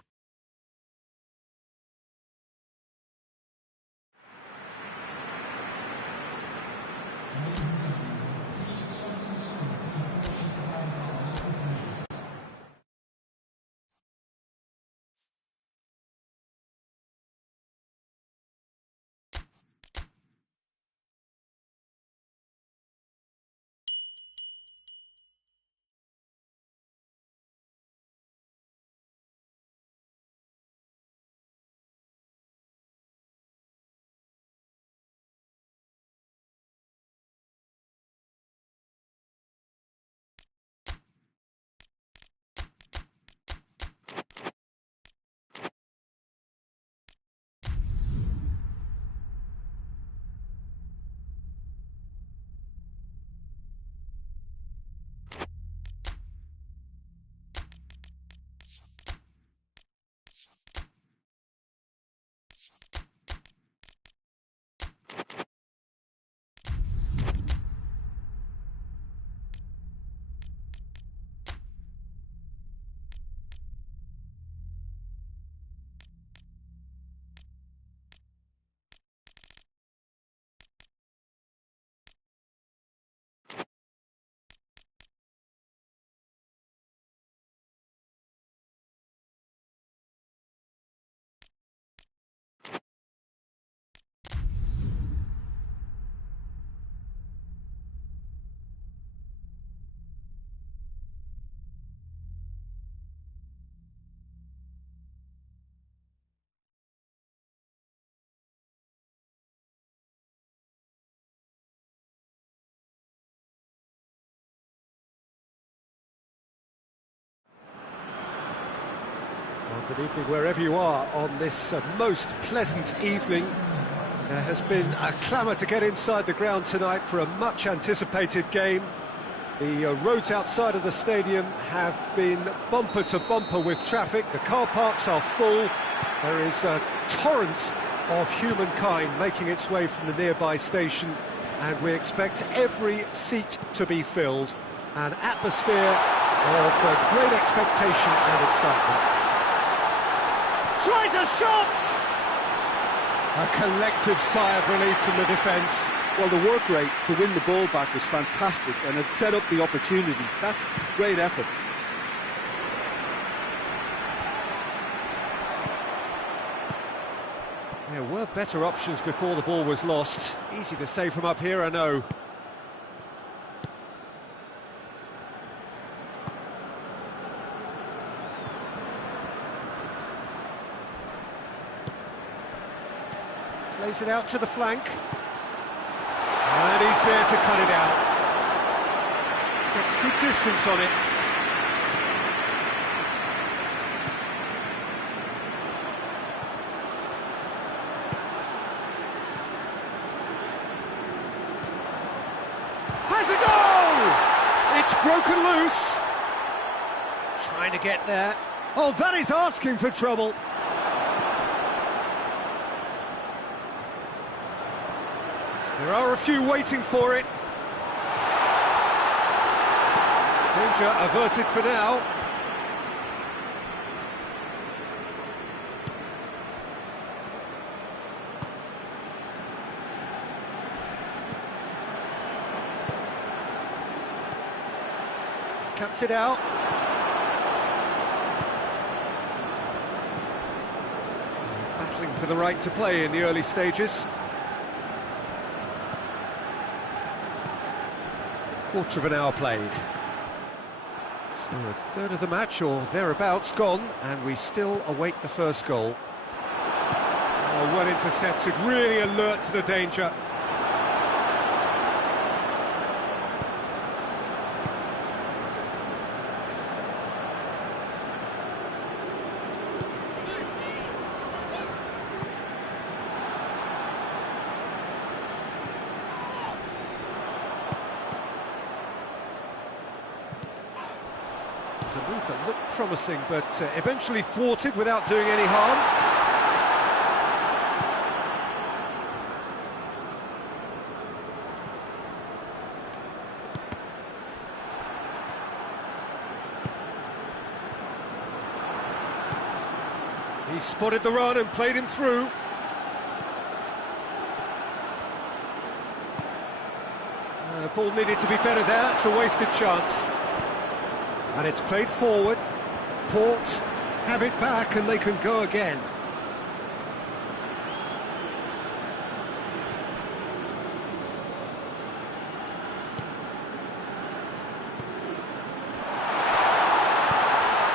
Good evening wherever you are on this most pleasant evening. There has been a clamour to get inside the ground tonight for a much anticipated game. The roads outside of the stadium have been bumper to bumper with traffic. The car parks are full. There is a torrent of humankind making its way from the nearby station, and we expect every seat to be filled. An atmosphere of great expectation and excitement. Tries a shot! A collective sigh of relief from the defence. Well, the work rate to win the ball back was fantastic, and it set up the opportunity. That's great effort. There were better options before the ball was lost. Easy to say from up here, I know. Plays it out to the flank. And he's there to cut it out. Gets good distance on it. Has a goal! It's broken loose. Trying to get there. Oh, that is asking for trouble. There are a few waiting for it. Danger averted for now. Cuts it out. Battling for the right to play in the early stages. Quarter of an hour played. So a third of the match or thereabouts gone, and we still await the first goal. Oh, well intercepted, really alert to the danger. It's a move that looked promising, but eventually thwarted without doing any harm. He spotted the run and played him through. The ball needed to be better there, it's a wasted chance. And it's played forward. Port have it back and they can go again.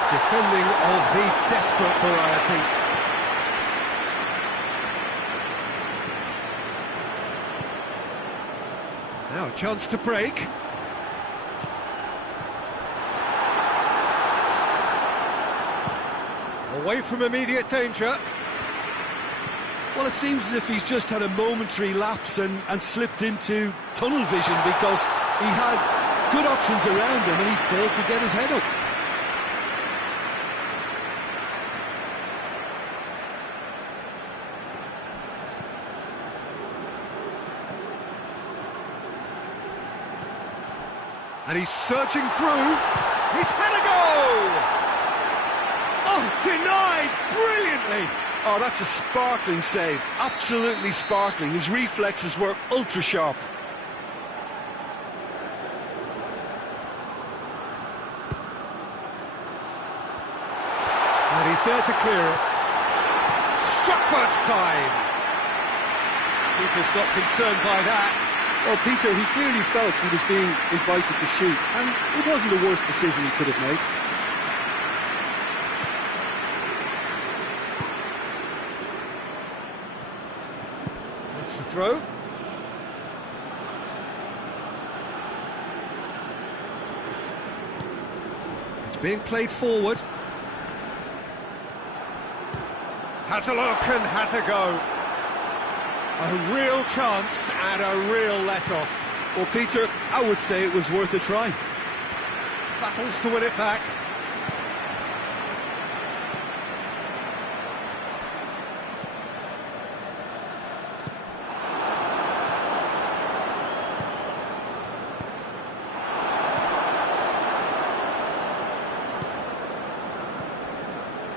Defending of the desperate variety. Now a chance to break. Away from immediate danger. Well, it seems as if he's just had a momentary lapse and slipped into tunnel vision, because he had good options around him and he failed to get his head up. And he's surging through. He's had a go! Oh, denied brilliantly! Oh, that's a sparkling save. Absolutely sparkling. His reflexes were ultra sharp. And he's there to clear it. Struck first time! Keeper's not concerned by that. Well, Peter, he clearly felt he was being invited to shoot, and it wasn't the worst decision he could have made. That's the throw. It's being played forward. Has a look and has a go. A real chance and a real let-off. Well, Peter, I would say it was worth a try. Battles to win it back.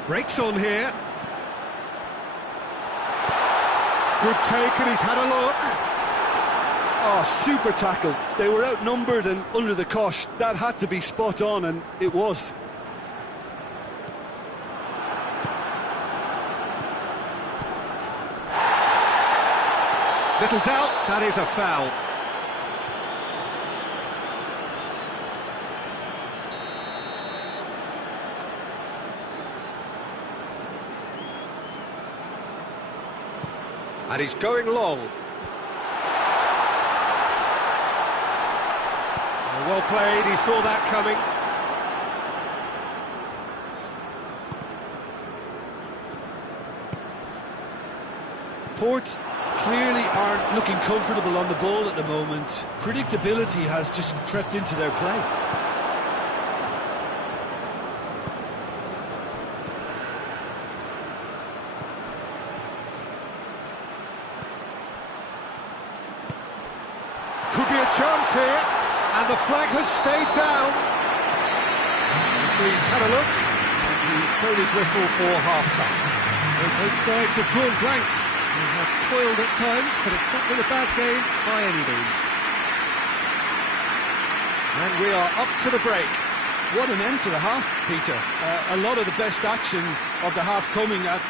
Breaks on here. Good take, and he's had a look. Oh, super tackle. They were outnumbered and under the cosh. That had to be spot on, and it was. Little doubt, that is a foul. And he's going long. Well played, he saw that coming. Port clearly aren't looking comfortable on the ball at the moment. Predictability has just crept into their play. Could be a chance here, and the flag has stayed down. He's had a look, and he's blown his whistle for half-time. Both sides have drawn blanks. They have toiled at times, but it's not been a bad game by any means. And we are up to the break. What an end to the half, Peter. A lot of the best action of the half coming at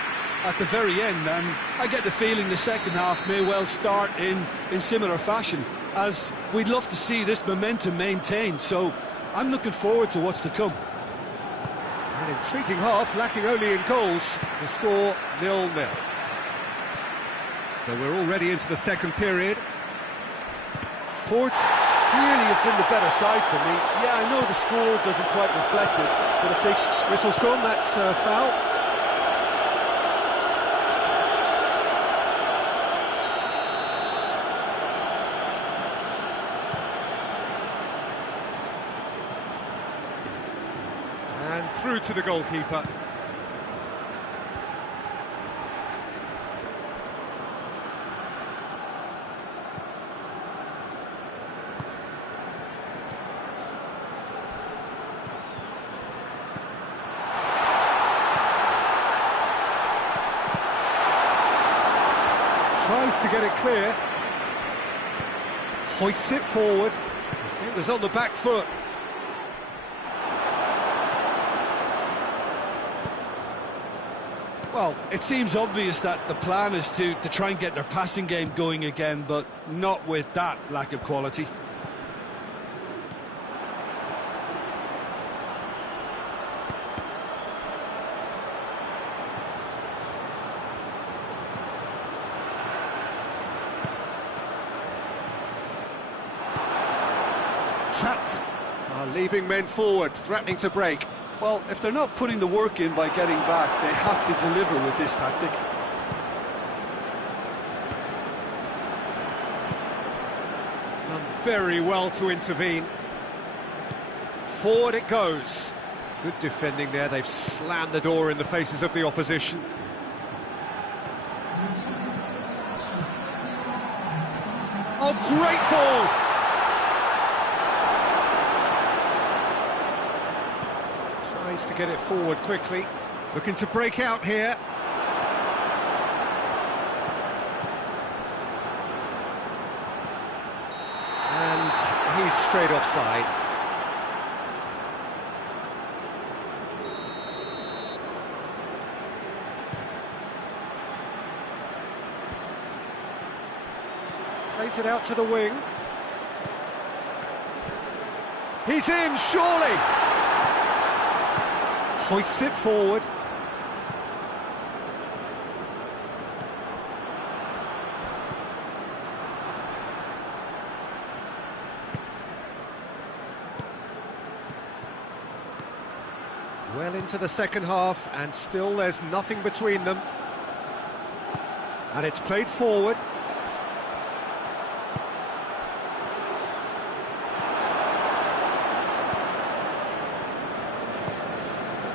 the very end, and I get the feeling the second half may well start in similar fashion, as we'd love to see this momentum maintained, so I'm looking forward to what's to come. An intriguing half, lacking only in goals. The score 0-0. So we're already into the second period. Port clearly have been the better side for me. Yeah, I know the score doesn't quite reflect it, but if they... Whistle's gone, that's foul. And through to the goalkeeper. Tries to get it clear. Hoists it forward. Defender's on the back foot. Well, it seems obvious that the plan is to try and get their passing game going again, but not with that lack of quality. Trapped. Are leaving men forward, threatening to break. Well, if they're not putting the work in by getting back, they have to deliver with this tactic. Done very well to intervene. Forward it goes. Good defending there, they've slammed the door in the faces of the opposition. Oh, great ball! Tries to get it forward quickly. Looking to break out here. And he's straight offside. Plays it out to the wing. He's in, surely! Hoists it forward. Well into the second half, and still there's nothing between them. And it's played forward.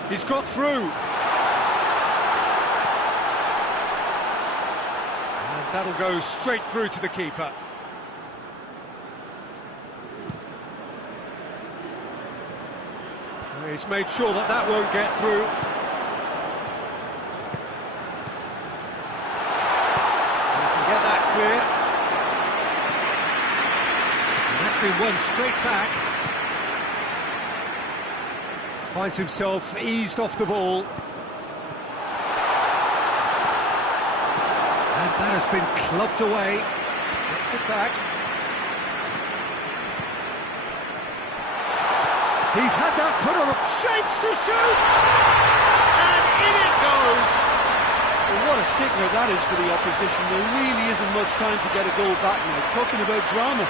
He's got through. And that'll go straight through to the keeper. He's made sure that that won't get through. He can get that clear. And that's been won straight back. Finds himself eased off the ball. And that has been clubbed away. Gets it back. He's had that put on, shapes to shoot! And in it goes! Well, what a sickener that is for the opposition. There really isn't much time to get a goal back now. Talking about drama.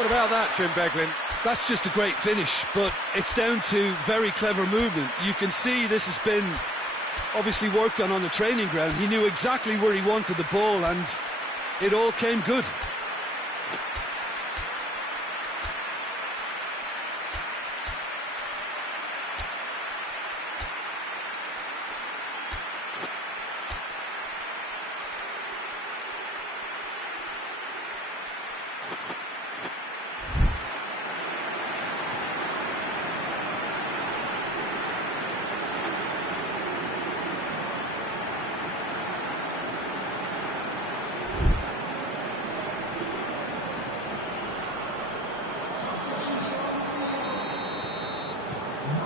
What about that, Jim Beglin? That's just a great finish, but it's down to very clever movement. You can see this has been obviously worked on the training ground. He knew exactly where he wanted the ball, and it all came good.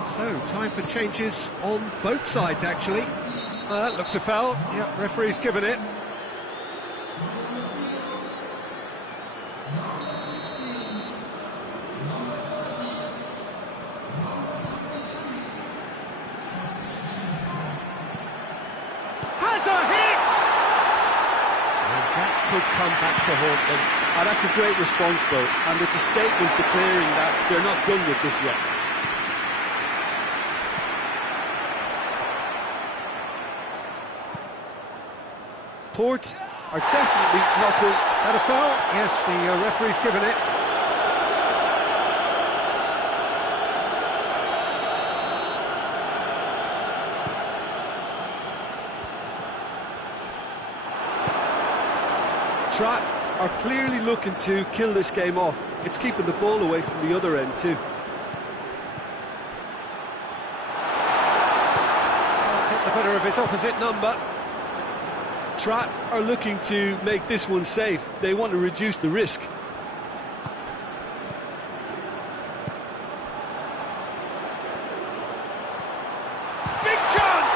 So, time for changes on both sides, actually. That looks a foul. Yep, referee's given it. Has a hit! And that could come back to haunt them. And that's a great response, though, and it's a statement declaring that they're not done with this yet. Port are definitely not going... Had a foul? Yes, the referee's given it. Trap are clearly looking to kill this game off. It's keeping the ball away from the other end too. Get the better of his opposite number. Trap are looking to make this one safe. They want to reduce the risk. Big chance!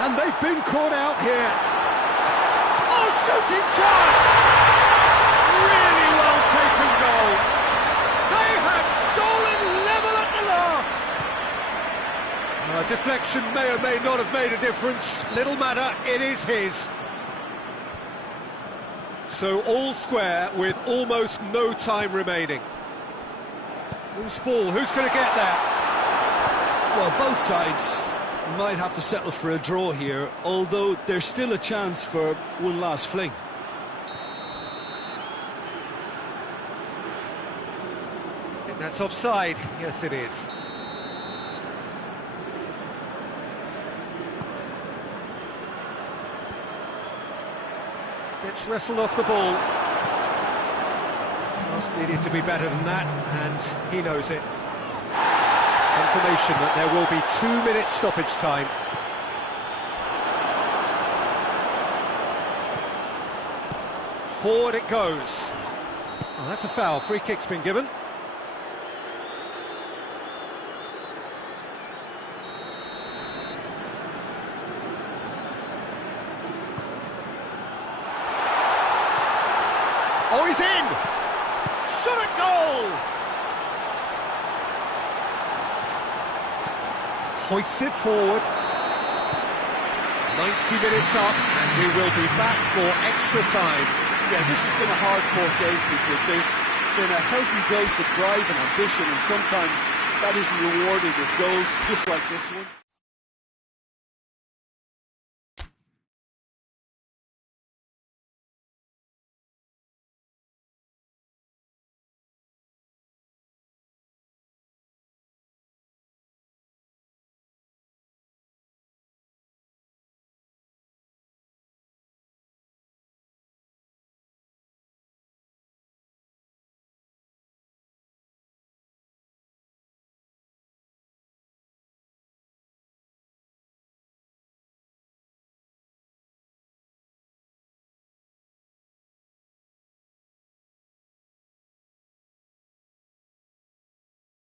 And they've been caught out here. Oh, shooting chance! Really well taken goal. They have stolen level at the last. Deflection may or may not have made a difference. Little matter, it is his. So all square with almost no time remaining. Loose ball, who's going to get that? Well, both sides might have to settle for a draw here, although there's still a chance for one last fling. I think that's offside. Yes, it is. Gets wrestled off the ball. Just needed to be better than that, and he knows it. Confirmation that there will be 2 minutes stoppage time. Forward it goes. Oh, that's a foul. Free kick's been given. Oh, he's in! Shot at goal! Hoists it forward. 90 minutes up, and we will be back for extra time. Yeah, this has been a hard-fought game, Peter. There's been a healthy dose of drive and ambition, and sometimes that isn't rewarded with goals just like this one.